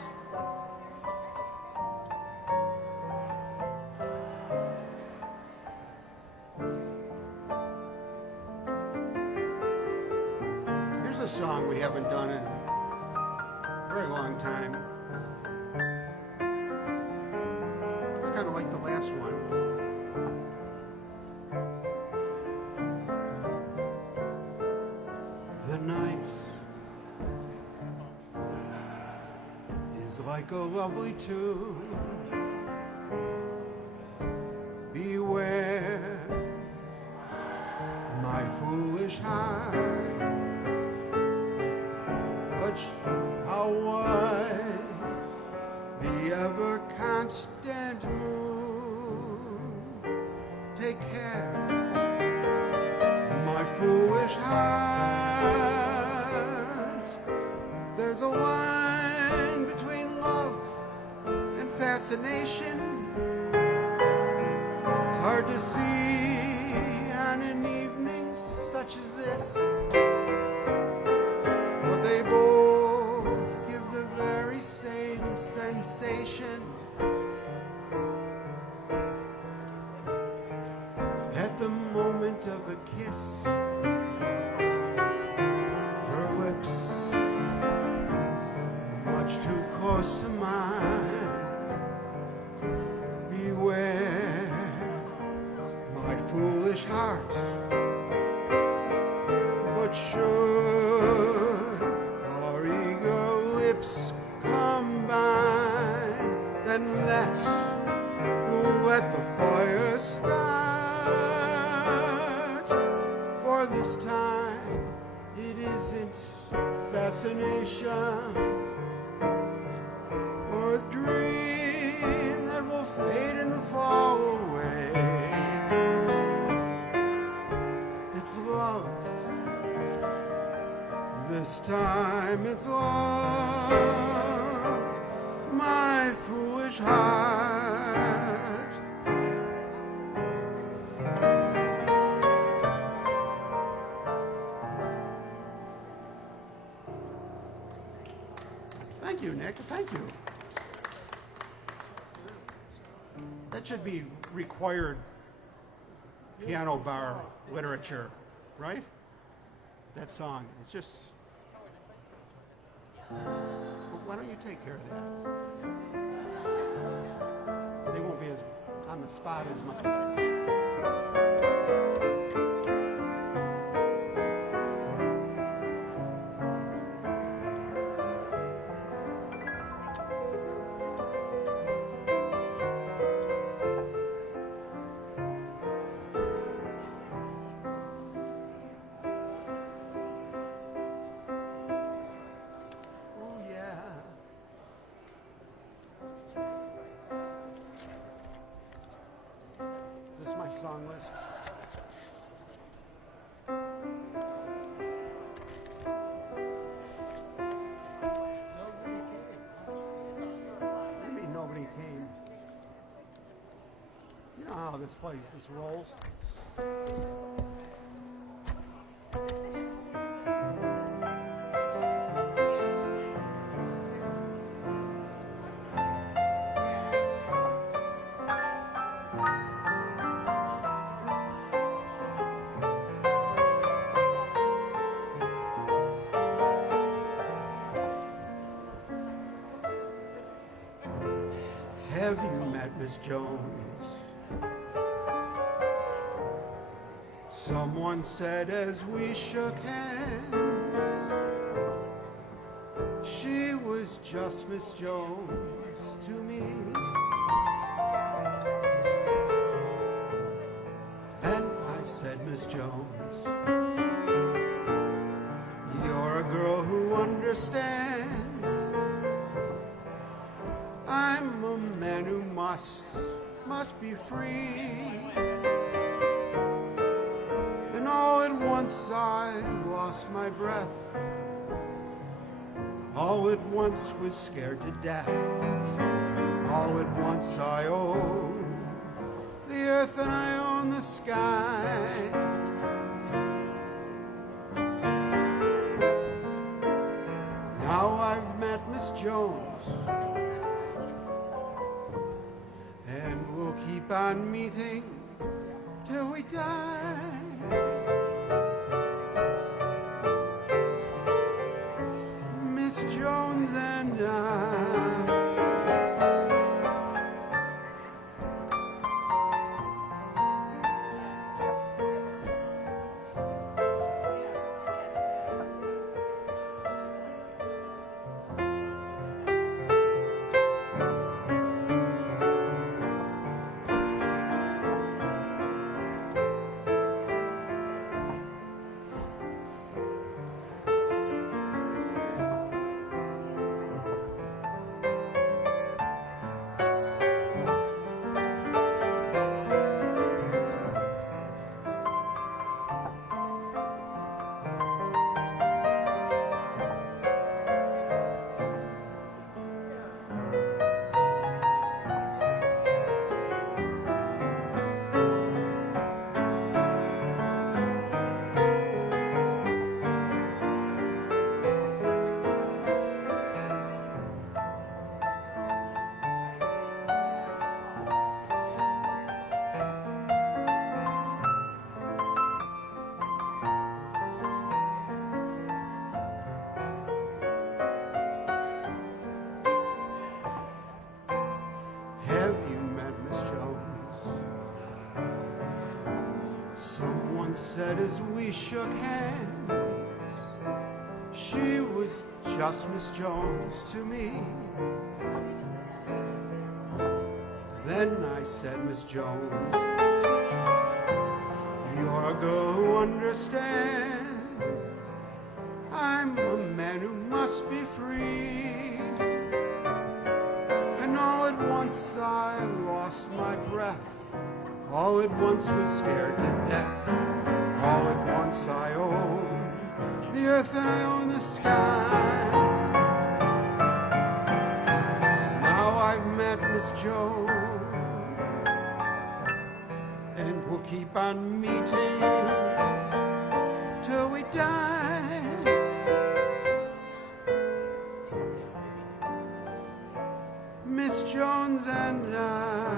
Here's a song we haven't done in a very long time. It's kind of like the last one. The night is like a lovely tune. Beware, my foolish heart. But how wide the ever constant moon. Take care, my foolish heart. There's a line between love and fascination. It's hard to see on an evening such as this, but they both give the very same sensation. At the moment of a kiss, her lips are much too close to mine. Beware, my foolish heart. But should our eager lips combine, then let the fire start. For this time it isn't fascination or a dream that will fade and fall away. It's love. This time it's love, my foolish heart. Thank you, Nick. Thank you. That should be required piano bar literature, right? That song. It's just. why don't you take care of that? They won't be as on the spot as much. Oh yeah. This is my song list. What do you mean nobody came? You know how this place just rolls. Have you met Miss Jones? Someone said as we shook hands, she was just Miss Jones to me. And I said, Miss Jones, you're a girl who understands. I'm a man who must be free. And all at once I lost my breath. All at once was scared to death. All at once I own the earth and I own the sky. Now I've met Miss Jones, and we'll keep on meeting till we die. Miss Jones and I. Have you met Miss Jones? Someone said as we shook hands, she was just Miss Jones to me. Then I said, Miss Jones, you're a girl who understands. I'm a man who must be free. And all at once I lost my breath. All at once was scared to death. All at once I own the earth and I own the sky. Now I've met Miss Jones, and we'll keep on meeting till we die. Miss Jones and I.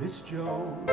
Miss Jones.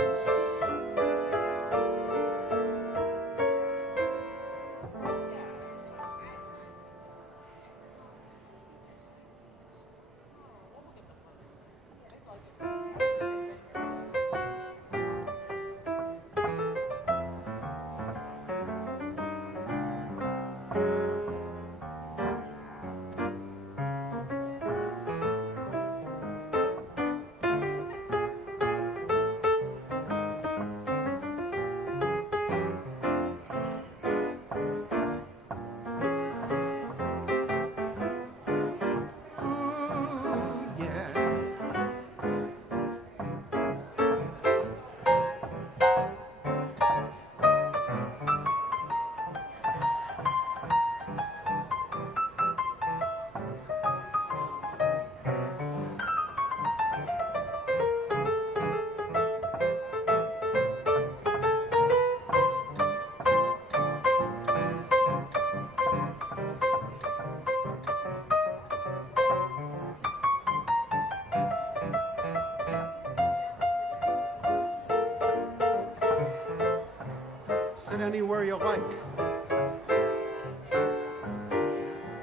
Sit anywhere you like.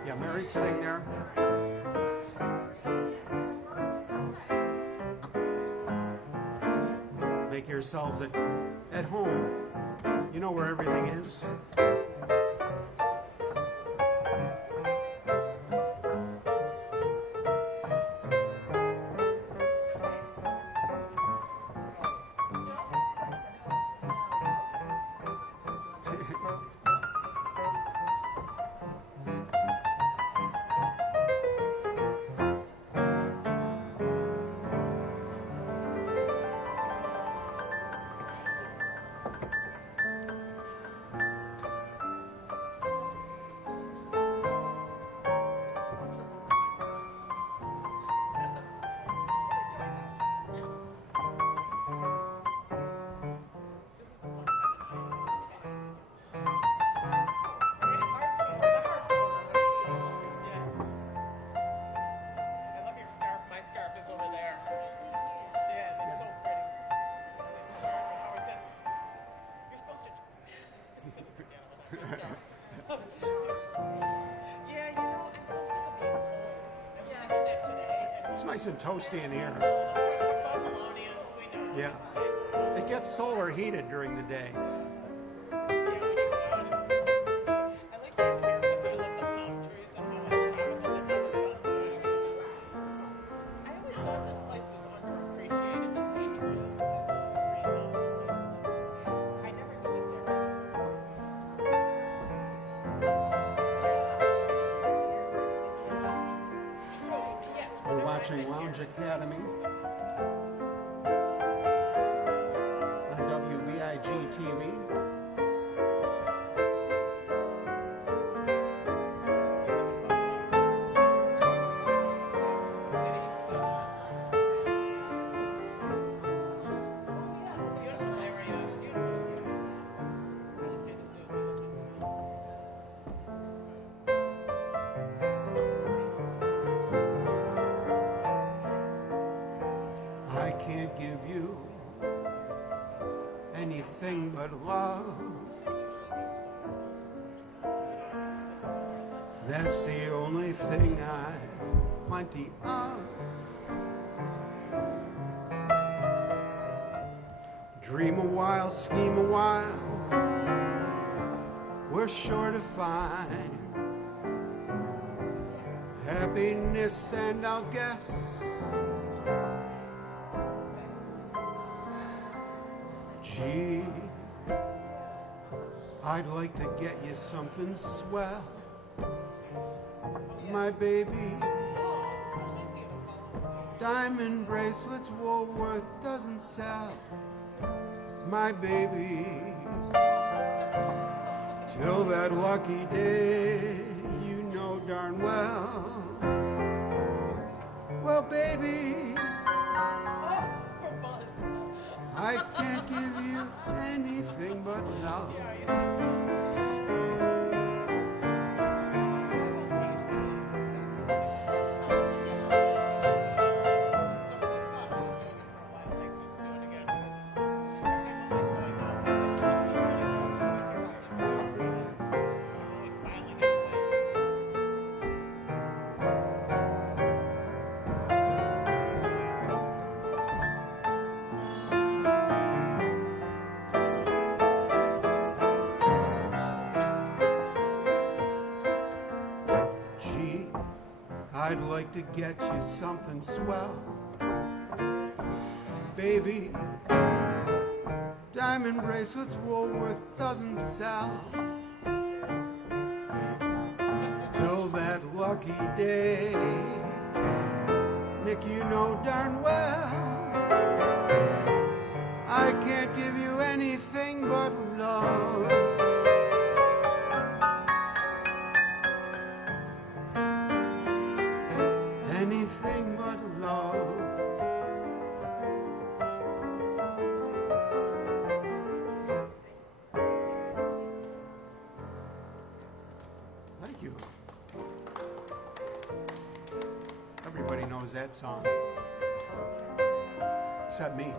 Yeah, Mary's sitting there. Make yourselves at home. You know where everything is. It's nice and toasty in here. Yeah. It gets solar heated during the day. We're watching Lounge Academy on WBIG TV. I can't give you anything but love. That's the only thing I've plenty of. Dream a while, scheme a while, we're sure to find happiness, and I'll guess gee, I'd like to get you something swell, my baby. Diamond bracelets Woolworth doesn't sell, my baby. Till that lucky day, you know darn well. Well, baby, I can't give you anything but love. I'd like to get you something swell. Baby, diamond bracelets Woolworth doesn't sell. Till that lucky day, Nick, you know darn well I can't give you anything but love. Anything but love. Thank you. Everybody knows that song. Except me.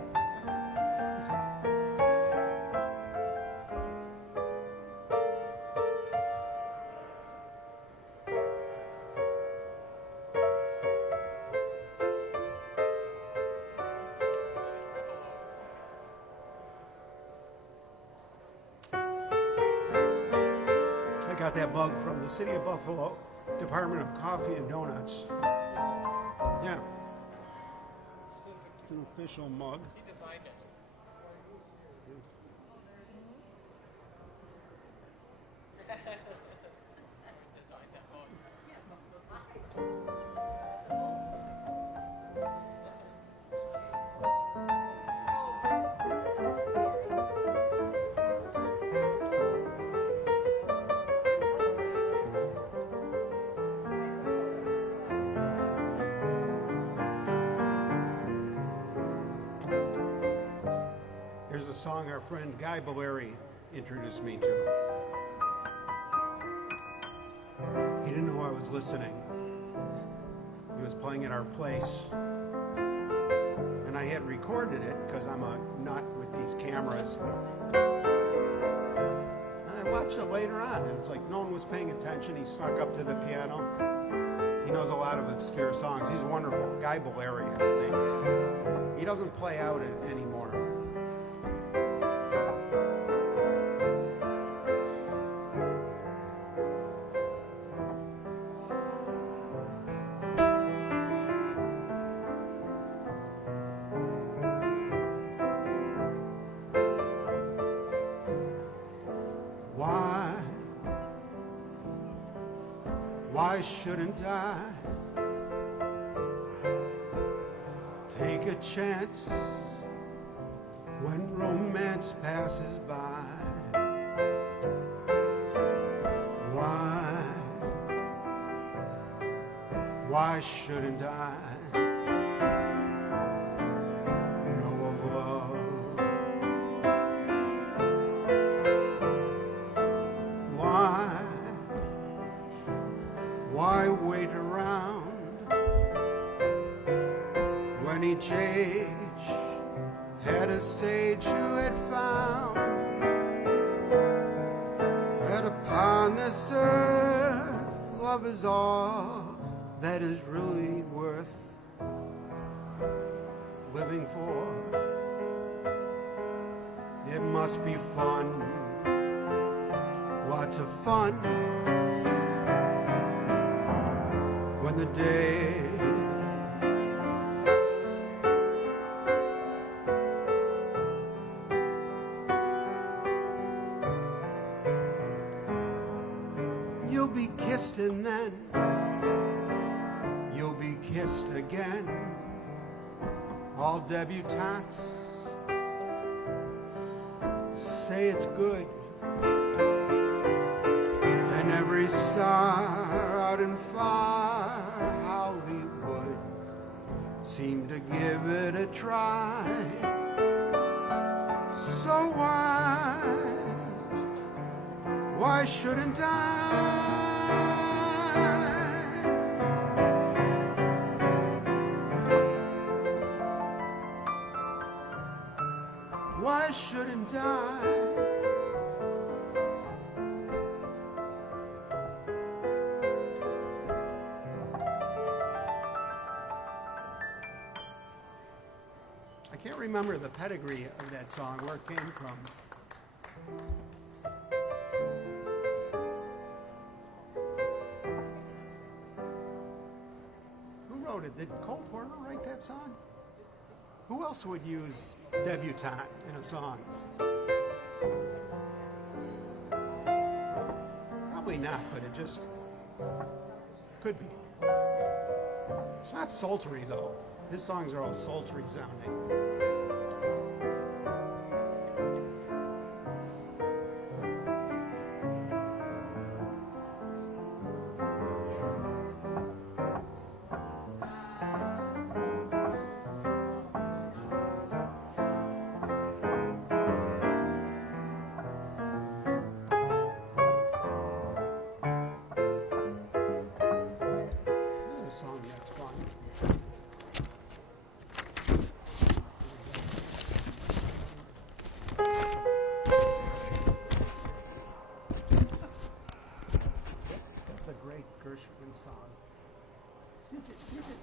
I got that mug from the City of Buffalo Department of Coffee and Donuts. Yeah. It's an official mug. He designed it. Designed that mug. Here's a song our friend Guy Baleri introduced me to. He didn't know I was listening. He was playing at our place. And I had recorded it because I'm a nut with these cameras. And I watched it later on, and it's like no one was paying attention. He snuck up to the piano. He knows a lot of obscure songs. He's wonderful. Guy Baleri is his name. He doesn't play out anymore. Why shouldn't I take a chance when romance passes by? Why shouldn't I know of love? Why wait around when each age had a sage who had found that upon this earth love is all that is really worth living for? It must be fun, lots of fun, when the day you'll be kissed and then you'll be kissed again. All debutantes say it's good, and every star out in far Hollywood seemed to give it a try. So why shouldn't I? Why shouldn't I? I can't remember the pedigree of that song, where it came from. wrote it? Did Cole Porter write that song? Who else would use debutante in a song? Probably not, but it just could be. It's not sultry though. His songs are all sultry sounding. Here's a song that's fun. That's a great Gershwin song.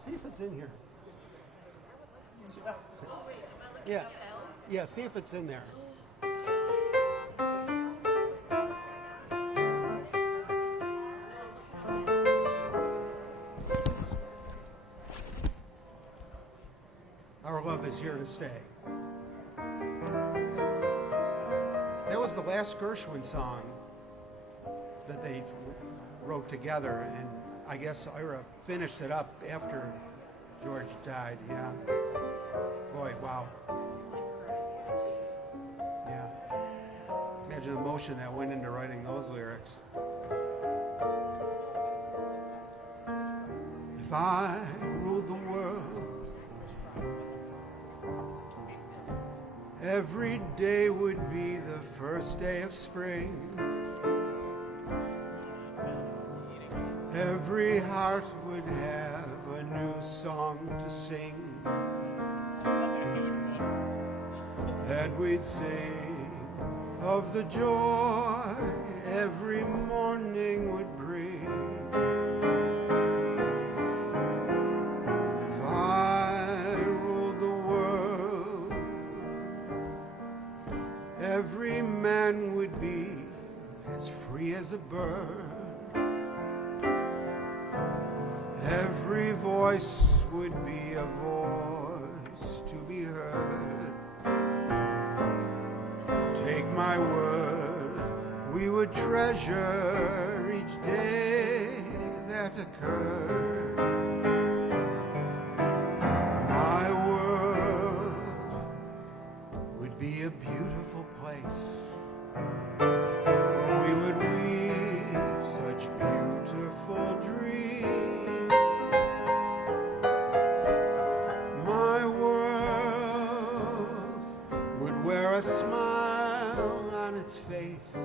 See if it's in here. Yeah, yeah. See if it's in there. Our love is here to stay. That was the last Gershwin song that they wrote together, and I guess Ira finished it up after George died. Yeah. Boy, wow. Yeah. Imagine the emotion that went into writing those lyrics. If I ruled the world, every day would be the first day of spring. Every heart would have a new song to sing. And we'd sing of the joy every morning would bring. If I ruled the world, every man would be as free as a bird. Every voice would be a voice to be heard. Take my word, we would treasure each day that occurred. My world would be a beautiful place. We would weave such beautiful dreams. My world would wear a smile on its face,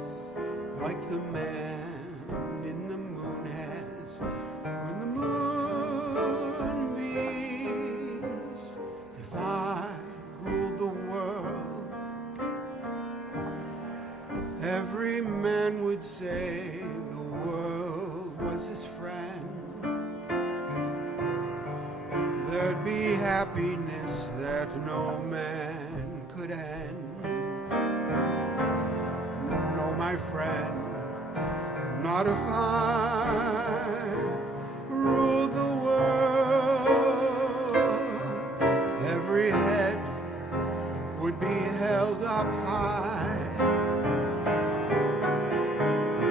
like the man in the moon has when the moon beams. If I ruled the world, every man would say the world was his friend. There'd be happiness that no man could end. No, my friend, not if I ruled the world. Every head would be held up high.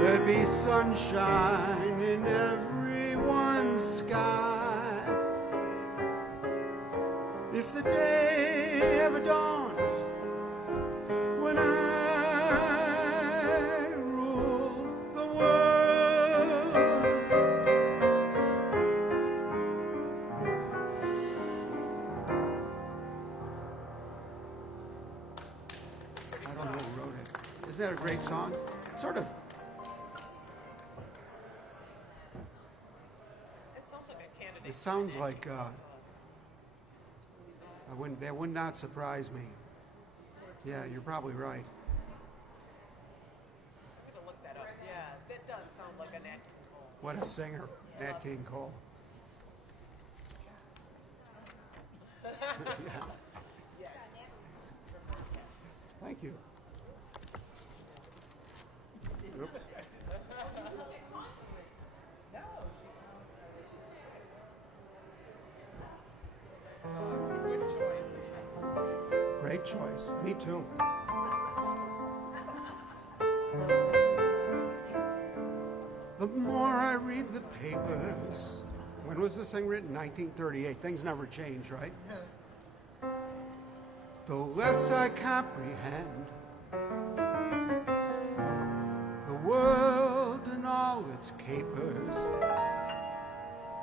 There'd be sunshine in everyone's sky. If the day ever dawned when I ruled the world, I don't know who wrote it. Isn't that a great song? Sort of. It sounds like a candidate. It sounds like that would not surprise me. Yeah, you're probably right. I'm gonna look that up. Yeah, that does sound like a Nat King Cole. What a singer, Nat King Cole. Yeah. Thank you. Oops. Great choice. Me too. The more I read the papers. When was this thing written? 1938. Things never change, right? The less I comprehend the world and all its capers,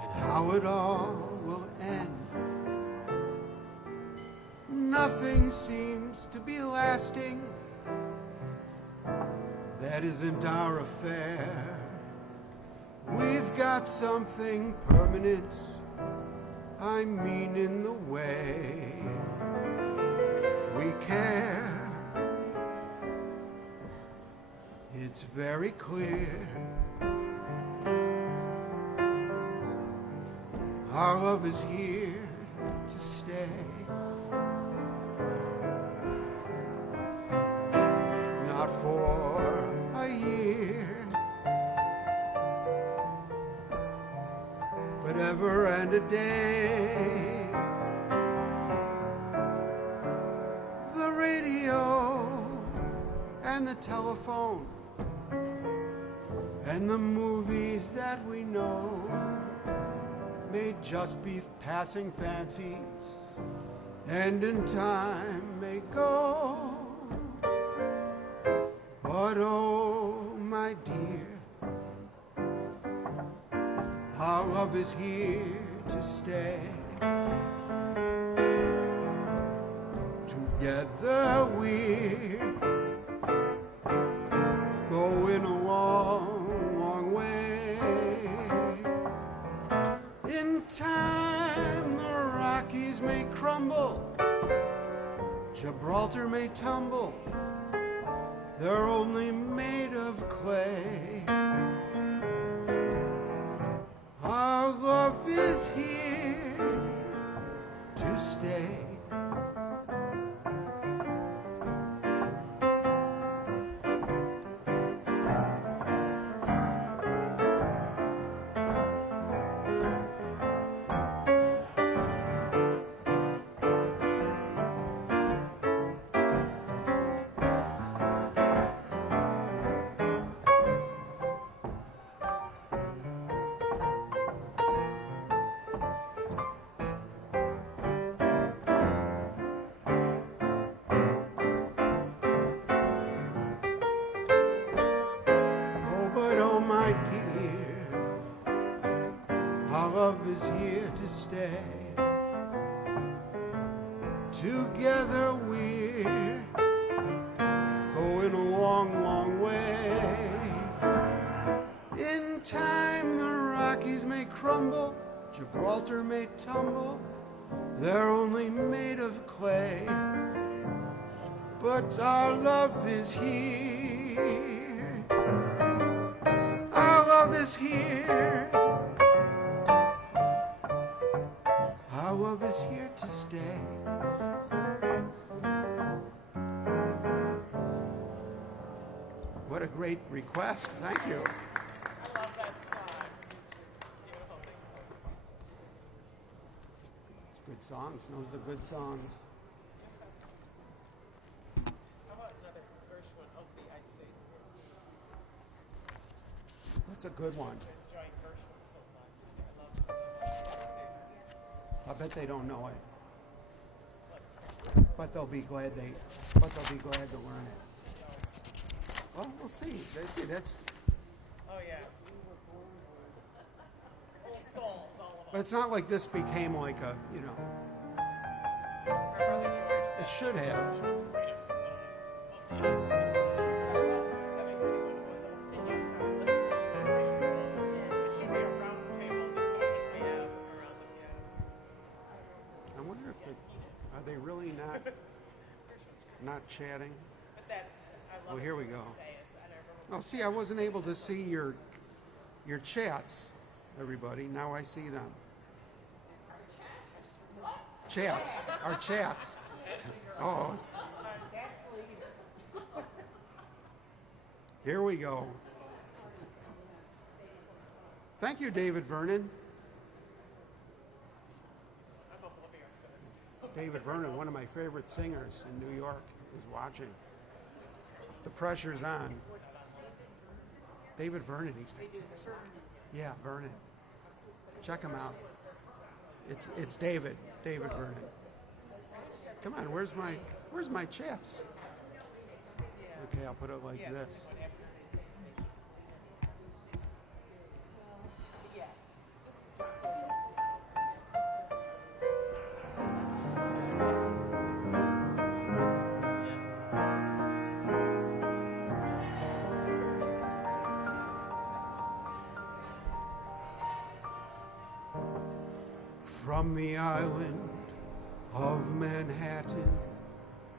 and how it all will end. Nothing seems to be lasting. That isn't our affair. We've got something permanent, I mean in the way we care. It's very clear our love is here to stay. Not for a year, but ever and a day. The radio and the telephone and the movies that we know may just be passing fancies, and in time may go. But oh, my dear, our love is here to stay. Together we're going a long, long way. In time the Rockies may crumble, Gibraltar may tumble, they're only made of clay. Our love is here to stay. My dear, our love is here to stay. Together we're going a long, long way. In time the Rockies may crumble, Gibraltar may tumble, they're only made of clay. But our love is here. Our love is here. Our love is here to stay. What a great request. Thank you. I love that song. Beautiful thing. It's good songs. Those are good songs. How about another Gershwin, Oh, the I See? That's a good one. I enjoy Gershwin so much. I love I bet they don't know it. Let's But they'll be glad to learn it. Well, we'll see. They see that's. Oh, yeah. Old souls, all of But it's not like this became like a, you know. My brother George said It should have. it's the greatest song. Well, yes. Having anyone with opinions on this, it's the greatest song. It should be a round table discussion we have around the piano. I wonder if are they really not chatting? But that, I love Well, here we go. Space, and I remember Oh, see, I wasn't able to see your chats, everybody. Now I see them. Chats. Our chats. Oh. Here we go. Thank you, David Vernon. I'm oblivious to this. David Vernon, one of my favorite singers in New York, is watching. The pressure's on. David Vernon, he's fantastic. Yeah, Vernon. Check him out. It's David Vernon. Come on, where's my chats? Okay, I'll put it like this. From the island of Manhattan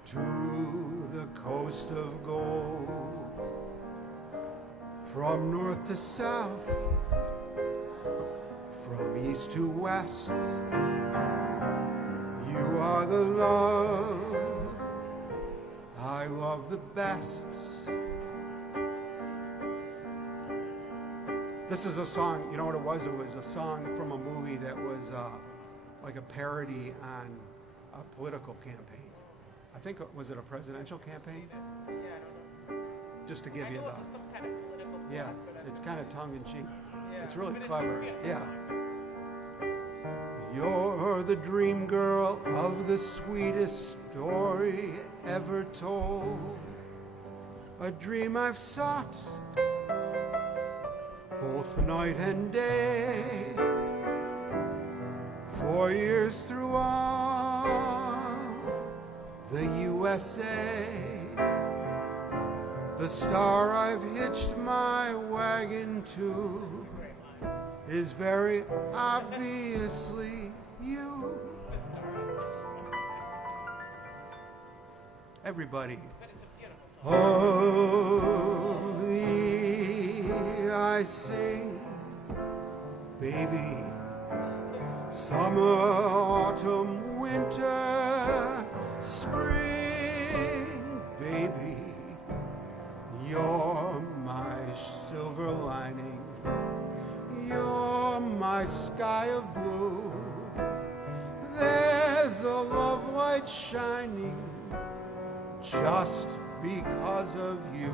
to the coast of gold, from north to south, from east to west, you are the love I love the best. This is a song, you know what it was? It was a song from a movie that was like a parody on a political campaign. I think, was it a presidential campaign? Yeah, I don't know. Just to give I you know the, it was some kind of political yeah, talk, but I it's don't kind of tongue in cheek. Yeah, It's really but clever. a beautiful Yeah. song. You're the dream girl of the sweetest story ever told. A dream I've sought both night and day, 4 years through all the USA. The star I've hitched my wagon to is very obviously you. Everybody. But it's a beautiful song. Of thee I sing, baby. Summer, autumn, winter, spring, baby. You're my silver lining. You're my sky of blue. There's a love light shining just because of you.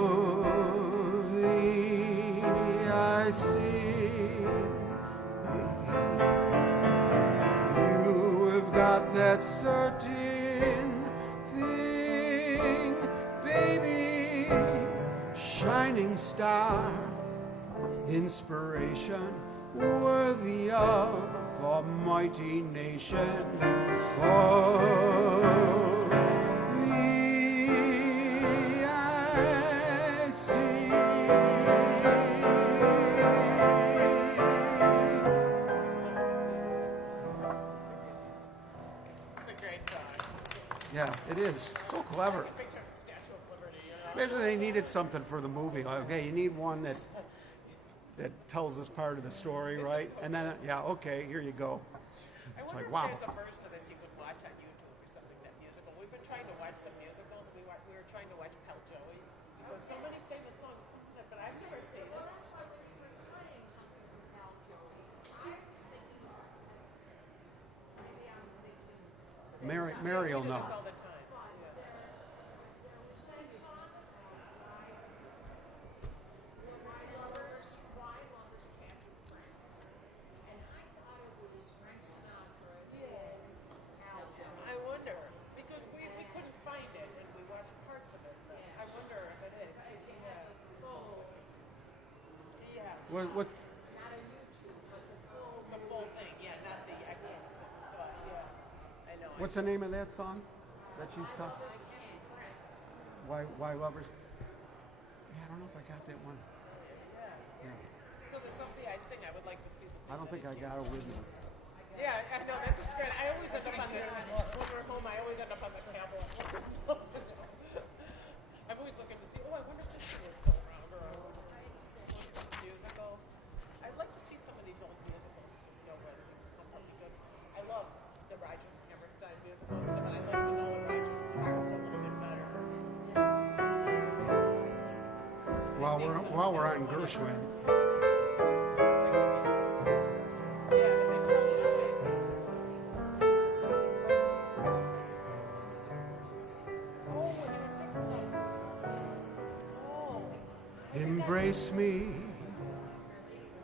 Of thee I sing, baby. You have got that certain thing, baby. Shining star, inspiration worthy of a mighty nation. Of thee I sing. It's a great song. Yeah, it is. So clever. Picture of the Statue of Liberty, you know? Maybe they needed something for the movie. Okay, you need one that tells this part of the story, right? And then, yeah, okay, here you go. I It's wonder like, wow. if there's a version of this you could watch on YouTube or something, that musical. We've been trying to watch some musicals. We were trying to watch Pal Joey. Because so many famous songs come from it, but I've never seen it. Mary will We do know. this all the time. I wonder, because we couldn't find it and we watched parts of it, but I wonder if it is. Yeah. What? The full thing, yeah, not the excerpts that we saw. Yeah. I know. What's the name of that song that she's talking? Why lovers? Yeah, I don't know if I got that one. Yeah. So the Sophie I sing, I would like to see the I don't think I got it with me. Yeah, I know, that's good. I always end up on the, when we're home, I always end up on the tablet. I'm always looking to see, oh, I wonder if this is still around or musical. I'd like to see some of these old musicals and just know where things come from because I love the Rodgers and Hammerstein musicals, but I'd like to know the Rodgers and Pirates a little bit better. While we're on Gershwin, Yeah. Embrace me,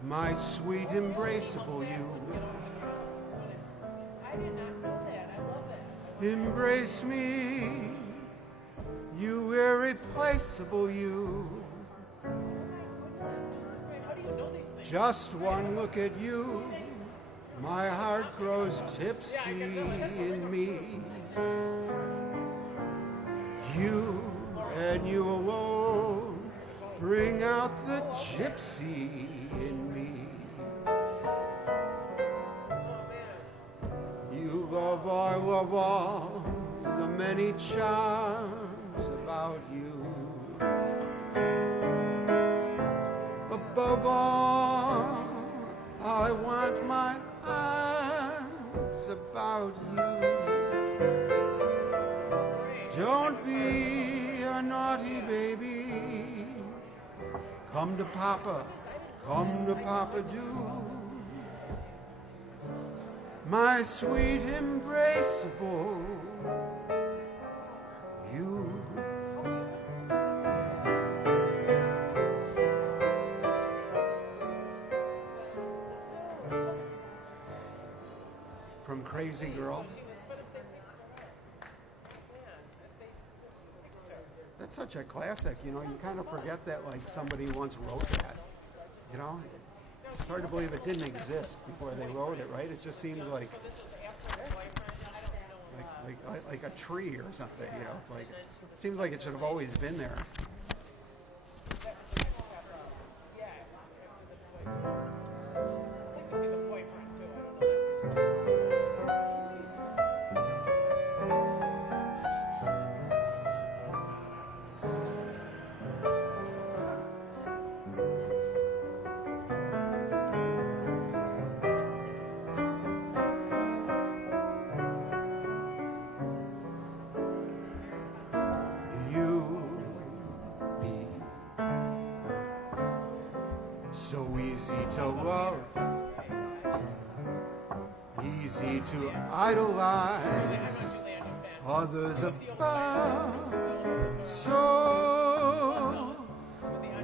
my sweet embraceable you. Embrace me, you irreplaceable you. Just one look at you, my heart grows tipsy in me. You and you alone bring out the gypsy in me. You love, I love all the many charms about you. Above all, I want my arms about you. Don't be a naughty baby. Come to Papa do. My sweet embraceable you. From Crazy Girl. That's such a classic, you know, you kind of forget that like somebody once wrote that, you know? It's hard to believe it didn't exist before they wrote it, right? It just seems like a tree or something, you know? It's like, it seems like it should have always been there. So easy to love, easy to idolize, others above, so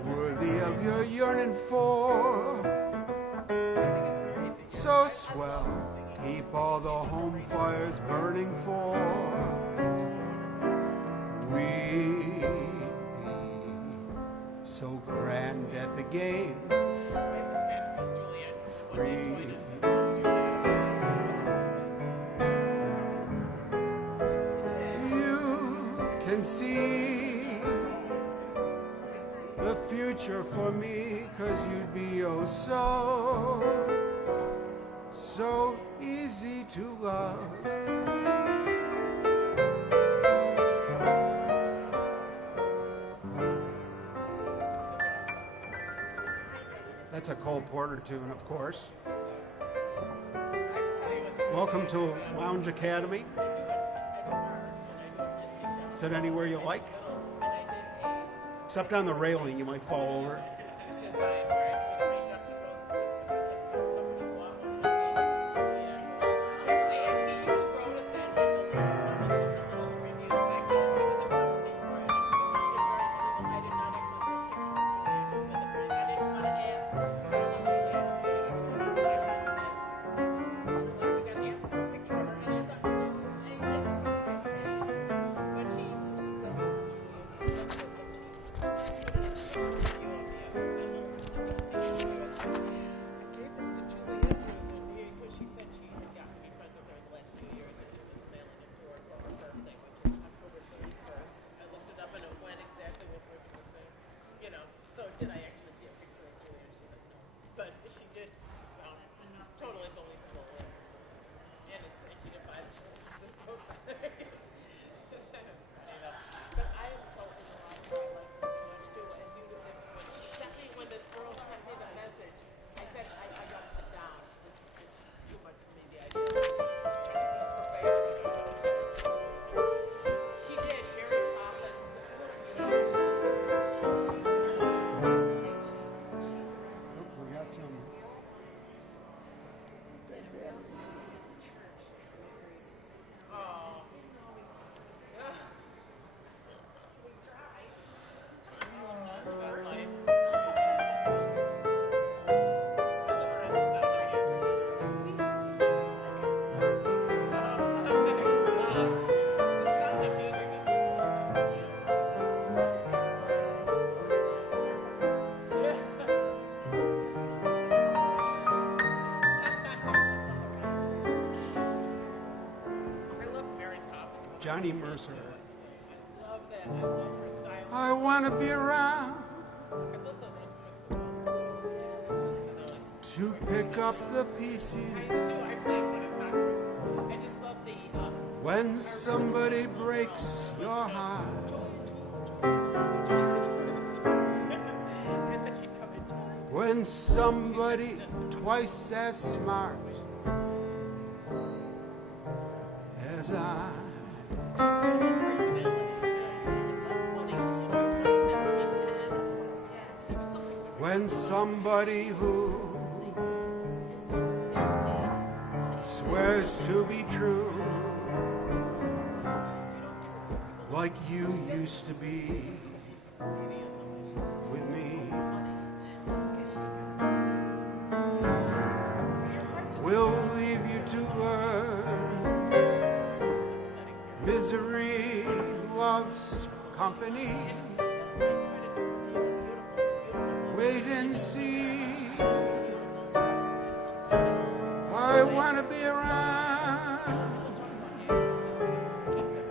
worthy of your yearning for, so swell, keep all the home fires burning for, we'd be so grand at the game. Free. You can see the future for me, 'cause you'd be oh so easy to love. That's a Cole Porter tune, of course. Welcome to Lounge Academy. Sit anywhere you like. Except on the railing, you might fall over. Johnny Mercer. Love that. I love her style. I want to be around I love those old Christmas songs. to pick up the pieces I play when it's not Christmas. I just love the when somebody breaks your heart. and then she'd come in time. When somebody twice as smart as I. Personality. It's so funny. When somebody who swears to be true, like you used to be with me, will leave you to earn misery loves company. Wait and see. I want to be around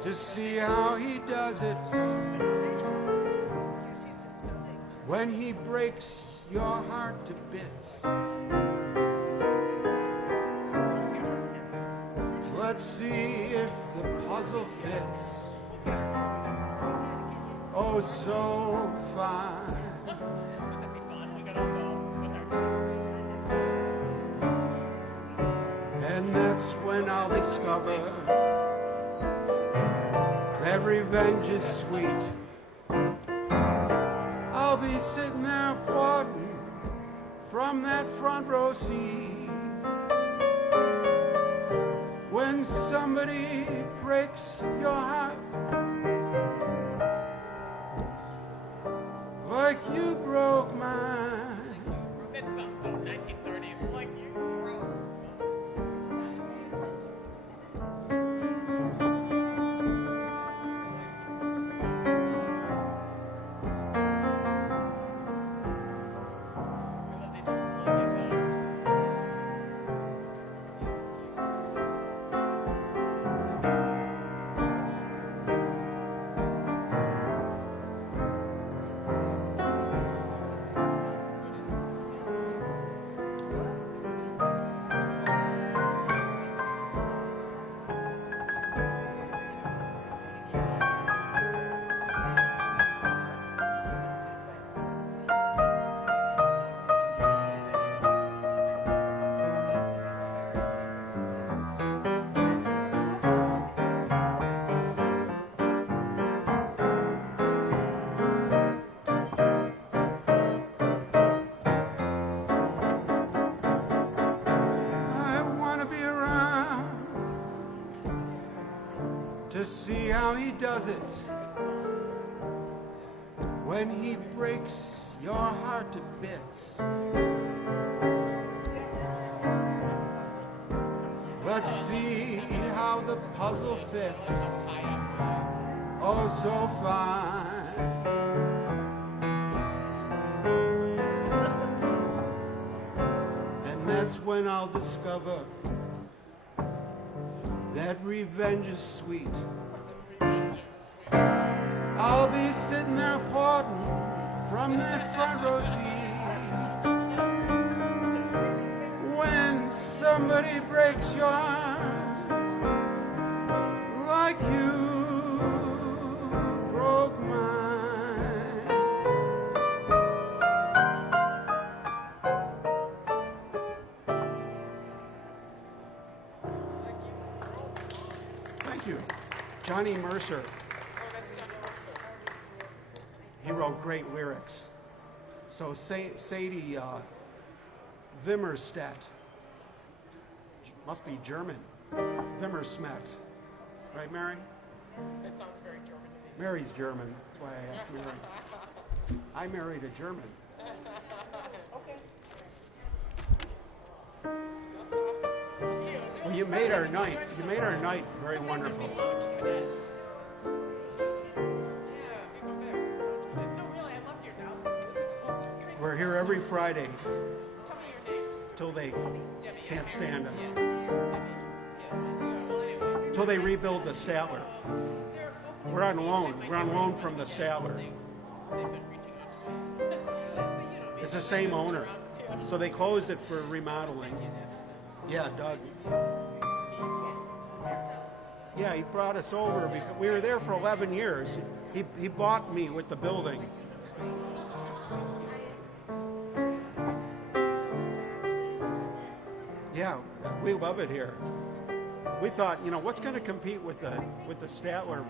to see how he does it when he breaks your heart to bits. Let's see if the puzzle fits. Oh, so fine. And that's when I'll discover that revenge is sweet. I'll be sitting there applauding from that front row seat when somebody breaks your heart like you broke mine. That sounds so 1930s. Like you. To see how he does it when he breaks your heart to bits. Let's see how the puzzle fits. Oh, so fine. And that's when I'll discover that revenge is sweet. I'll be sitting there applauding from that front row seat when somebody breaks your heart like you broke mine. Thank you. Johnny Mercer. He wrote great lyrics. So Sadie Wimmerstedt, must be German. Wimmersmet. Right, Mary? That sounds very German to me. Mary's German. That's why I asked Mary. I married a German. Okay. Well, you made our night. You made our night very wonderful. We're here every Friday till they can't stand us. Till they rebuild the Statler. We're on loan. We're on loan from the Statler. It's the same owner. So they closed it for remodeling. Yeah, Doug. Yeah, he brought us over because we were there for 11 years. He bought me with the building. Yeah, we love it here. We thought, what's going to compete with the Statler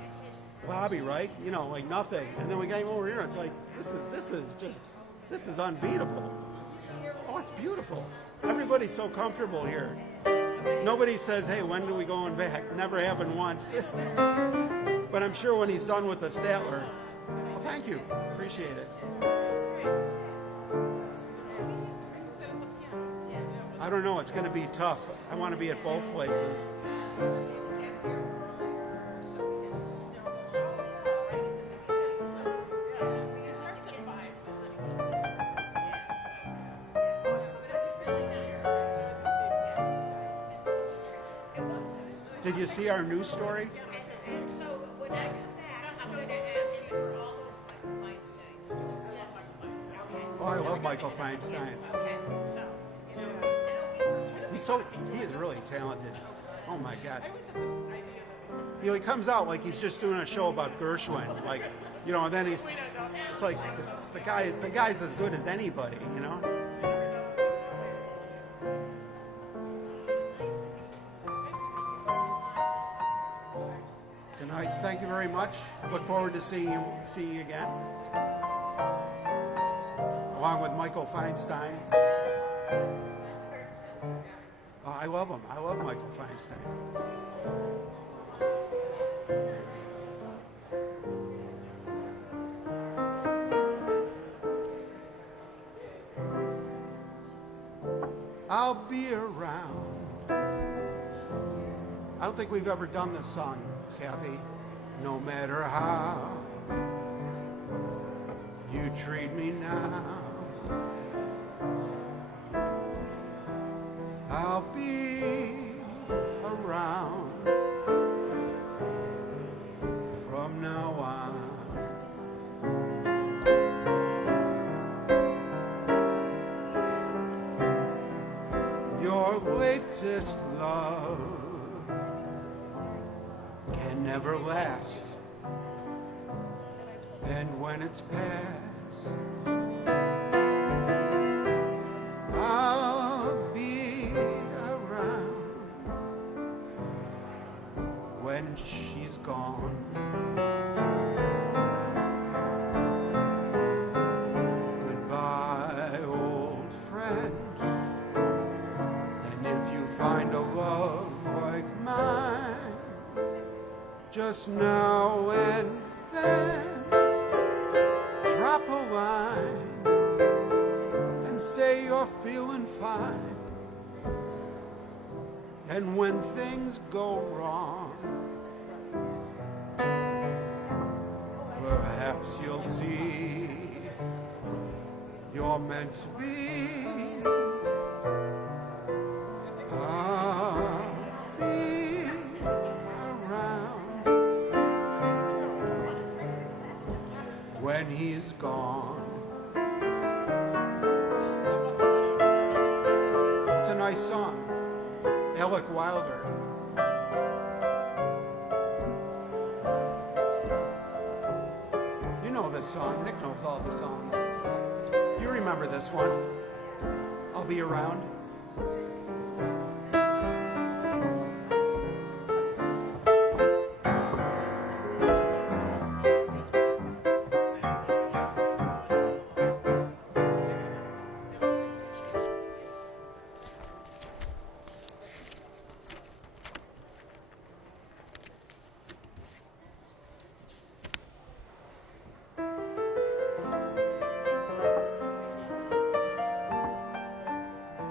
lobby, right? Like nothing. And then we came over here. It's like this is unbeatable. Oh, it's beautiful. Everybody's so comfortable here. Nobody says, "Hey, when do we going back?" Never happened once. But I'm sure when he's done with the Statler, well, thank you. Appreciate it. I don't know. It's going to be tough. I want to be at both places. Did you see our news story? And so when I come back, I'm going to ask you for all those Michael Feinsteins. Oh, I love Michael Feinstein. Okay, so, He is really talented. Oh my God. He comes out like he's just doing a show about Gershwin, and then it's like the guy's as good as anybody, Good night. Thank you very much. Look forward to seeing you again, along with Michael Feinstein. Oh, I love him. I love Michael Feinstein. I'll be around. I don't think we've ever done this song, Kathy. No matter how you treat me now, I'll be around from now on. Your latest love can never last, and when it's past, I'll be around when she's gone. Goodbye, old friend, and if you find a love like mine, just now and then drop a line and say you're feeling fine. And when things go wrong, perhaps you'll see you're meant to be. I'll be around when he's gone. It's a nice song. Alec Wilder. You know this song. Nick knows all the songs. You remember this one. I'll be around.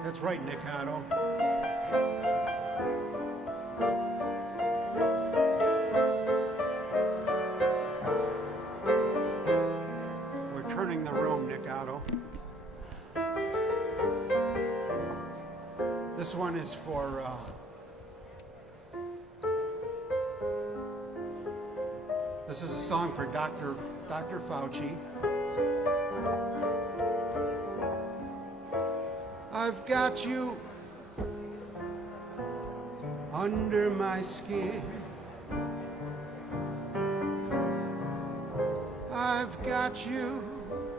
That's right, Nick Otto. We're turning the room, Nick Otto. This one is for This is a song for Dr. Fauci. I've got you under my skin. I've got you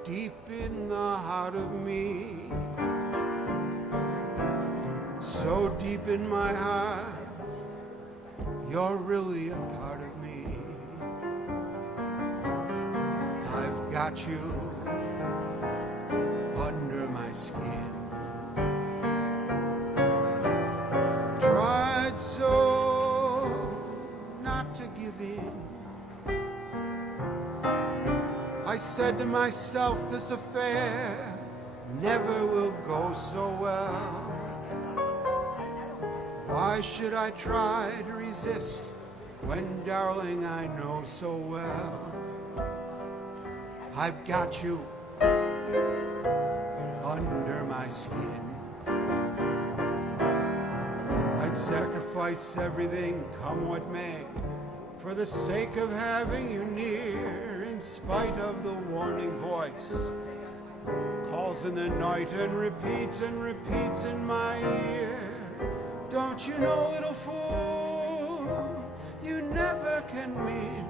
deep in the heart of me. So deep in my heart, you're really a part of me. I've got you under my skin. Tried so not to give in. I said to myself, this affair never will go so well. Why should I try to resist when, darling, I know so well I've got you under my skin. I'd sacrifice everything, come what may, for the sake of having you near, in spite of the warning voice. Calls in the night and repeats in my ear. Don't you know, little fool, you never can win.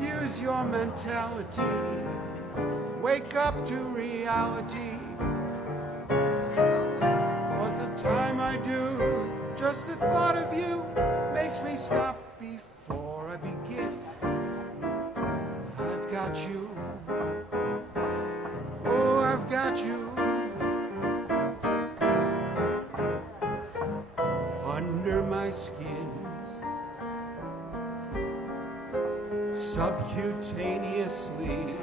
Use your mentality, wake up to reality. But the time I do, just the thought of you makes me stop before I begin. I've got you, oh, I've got you under my skin, subcutaneously.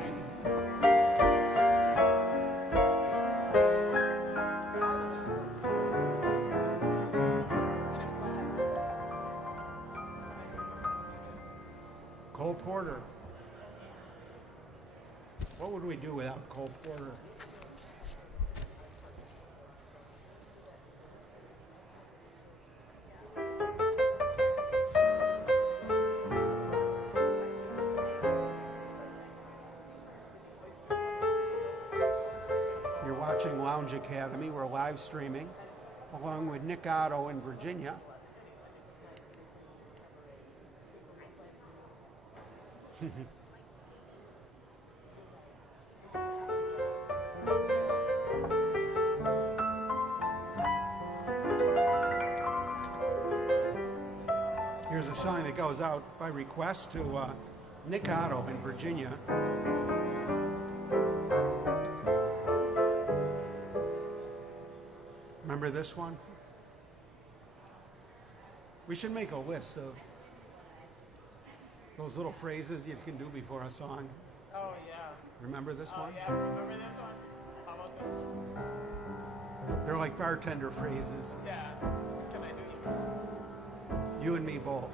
Cole Porter. What would we do without Cole Porter? You're watching Lounge Academy. We're live streaming along with Nick Otto in Virginia. Here's a song that goes out by request to Nick Otto in Virginia. Remember this one? We should make a list of those little phrases you can do before a song. Oh, yeah. Remember this one? Yeah, remember this one? How about this one? They're like bartender phrases. Yeah. Can I do you? You and me both.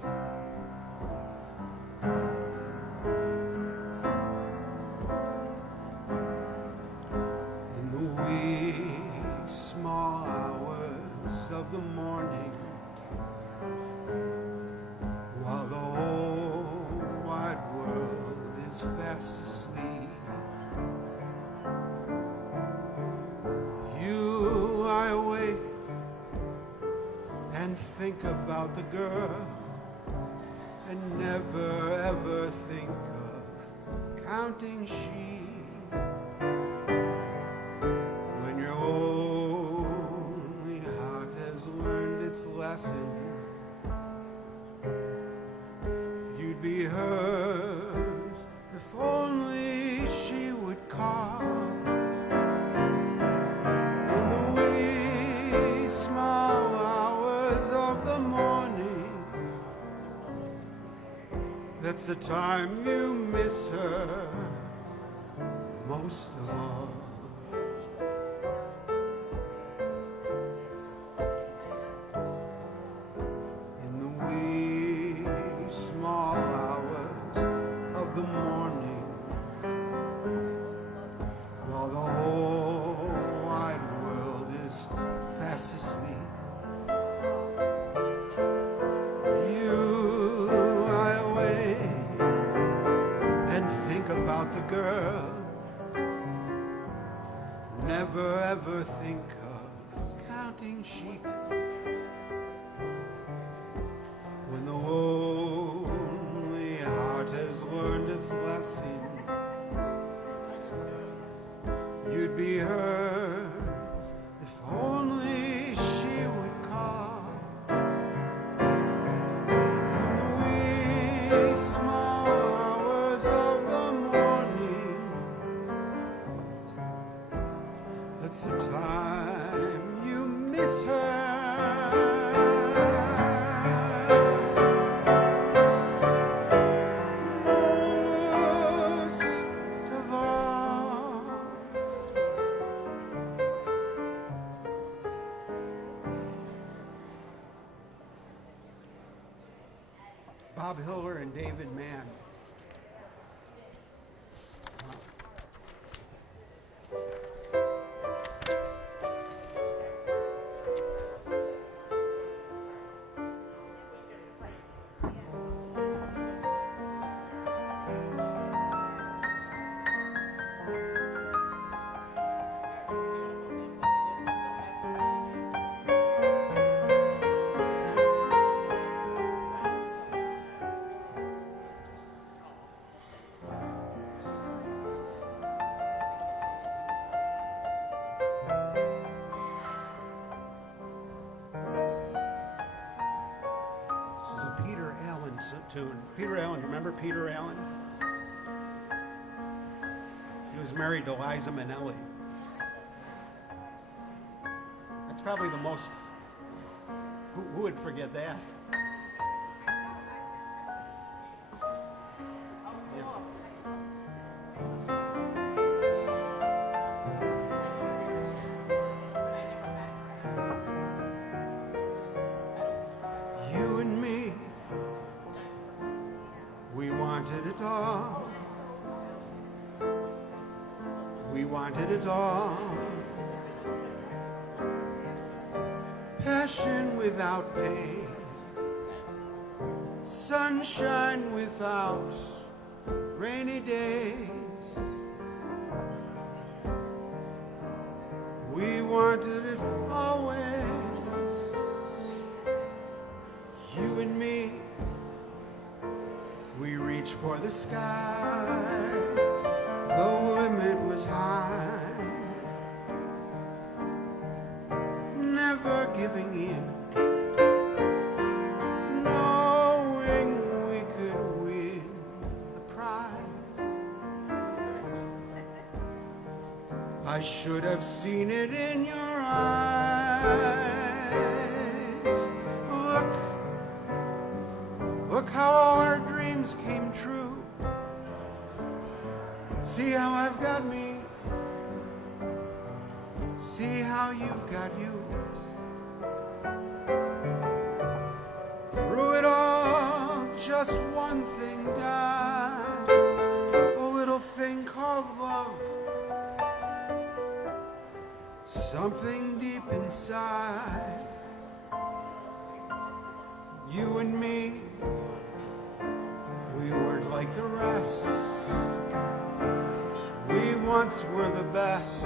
In the wee small hours of the morning, while the whole wide world is fast asleep, I awake and think about the girl, and never ever think of counting sheep. When your only heart has learned its lesson, you'd be hers if only she would call. That's the time you miss her most of all. In the wee small hours of the morning, while the whole wide world is fast asleep, I its blessing. You'd be hers if only she would call. In the wee small hours of the morning, that's the time you miss her. Most of all. Bob Hiller and David Mann. This is a Peter Allen tune. Peter Allen, remember Peter Allen? He was married to Liza Minnelli. That's probably the most. Who would forget that? You and me, we wanted it all. We wanted it all. Passion without pain, sunshine without rainy days. We wanted it always. You and me, we reached for the sky. The limit was high. Never giving in, knowing we could win the prize. I should have seen it in your eyes. Look how all our dreams came true. See how I've got me. See how you've got you. Through it all, just one thing died. A little thing called love. Something deep inside. You and me, we weren't like the rest. We once were the best.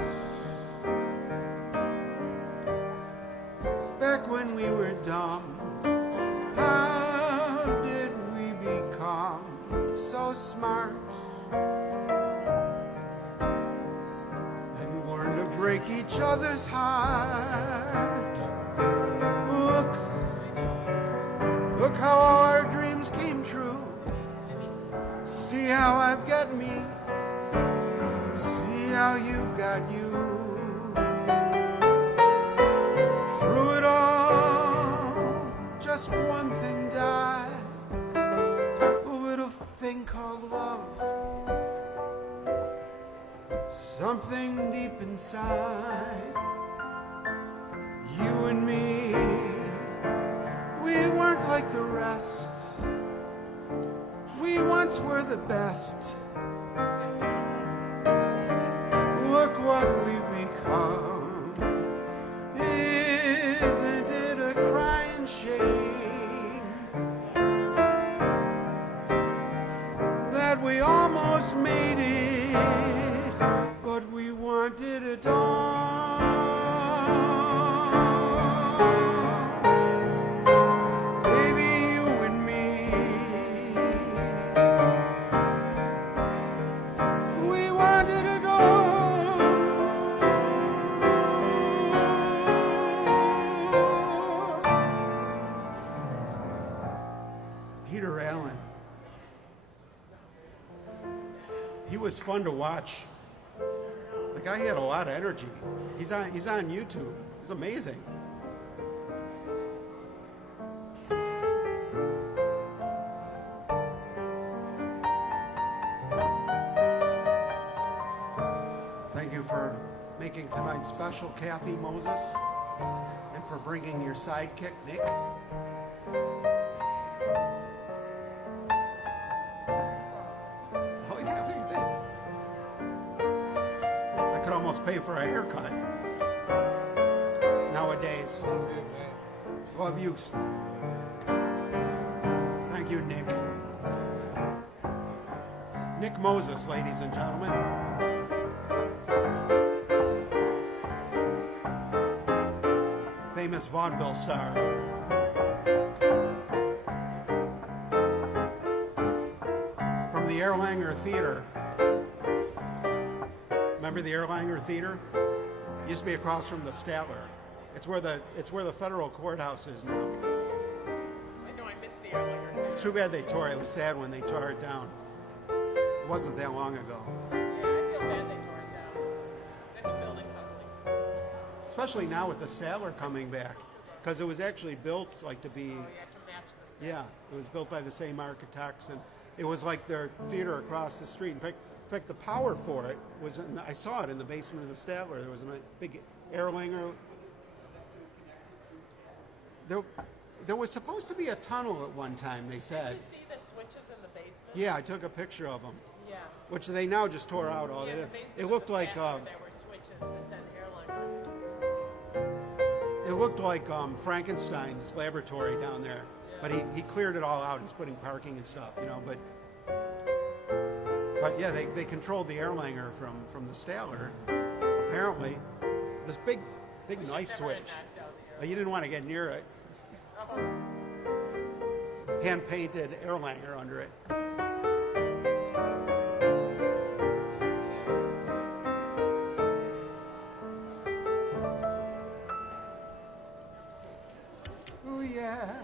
Back when we were dumb, how did we become so smart? And learn to break each other's heart. Look how all our dreams came true. See how I've got me. See how you've got you. Through it all, just one thing died. A little thing called love. Something deep inside. You and me, we weren't like the rest. We once were the best. Look what we've become. Isn't it a crying shame that we almost made it, but we wanted it all? Baby, you and me, Peter Allen. He was fun to watch. The guy had a lot of energy. He's on YouTube. It's amazing. Thank you for making tonight special, Kathy Moses, and for bringing your sidekick, Nick. Oh yeah, look at that. I could almost pay for a haircut nowadays. Love you. Thank you, Nick. Nick Moses, ladies and gentlemen. Famous vaudeville star. From the Erlanger Theater. Remember the Erlanger Theater? Used to be across from the Statler. It's where the federal courthouse is now. I know I missed the earlier. It's too bad they tore it. It was sad when they tore it down. It wasn't that long ago. Yeah, I feel bad they tore it down. The new building's ugly. Especially now with the Statler coming back, because it was actually built like to be. Oh, yeah, to match the Yeah, it was built by the same architects, and it was like their theater across the street. In fact, the power for it was. I saw it in the basement of the Statler. There was a big Erlanger. There was supposed to be a tunnel at one time. They said. Did you see the switches in the basement? Yeah, I took a picture of them, Yeah. which they now just tore out. All Yeah, they the did. basement It of looked the like Statler, there were switches that said airline. it looked like Frankenstein's laboratory down there. But he cleared it all out. He's putting parking and stuff, you know. But yeah, they controlled the Erlanger from the Statler. Apparently, this big knife switch. You didn't want to get near it. Hand painted Erlanger under it. Oh yeah.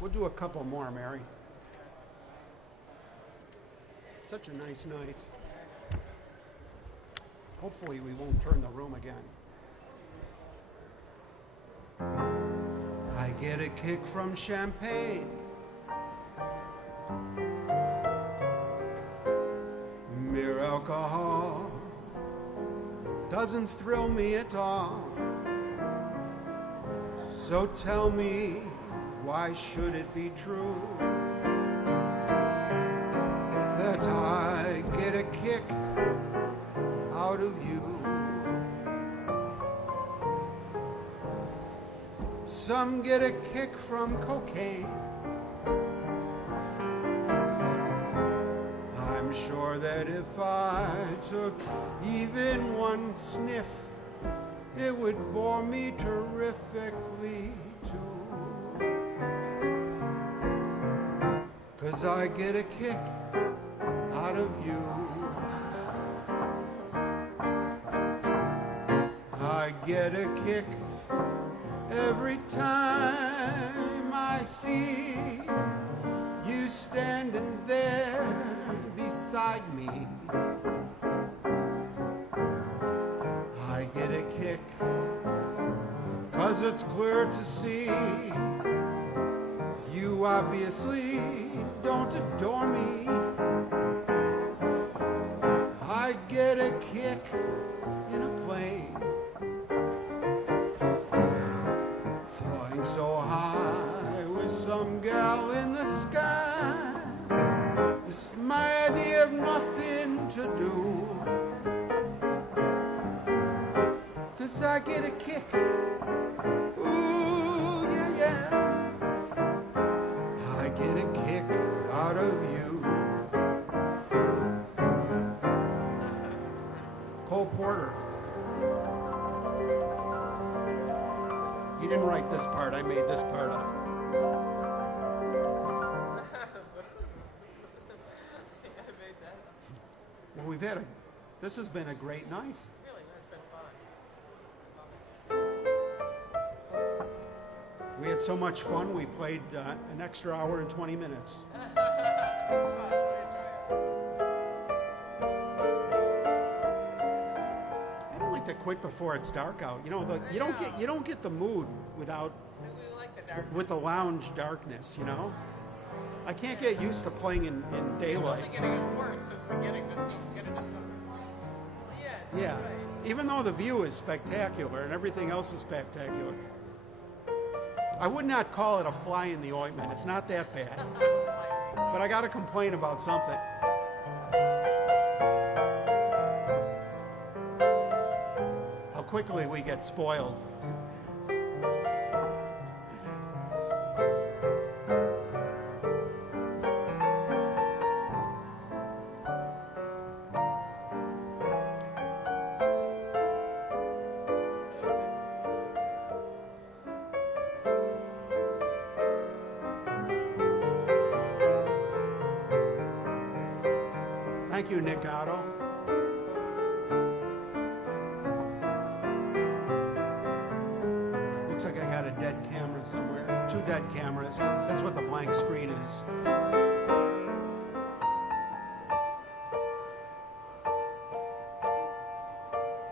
We'll do a couple more, Mary. Such a nice night. Hopefully we won't turn the room again. I get a kick from champagne. Mere alcohol doesn't thrill me at all. So tell me, why should it be true that I get a kick out of you? Some get a kick from cocaine. I'm sure that if I took even one sniff, it would bore me terrifically too. 'Cause I get a kick out of you. I get a kick every time I see you standing there beside me. I get a kick 'cause it's clear to see you obviously don't adore me. I get a kick in a plane, flying so high with some gal in the sky. It's my idea of nothing to do, 'cause I get a kick. Ooh, yeah, yeah. I get a kick out of you. Cole Porter. He didn't write this part. I made this part up. Well, this has been a great night. Really has been fun. We had so much fun. We played an extra hour and 20 minutes. I don't like to quit before it's dark out. You know, you don't get the mood without We like the dark. with the lounge darkness. You know, I can't get used to playing in daylight. It's only getting worse as we get into summer. Yeah. It's Yeah, great. even though the view is spectacular and everything else is spectacular, I would not call it a fly in the ointment. It's not that bad. But I got to complain about something. How quickly we get spoiled. Thank you, Nick Otto. Looks like I got a dead camera somewhere. 2 dead cameras. That's what the blank screen is.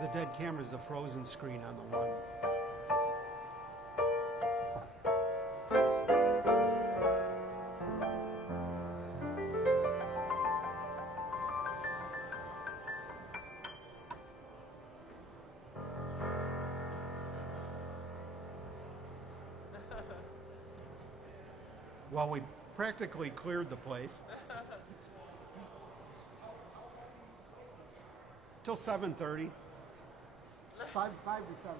The dead camera is the frozen screen on the one. Well, we practically cleared the place. Till 7:30. 5 to 7:30.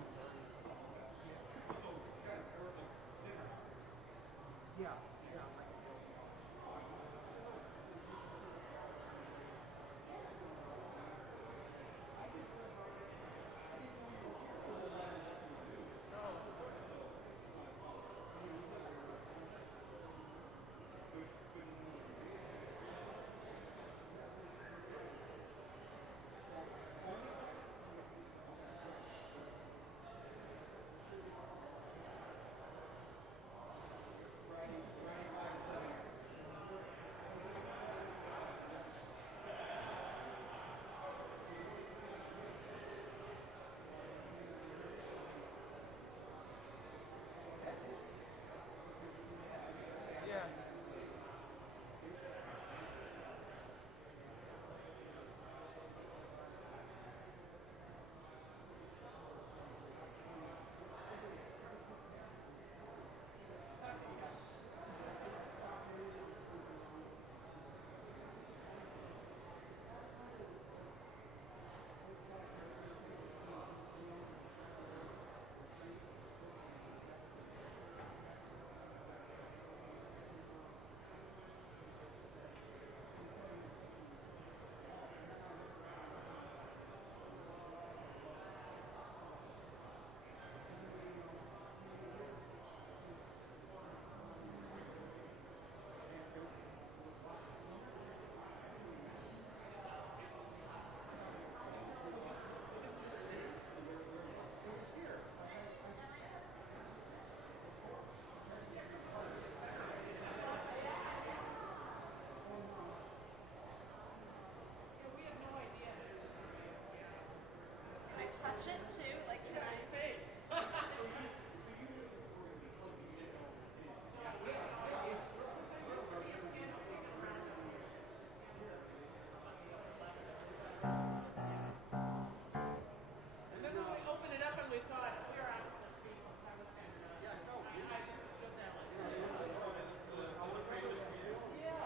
Yeah. Touch it too, like can I? Remember when we opened it up and we saw it clear out the street? I was kind of, I just stood there like, yeah.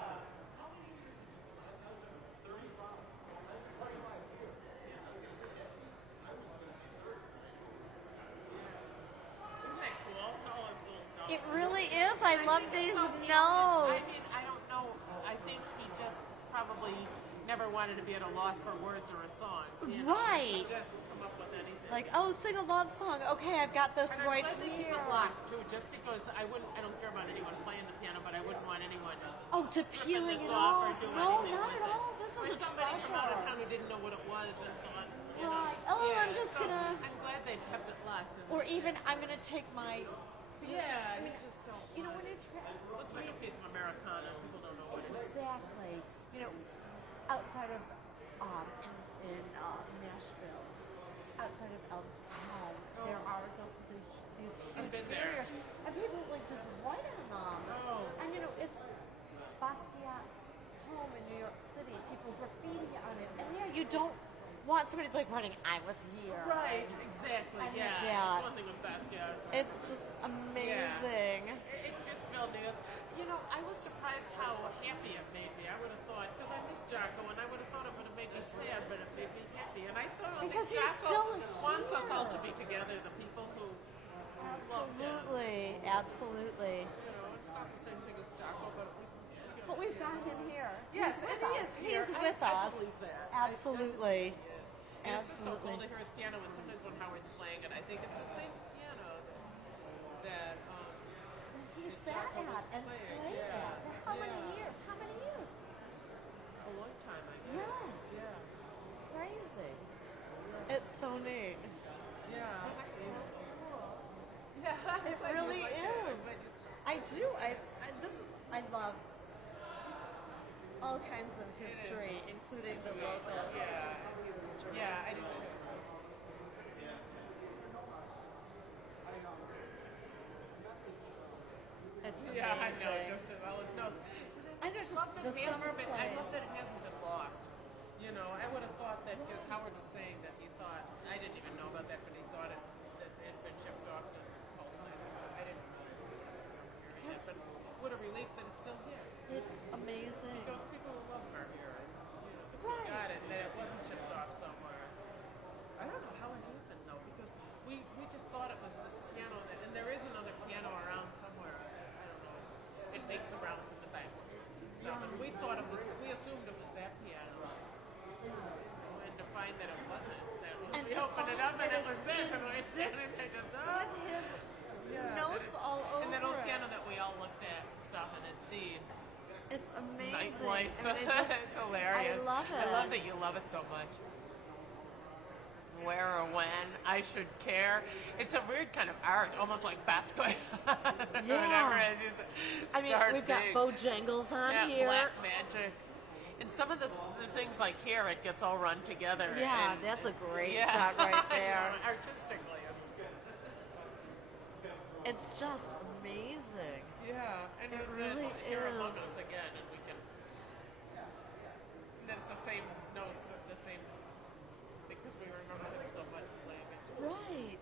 Isn't that cool? How his little dog. It really is. I love these I notes. mean, I don't know. I think he just probably never wanted to be at a loss for words or a song. You know? Right. Just come up with anything. Like, oh, sing a love song. Okay, I've got this And I'm right glad they keep here. it locked too, just because I don't care about anyone playing the piano, but I wouldn't want anyone Oh, to stripping peeling this it off off. or doing No, anything not with at it. all. This is or a somebody from out of treasure. town who didn't know what it was and thought, you know. Right. Oh, I'm just so gonna- I'm glad they've kept it locked. Or even, I'm going to take my, yeah, you just don't. you know, want when it. you Looks like a piece of Americana. People don't know what it is. exactly, you know, outside of, in Nashville, outside of Elvis's home, there are these I've huge been there. barriers, and people like just write on them. Oh. And you know, it's Basquiat's home in New York City. People graffiti on it, and yeah, you don't want somebody like running. I was here. Right, exactly. I mean, Yeah. yeah. That's one thing with Basquiat. It's just amazing. It just filled me with, you know, I was surprised how happy it made me. I would have thought, because I miss Jocko, and I would have thought it would have made me sad, but it made me happy. And I sort of Because think he's Jocko still wants us all here. to be together, the people who loved him. Absolutely, absolutely. You know, it's not the same thing as Jocko, but at least But we've got him here. Yes, He's and with he us. is here. He's with I us. believe that. Absolutely. And it's just so cool Absolutely. to hear his piano, and sometimes when Howard's playing it, I think it's the same piano that He that sat Jocko was at and playing. played Yeah. at for how many Yeah. years? How many years? A long time, I guess. Yeah. Yeah. Crazy. It's so neat. Yeah. Cool. Yeah. It really is. I do. I love all kinds of history, including the local Yeah. history. Yeah, I do too. It's amazing. Yeah, I know, just as well as no. I know, just love that the it hasn't summer been, I love plays. that it hasn't been lost. You know, I would have thought that, because Howard was saying that he thought, I didn't even know about that, but he thought that it had been shipped off to Paul Snyder, so I didn't hear it. But what a relief that it's still here. It's amazing. Because people who love him are here. And, you know, Right. got it, that it wasn't shipped off somewhere. I don't know how it happened, though, because we just thought it was this piano, and there is another piano around somewhere. I don't know. It makes the rounds in the banquet rooms and stuff. And we thought it was, we assumed it was that piano. And to find that it wasn't, And we to opened it find up and that it was it's this, in and we're standing there just, With his that notes it's- all over and that old it. piano that we all looked at and stuff and had seen. It's amazing. Nightlife. I mean, it just, It's hilarious. I love it. I love that you love it so much. Where or when I should care. It's a weird kind of art, almost like Basquiat. Whatever it is. You I mean, start we've got big. Bojangles on Yeah, here. black magic. And some of the things like here, it gets all run together. Yeah, and that's a it's- great yeah. shot right I know, there. artistically, It's just amazing. yeah, and It it's really here among is. us again, and we can. There's the same notes, the same, because we remember him so much playing it. Right.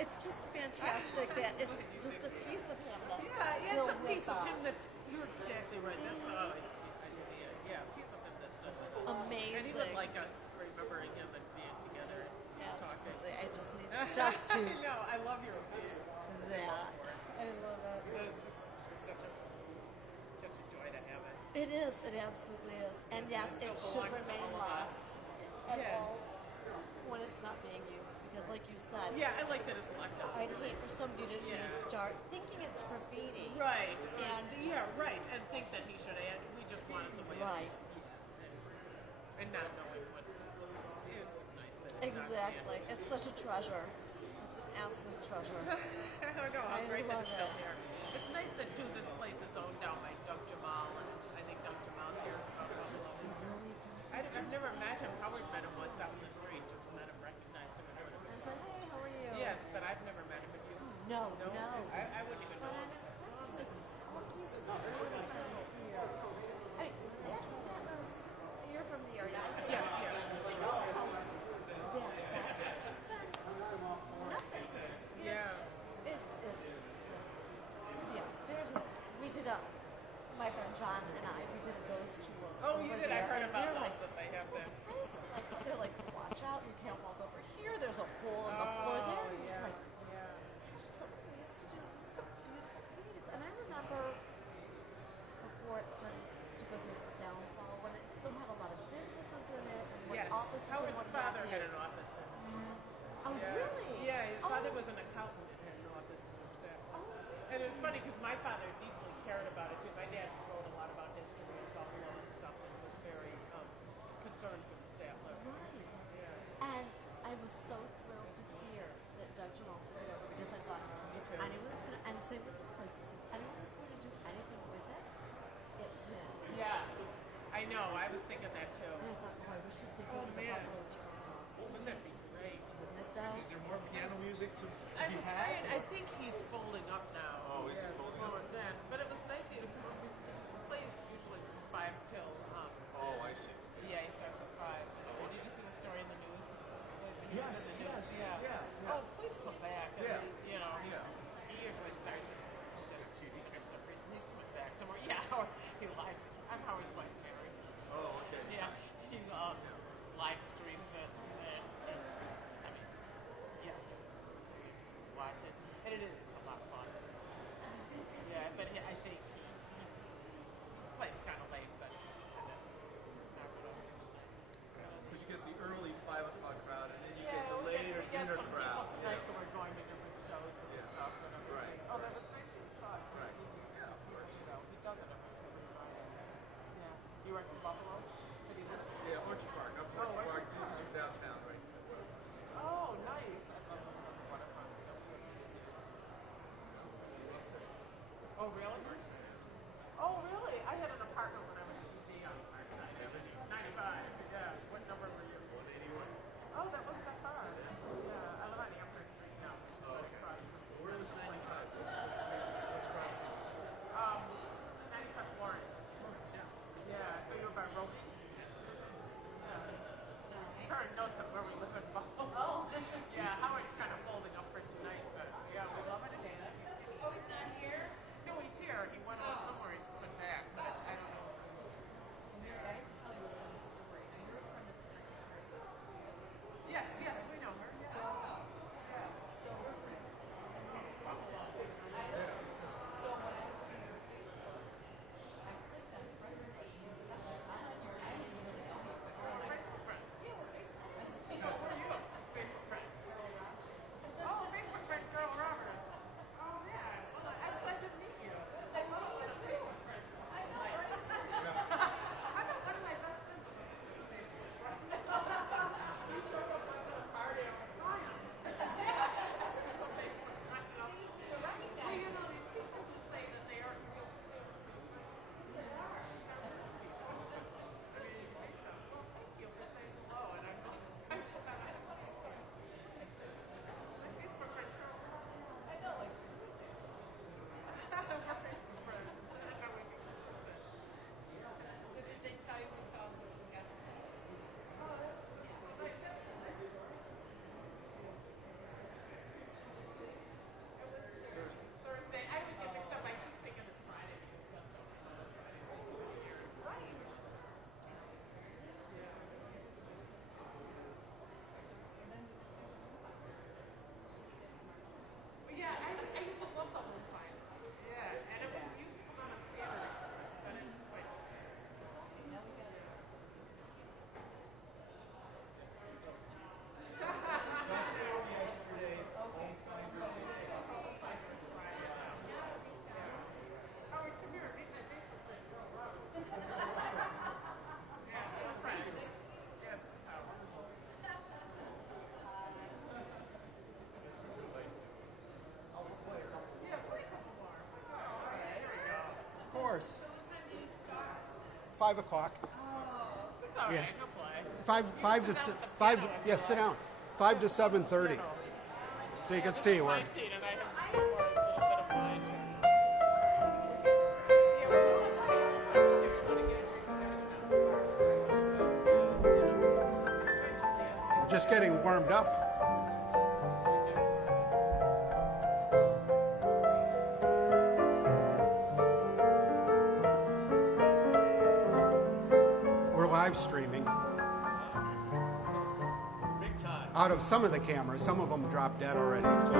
It's just fantastic that it's just a piece of him that's Yeah, still it's a piece with of him us. that's. You're exactly right. That's how I see it. Yeah, a piece of him that's still with us. Amazing. And he would like us remembering him and being together and talking. Absolutely. I just need to just to I know. I love your view. that. I love it. It's just it's such a joy to have it. It is. It absolutely is. And yes, It it still should belongs to remain all of us. lost at Yeah. all when it's not being used. Because, like you said, Yeah, I like that it's locked up. I'd hate for somebody to Yeah. start thinking it's graffiti. Right. And- yeah, right. And think that he should add. We just want it the way Right. it is. And not knowing what. It's just nice that it's Exactly. It's such a treasure. It's an absolute treasure. I don't know how I great that love it's still it. here. It's nice that too. This place is owned now by Doug Jamal, and I think Doug Jamal cares about Buffalo history. I've never met him. Howard met him once out in the street, just met him, recognized him, and heard him. And say, hey, how are you? Yes, but I've never met him. Have you? No, No, no. I wouldn't even But know. I'm impressed with all these pictures that are here. I mean, that's Stanton. You're from the area. Yes, yes. Yes, that's just been nothing. Yeah. It's the upstairs is, we did my friend John and I, we did a ghost tour. Oh, you over did. I've there, heard and about we're those like, that they have this there. place is like, they're like, watch out, you can't walk over here, there's a hole in the floor there. And it's like, Yeah. gosh, something we used to do. This is a beautiful place. And I remember before it started to go through its downfall, when it still Howard's father had an office in Oh, yeah. really? Yeah, his Oh. father was an accountant and had an office in the staff. And it was funny because my father deeply cared about it too. My dad wrote a lot about history and Buffalo and stuff and was very concerned for the Statler. Right. Yeah. And I was so thrilled to hear that Doug Jamal took it over because I thought too. anyone's gonna, and same with this place, anyone's gonna do anything with it, it's him. Yeah, I know. I was thinking that too. And I thought, oh, I wish he'd take Oh, over the man. Buffalo Journal. Wouldn't that be great? Wouldn't it though? Is there more piano music to I'm be afraid. had? I think he's folding up now. Oh, is he folding up? Then. But it was nice of you to come over. He plays usually from 5 till. Oh, I see. Yeah, he starts at 5. Did you see the story in the news? Yes, In the news? yes, yeah. Oh, please come back. I Yeah. mean, you know, Yeah. he usually starts at just TV. He's coming back somewhere. Yeah, Howard, he lives. I'm Howard's wife, Mary. Oh, okay. Yeah, he live streams it. And, I mean, yeah, so he's watching. And it's a lot of fun. Yeah, but I think he plays kind of late, but not going over tonight. Because you get the early 5 o'clock crowd, and then you get the we later got dinner some crowd. people tonight who are going to different shows and Yeah. stuff and everything. Right. Oh, that was nice that you saw it. Right. Yeah, of course. You know, he does it every Friday. Yeah. You were from Buffalo? City Hall? Yeah, Orchard Park. Up Oh, Orchard Park. Orchard Park. These are downtown, right? Oh, nice. I love the waterfront. Oh, really? Oh, really? I had an apartment when I was at UD on Park 95. Yeah. What number were you? 181. Oh, that wasn't that far. Yeah. I live on Amherst Street now. Oh, okay. Across from- Where was 95? What street? What's across from? 95 Florence. Yeah. So you were by Roby? Yeah. Current notes of where we live in Buffalo. Oh. Yeah. Howard's kind of folding up for tonight, but yeah, we love it. Oh, he's not here? No, he's here. He went off somewhere. He's coming back, but I don't know. Mary, I have to tell you a funny story. I heard from the secretaries. Yes, yes, we know her. So we're friends. I know. So when I was looking at her Facebook, I clicked on friend request and you sent it. I'm on your, I didn't really know you, but we're like, Facebook friends. yeah, we're Facebook friends. So who are you? Facebook friend. Oh, Facebook friend, Girl Robert. Oh, yeah. Well, I'm glad to meet you. I saw you too. I know, right? I know one of my best friends is a Facebook friend. You showed up once at a party. I'm like, Ryan. There's a Facebook friend. You know? You recognize Well, you me. know, these people who say that they are real people. They are. They're real people. I mean, you meet them. Well, thank you for saying hello. And I'm kind of my Facebook friend, Carol. I know, like, We're Facebook friends. That's how we became friends. So did they tell you we saw this guest? Thursday. I always get mixed up. I keep thinking it's Friday because Gusto was on Friday for years. Right. Yeah, I used to love the home final. Yeah, and it used to come on Saturday, but it's switched. now we got it. Yesterday. Howard, come here. Meet my Facebook friend, Girl Robert. Yeah, we're friends. Yeah, this is Howard. Yeah, play a couple more. Oh, there we go. Of course. So what time do you start? 5 o'clock. It's all Yeah. right. He'll play. Five to sit down at the 5. piano if Yeah, you sit want. down. 5 to 7:30. Piano. So you can see where. My seat, and I have more, a little bit of mine. Yeah, we're going to table service here, so to get a drink and Just getting warmed up. We're live streaming Big time. out of some of the cameras. Some of them dropped dead already. So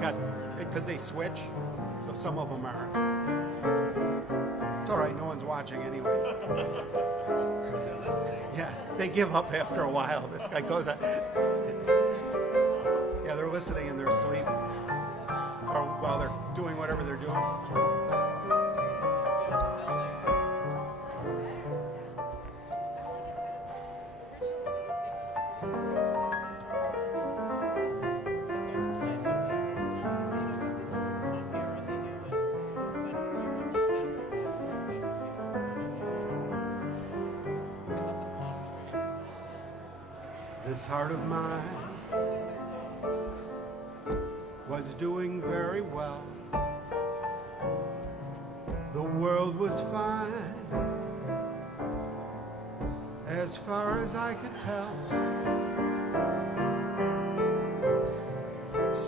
got because they switch. So some of them are. It's all right, no one's watching anyway. Yeah, they give up after a while. This guy goes out. Yeah, they're listening in their sleep. Or while they're doing whatever they're doing. This heart of mine was doing very well. The world was fine as far as I could tell.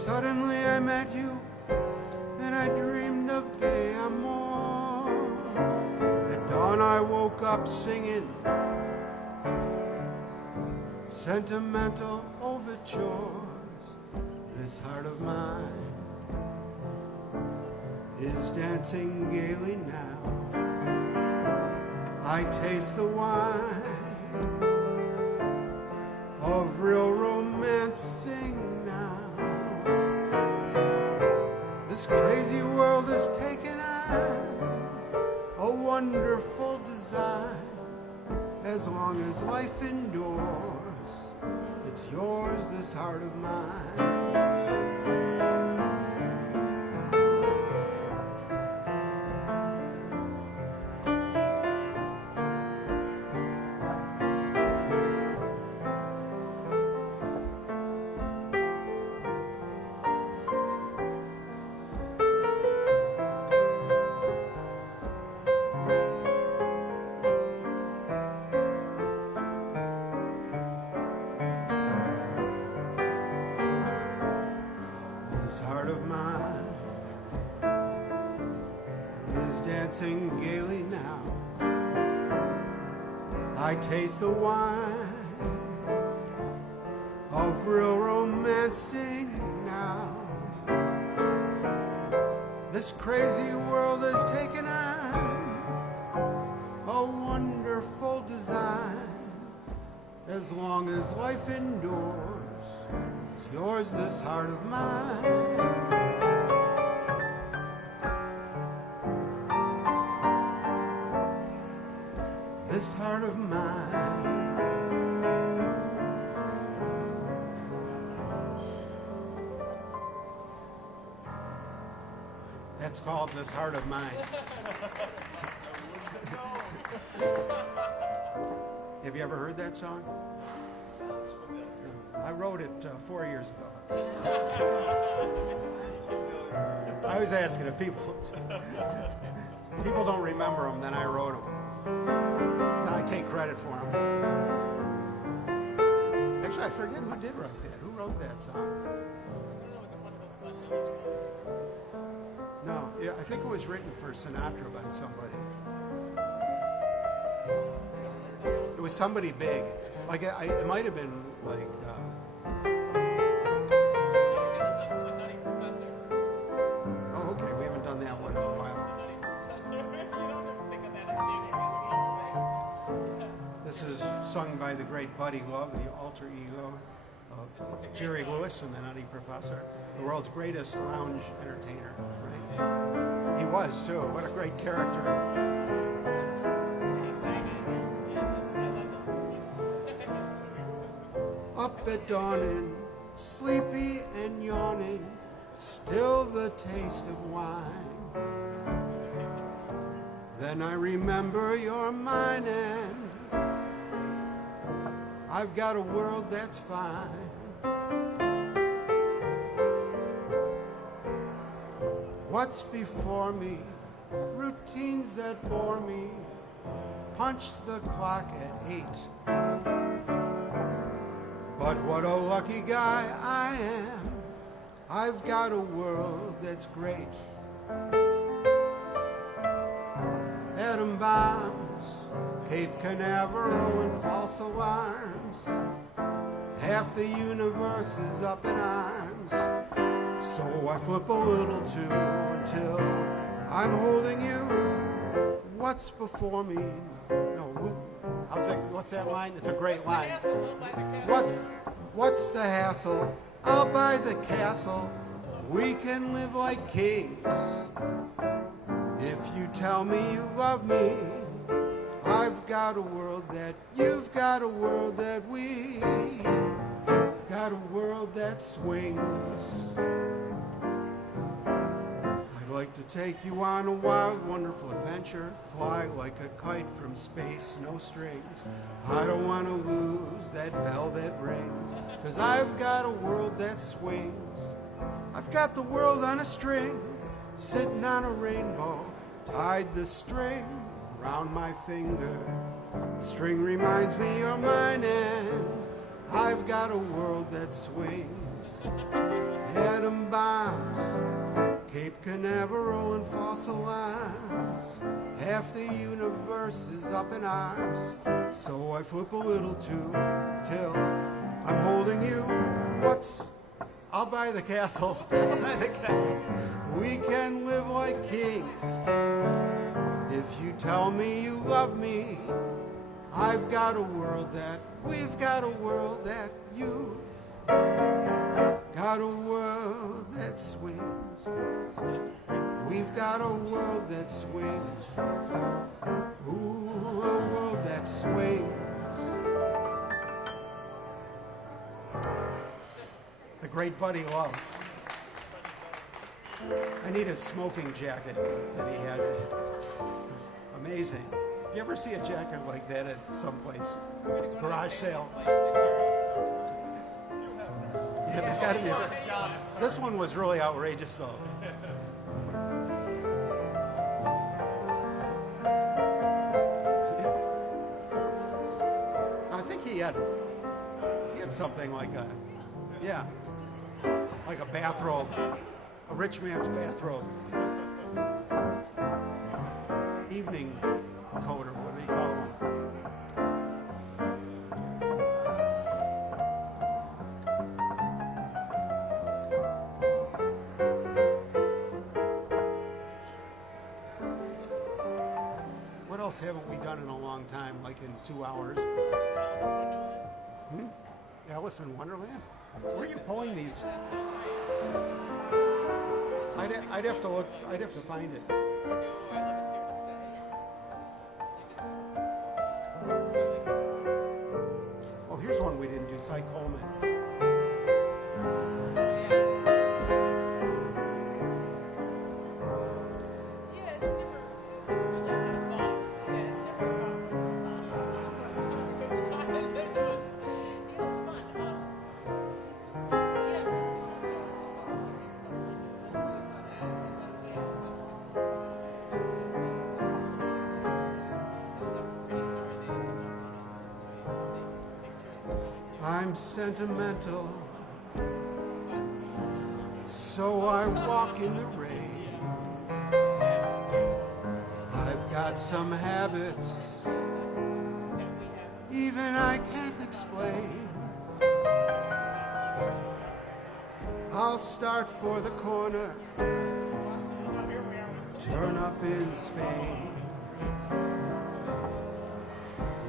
Suddenly I met you and I dreamed of gay amour. At dawn I woke up singing sentimental overtures. This heart of mine is dancing gaily now. I taste the wine of real romancing now. This crazy world has taken on a wonderful design. As long as life endures, it's yours, this heart of mine. This heart of mine is dancing gaily now. I taste the wine of real romancing now. This crazy world has taken on a wonderful design. As long as life endures, it's yours, this heart of mine. This heart of mine. That's called This Heart of Mine. Have you ever heard that song? Sounds familiar. I wrote it 4 years ago. Sounds familiar. I was asking if people don't remember them, then I wrote them. And I take credit for them. Actually, I forget who did write that. Who wrote that song? No, yeah, I think it was written for Sinatra by somebody. It was somebody big. Like it might have been like. Oh, okay. We haven't done that one in a while. This is sung by the great Buddy Love, the alter ego of Jerry Lewis and the Nutty Professor, the world's greatest lounge entertainer. Right? He was too. What a great character. Up at dawning, sleepy and yawning, still the taste of wine. Then I remember you're mine and I've got a world that's fine. What's before me, routines that bore me, punch the clock at 8. But what a lucky guy I am. I've got a world that's great. Atom bombs, Cape Canaveral and false alarms. Half the universe is up in arms. So I flip a little too until I'm holding you what's before me. No, how's that? What's that line? It's a great line. What's the hassle? I'll buy the castle. We can live like kings. If you tell me you love me, I've got a world that you've got a world that we've got a world that swings. I'd like to take you on a wild, wonderful adventure, fly like a kite from space, no strings. I don't want to lose that bell that rings, 'cause I've got a world that swings. I've got the world on a string, sitting on a rainbow, tied the string around my finger. The string reminds me you're mine, and I've got a world that swings. Atom bombs, Cape Canaveral and fossil arms. Half the universe is up in arms. So I flip a little too, till I'm holding you. I'll buy the castle. I'll buy the castle. We can live like kings. If you tell me you love me, I've got a world that we've got a world that you've got a world that swings. We've got a world that swings. Ooh, a world that swings. The great Buddy Love. I need a smoking jacket that he had. It was amazing. You ever see a jacket like that at someplace? Garage sale. Yeah, there's got to be. This one was really outrageous, though. I think he had something like a, yeah, like a bathrobe, a rich man's bathrobe, evening coat, or what do you call them? What else haven't we done in a long time, like in 2 hours? Alice in Wonderland? Where are you pulling these? I'd have to look. I'd have to find it. Oh, here's one we didn't do. Cy Coleman. I'm sentimental, so I walk in the rain. I've got some habits, even I can't explain. I'll start for the corner, turn up in Spain.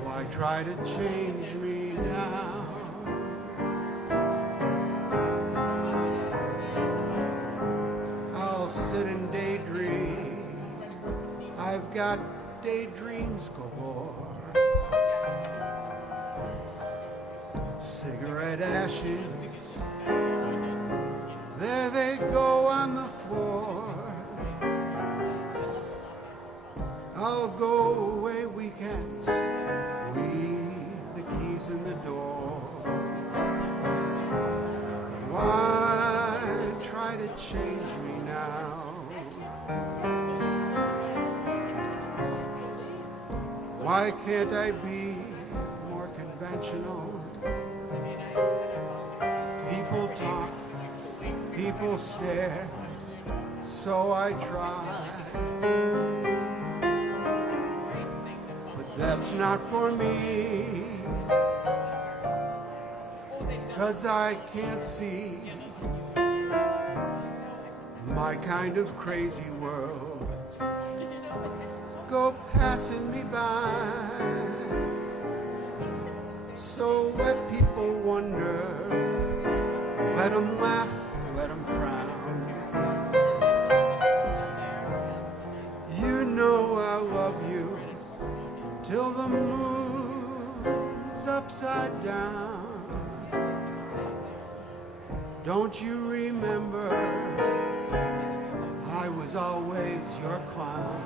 Why try to change me now? Sit and daydream. I've got daydreams galore. Cigarette ashes, there they go on the floor. I'll go away weekends, leave the keys in the door. Why try to change me now? Why can't I be more conventional? People talk, people stare, so I try. But that's not for me, 'cause I can't see my kind of crazy world. go passing me by. So let people wonder, let them laugh, let them frown. You know I love you till the moon's upside down. Don't you remember, I was always your clown.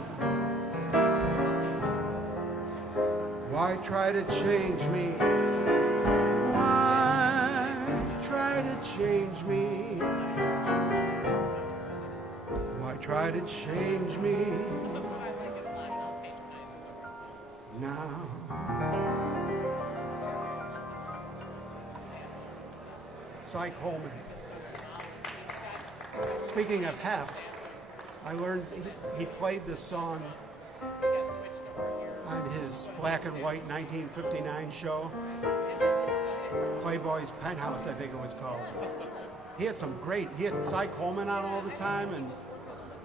Why try to change me? Why try to change me? Why try to change me now? Cy Coleman. Speaking of Hef, I learned he played this song on his black and white 1959 show, Playboy's Penthouse, I think it was called. He had Cy Coleman on all the time, and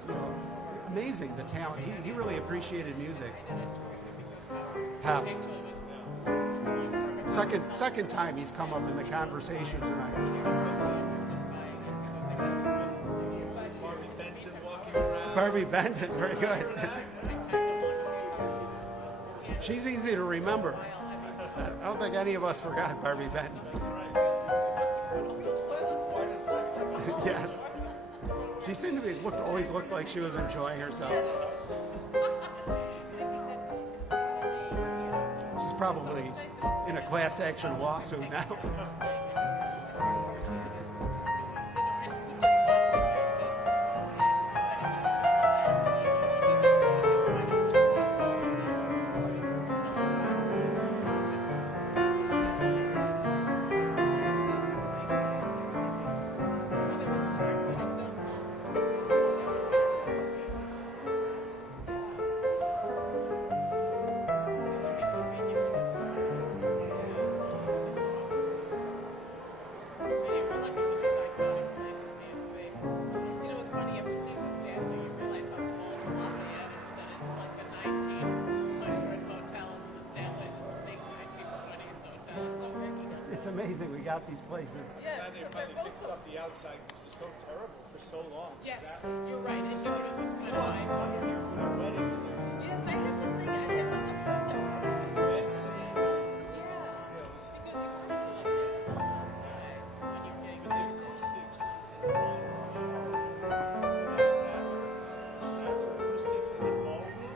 you know, amazing the talent. He really appreciated music. Hef. Second time he's come up in the conversation tonight. Barbie Benton, very good. She's easy to remember. I don't think any of us forgot Barbie Benton. Yes. She seemed to be always looked like she was enjoying herself. She's probably in a class action lawsuit now. It's amazing we got these places. Yes. They finally fixed up the outside because it was so terrible for so long. Yes, That- you're right. It just was this kind of I was here for that wedding. And there was Yes, I have to think. I must have heard that. fence and, Yeah. you know, Because you wanted to look good outside when you're getting but the acoustics and staggered acoustics in the ballroom.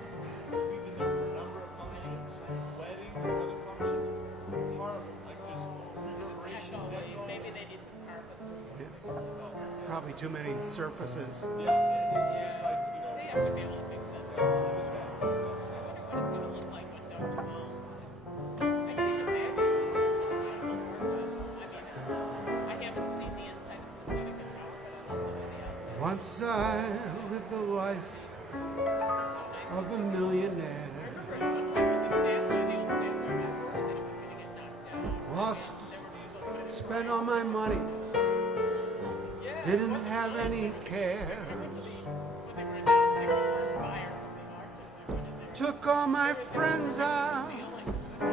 We've been there for a number of functions, weddings and other functions. Horrible. Like this reverberation. Maybe they need some carpets or something. Probably too many surfaces. Yeah, it's just like, you know, They have to be able to fix that. it was bad. It was bad. I wonder what it's going to look like when Dr. Mall I can't imagine. I haven't seen the inside of the Seneca Tower, but I love the outside. Once I lived the life of a millionaire, lost, spent all my money, didn't have any cares, took all my friends out for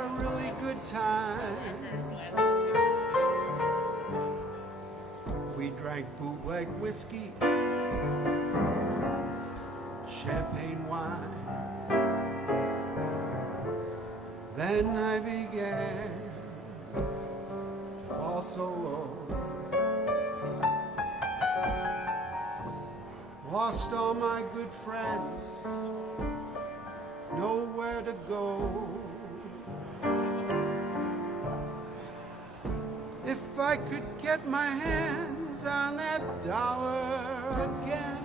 a really good time. We drank bootleg whiskey, champagne wine. Then I began to fall so low. Lost all my good friends, nowhere to go. If I could get my hands on that dollar again,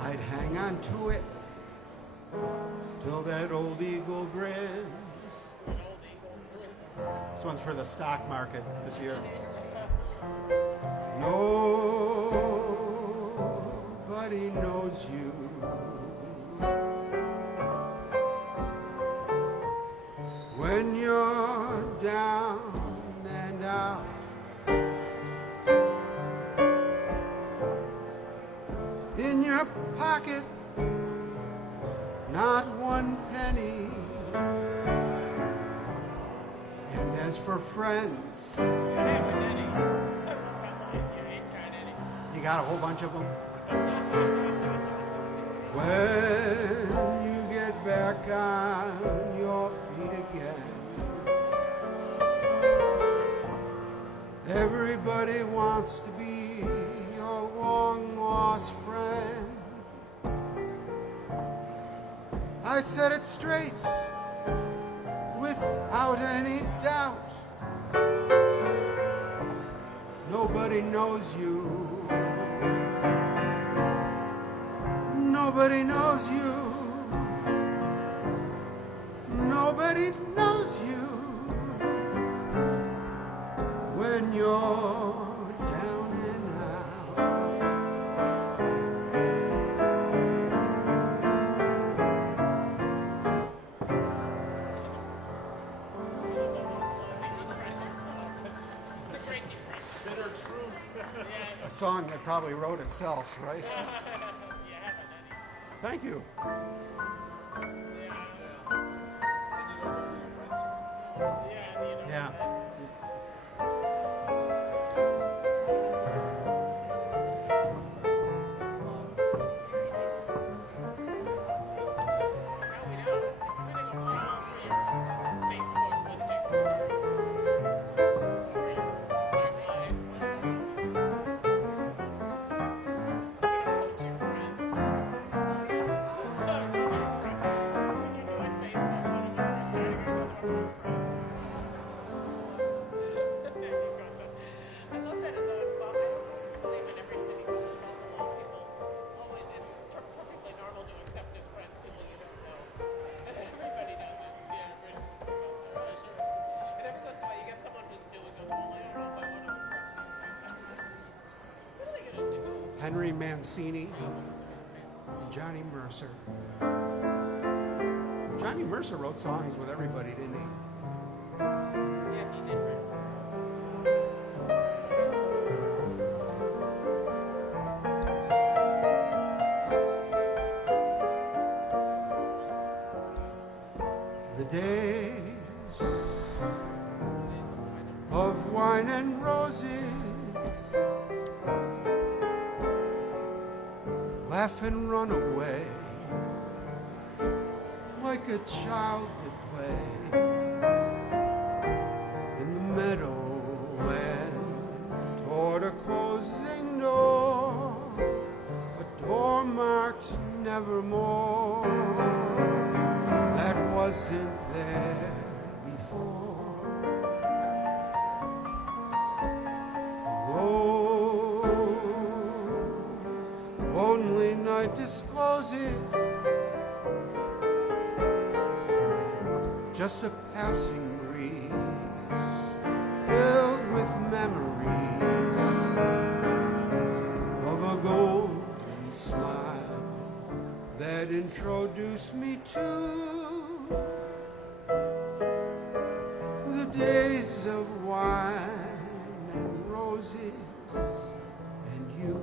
I'd hang on to it till that old eagle grins. This one's for the stock market this year. Nobody knows you. When you're down and out, in your pocket, not one penny. And as for friends, you got a whole bunch of them. When you get back on your feet again, everybody wants to be your long lost friend. I said it straight, without any doubt. Nobody knows you. Nobody knows you. Nobody knows you when you're down and out. A song that probably wrote itself, right? Thank you. Yeah. Henry Mancini, Johnny Mercer. Johnny Mercer wrote songs with everybody, didn't he? Yeah, he did. The days of wine and roses, laugh and run away like a child to play in the meadow and toward a closing door, a door marked nevermore that wasn't there before. Only night discloses just a passing breeze filled with memories of a golden smile that introduced me to the days of wine and roses and you.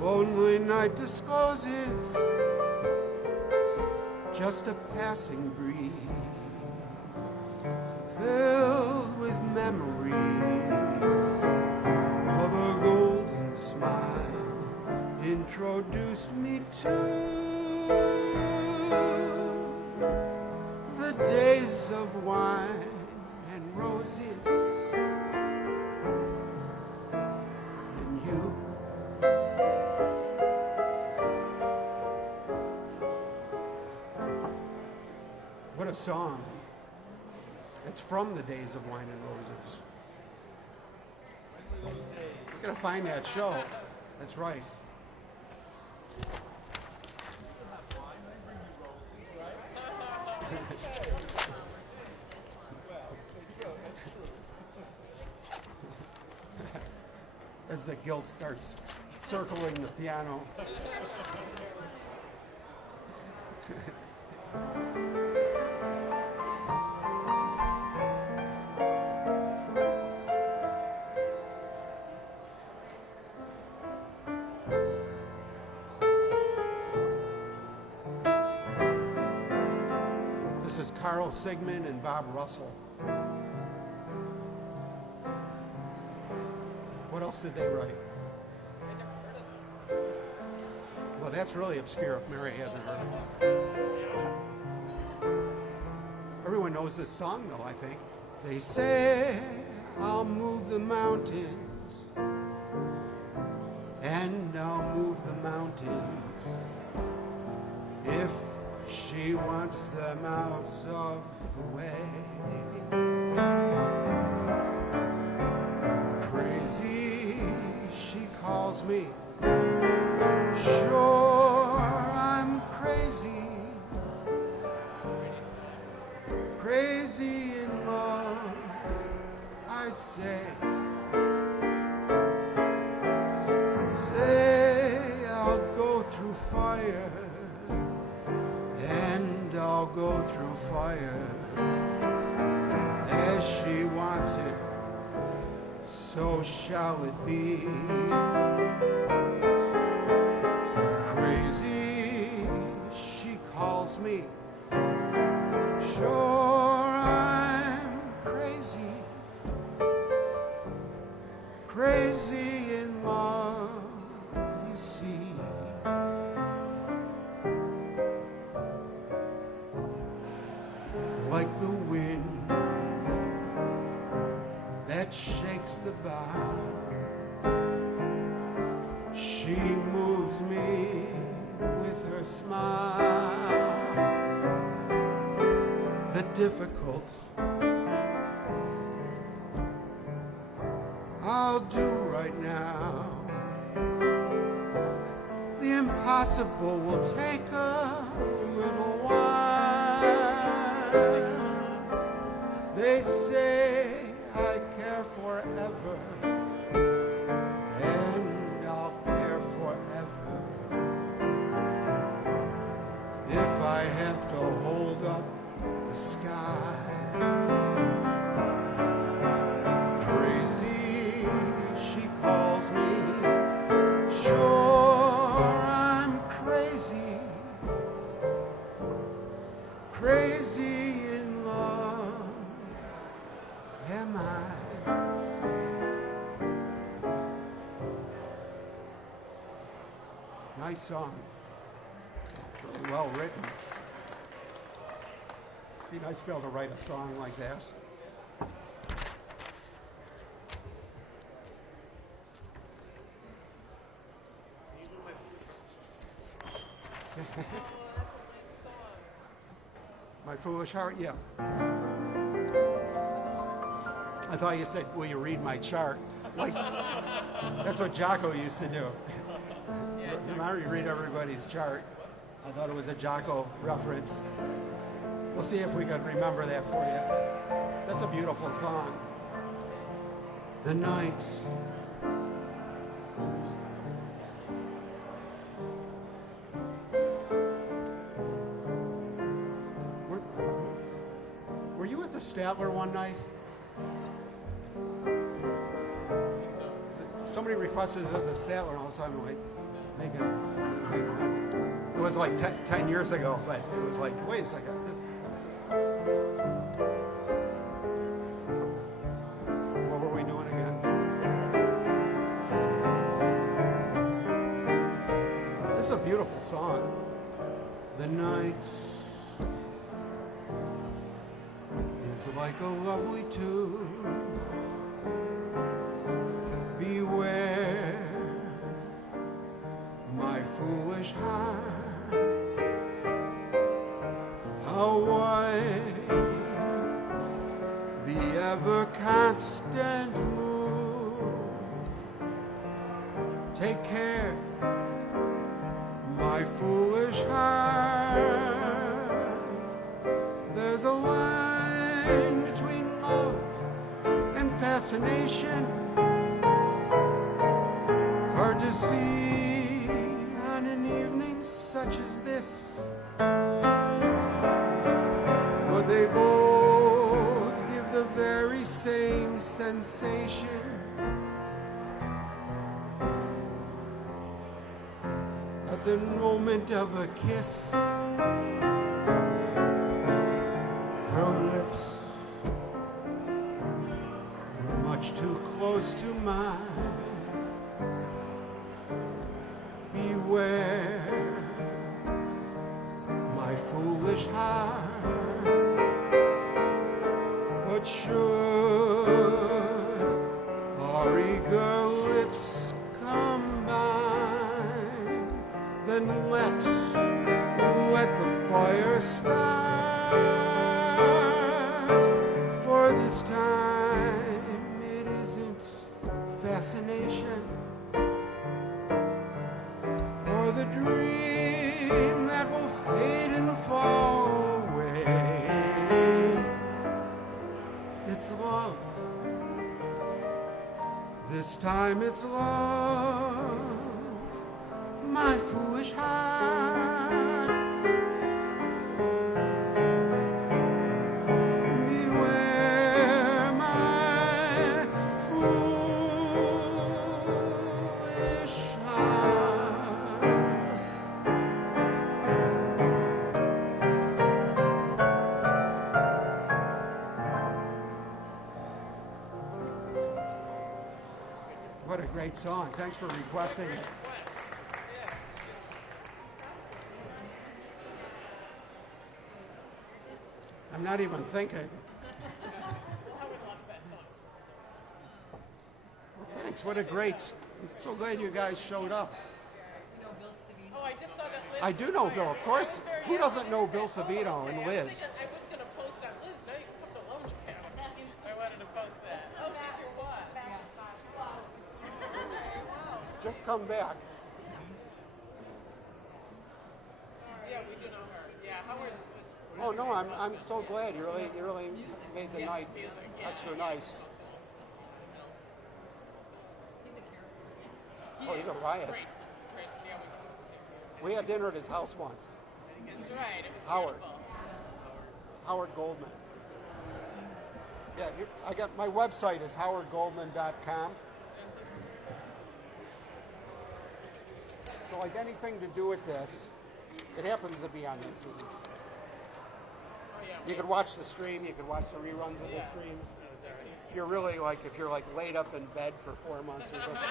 Lonely night discloses just a passing breeze filled with memories of a golden smile introduced me to the days of wine and roses and you. song. It's from the days of Wine and Roses. We're going to find that show. That's right. As the guilt starts circling the piano. This is Carl Sigmund and Bob Russell. What else did they write? Well, that's really obscure if Mary hasn't heard it. Everyone knows this song, though, I think. They say I'll move the mountains, and I'll move the mountains if she wants them out of the way. Crazy, she calls me. Sure, I'm crazy. Crazy in love, I'd say. Say I'll go through fire, and I'll go through fire as she wants it, so shall it be. Crazy, she calls me. Sure, I'm crazy. Crazy in love, you see. Like the wind that shakes the bough, she moves me with her smile. The difficult I'll do right now. The impossible will take a little while. They say I care forever, and I'll care forever if I have to hold up the sky. Crazy, she calls me. Sure, I'm crazy. Crazy in love, am I? Nice song. Really well written. Be nice to be able to write a song like that. My Foolish Heart, yeah. I thought you said, will you read my chart? Like, that's what Jocko used to do. Remember, you read everybody's chart. I thought it was a Jocko reference. We'll see if we can remember that for you. That's a beautiful song. The night. Were you at the Statler one night? Somebody requested it at the Statler, and all of a sudden, like, it was like 10 years ago, but it was like, wait a second. What were we doing again? This is a beautiful song. The night is like a lovely tune. Beware, my foolish heart. a wife, the ever constant mood. Take care, my foolish heart. There's a line between love and fascination. It's hard to see on an evening such as this. But they both give the very same sensation. At the moment of a kiss, her lips were much too close to mine. Beware, my foolish heart. But should our eager lips combine, then let the fire start. For this time it isn't fascination or the dream that will fade and fall away. It's love. This time it's love, my foolish heart. Beware, my foolish heart. What a great song. Thanks for requesting it. I'm not even thinking. Well, thanks. What a great. I'm so glad you guys showed up. Oh, I just saw that Liz. I do know Bill, of course. Who doesn't know Bill Savino and Liz? I was going to post on Liz. Now you can come to Lounge Pad. I wanted to post that. Oh, she's your what? Just come back. Yeah, we do know her. Yeah, Howard was. Oh no, I'm so glad you really made the night music, yeah. extra nice. Oh, he's a riot. Great. Yeah, We had dinner at his house once. that's right. It was Howard. beautiful. Howard Goldman. Yeah, I got my website is howardgoldman.com. So like anything to do with this, it happens to be on this. Oh, yeah. You could watch the stream, you could watch the reruns of the streams. If you're really like, laid up in bed for 4 months or something,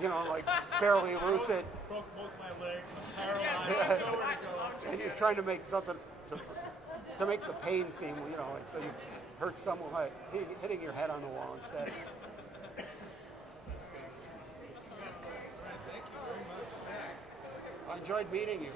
you know, like barely lucid, Broke both my legs. I'm paralyzed. I have nowhere to go. and you're trying to make something to make the pain seem, you know, like so you hurt someone like hitting your head on the wall instead. I enjoyed meeting you.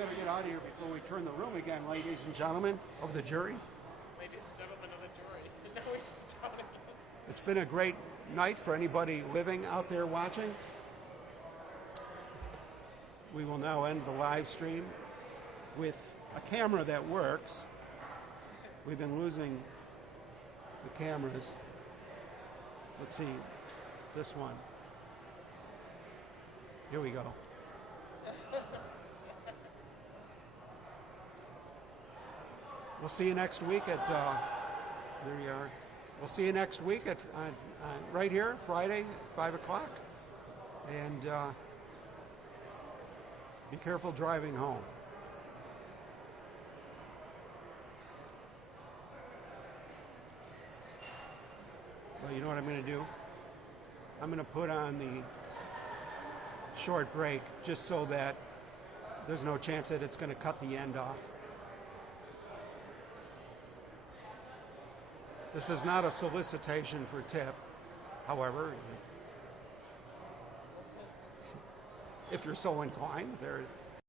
better get out of here before we turn the room again, ladies and gentlemen of the jury. Ladies and gentlemen of the jury. And now he's down again. It's been a great night for anybody living out there watching. We will now end the live stream with a camera that works. We've been losing the cameras. Let's see, this one. Here we go. We'll see you next week at, there you are. We'll see you next week at right here, Friday, 5 o'clock. And be careful driving home. Well, you know what I'm going to do? I'm going to put on the short break just so that there's no chance that it's going to cut the end off. This is not a solicitation for tip. However, if you're so inclined, there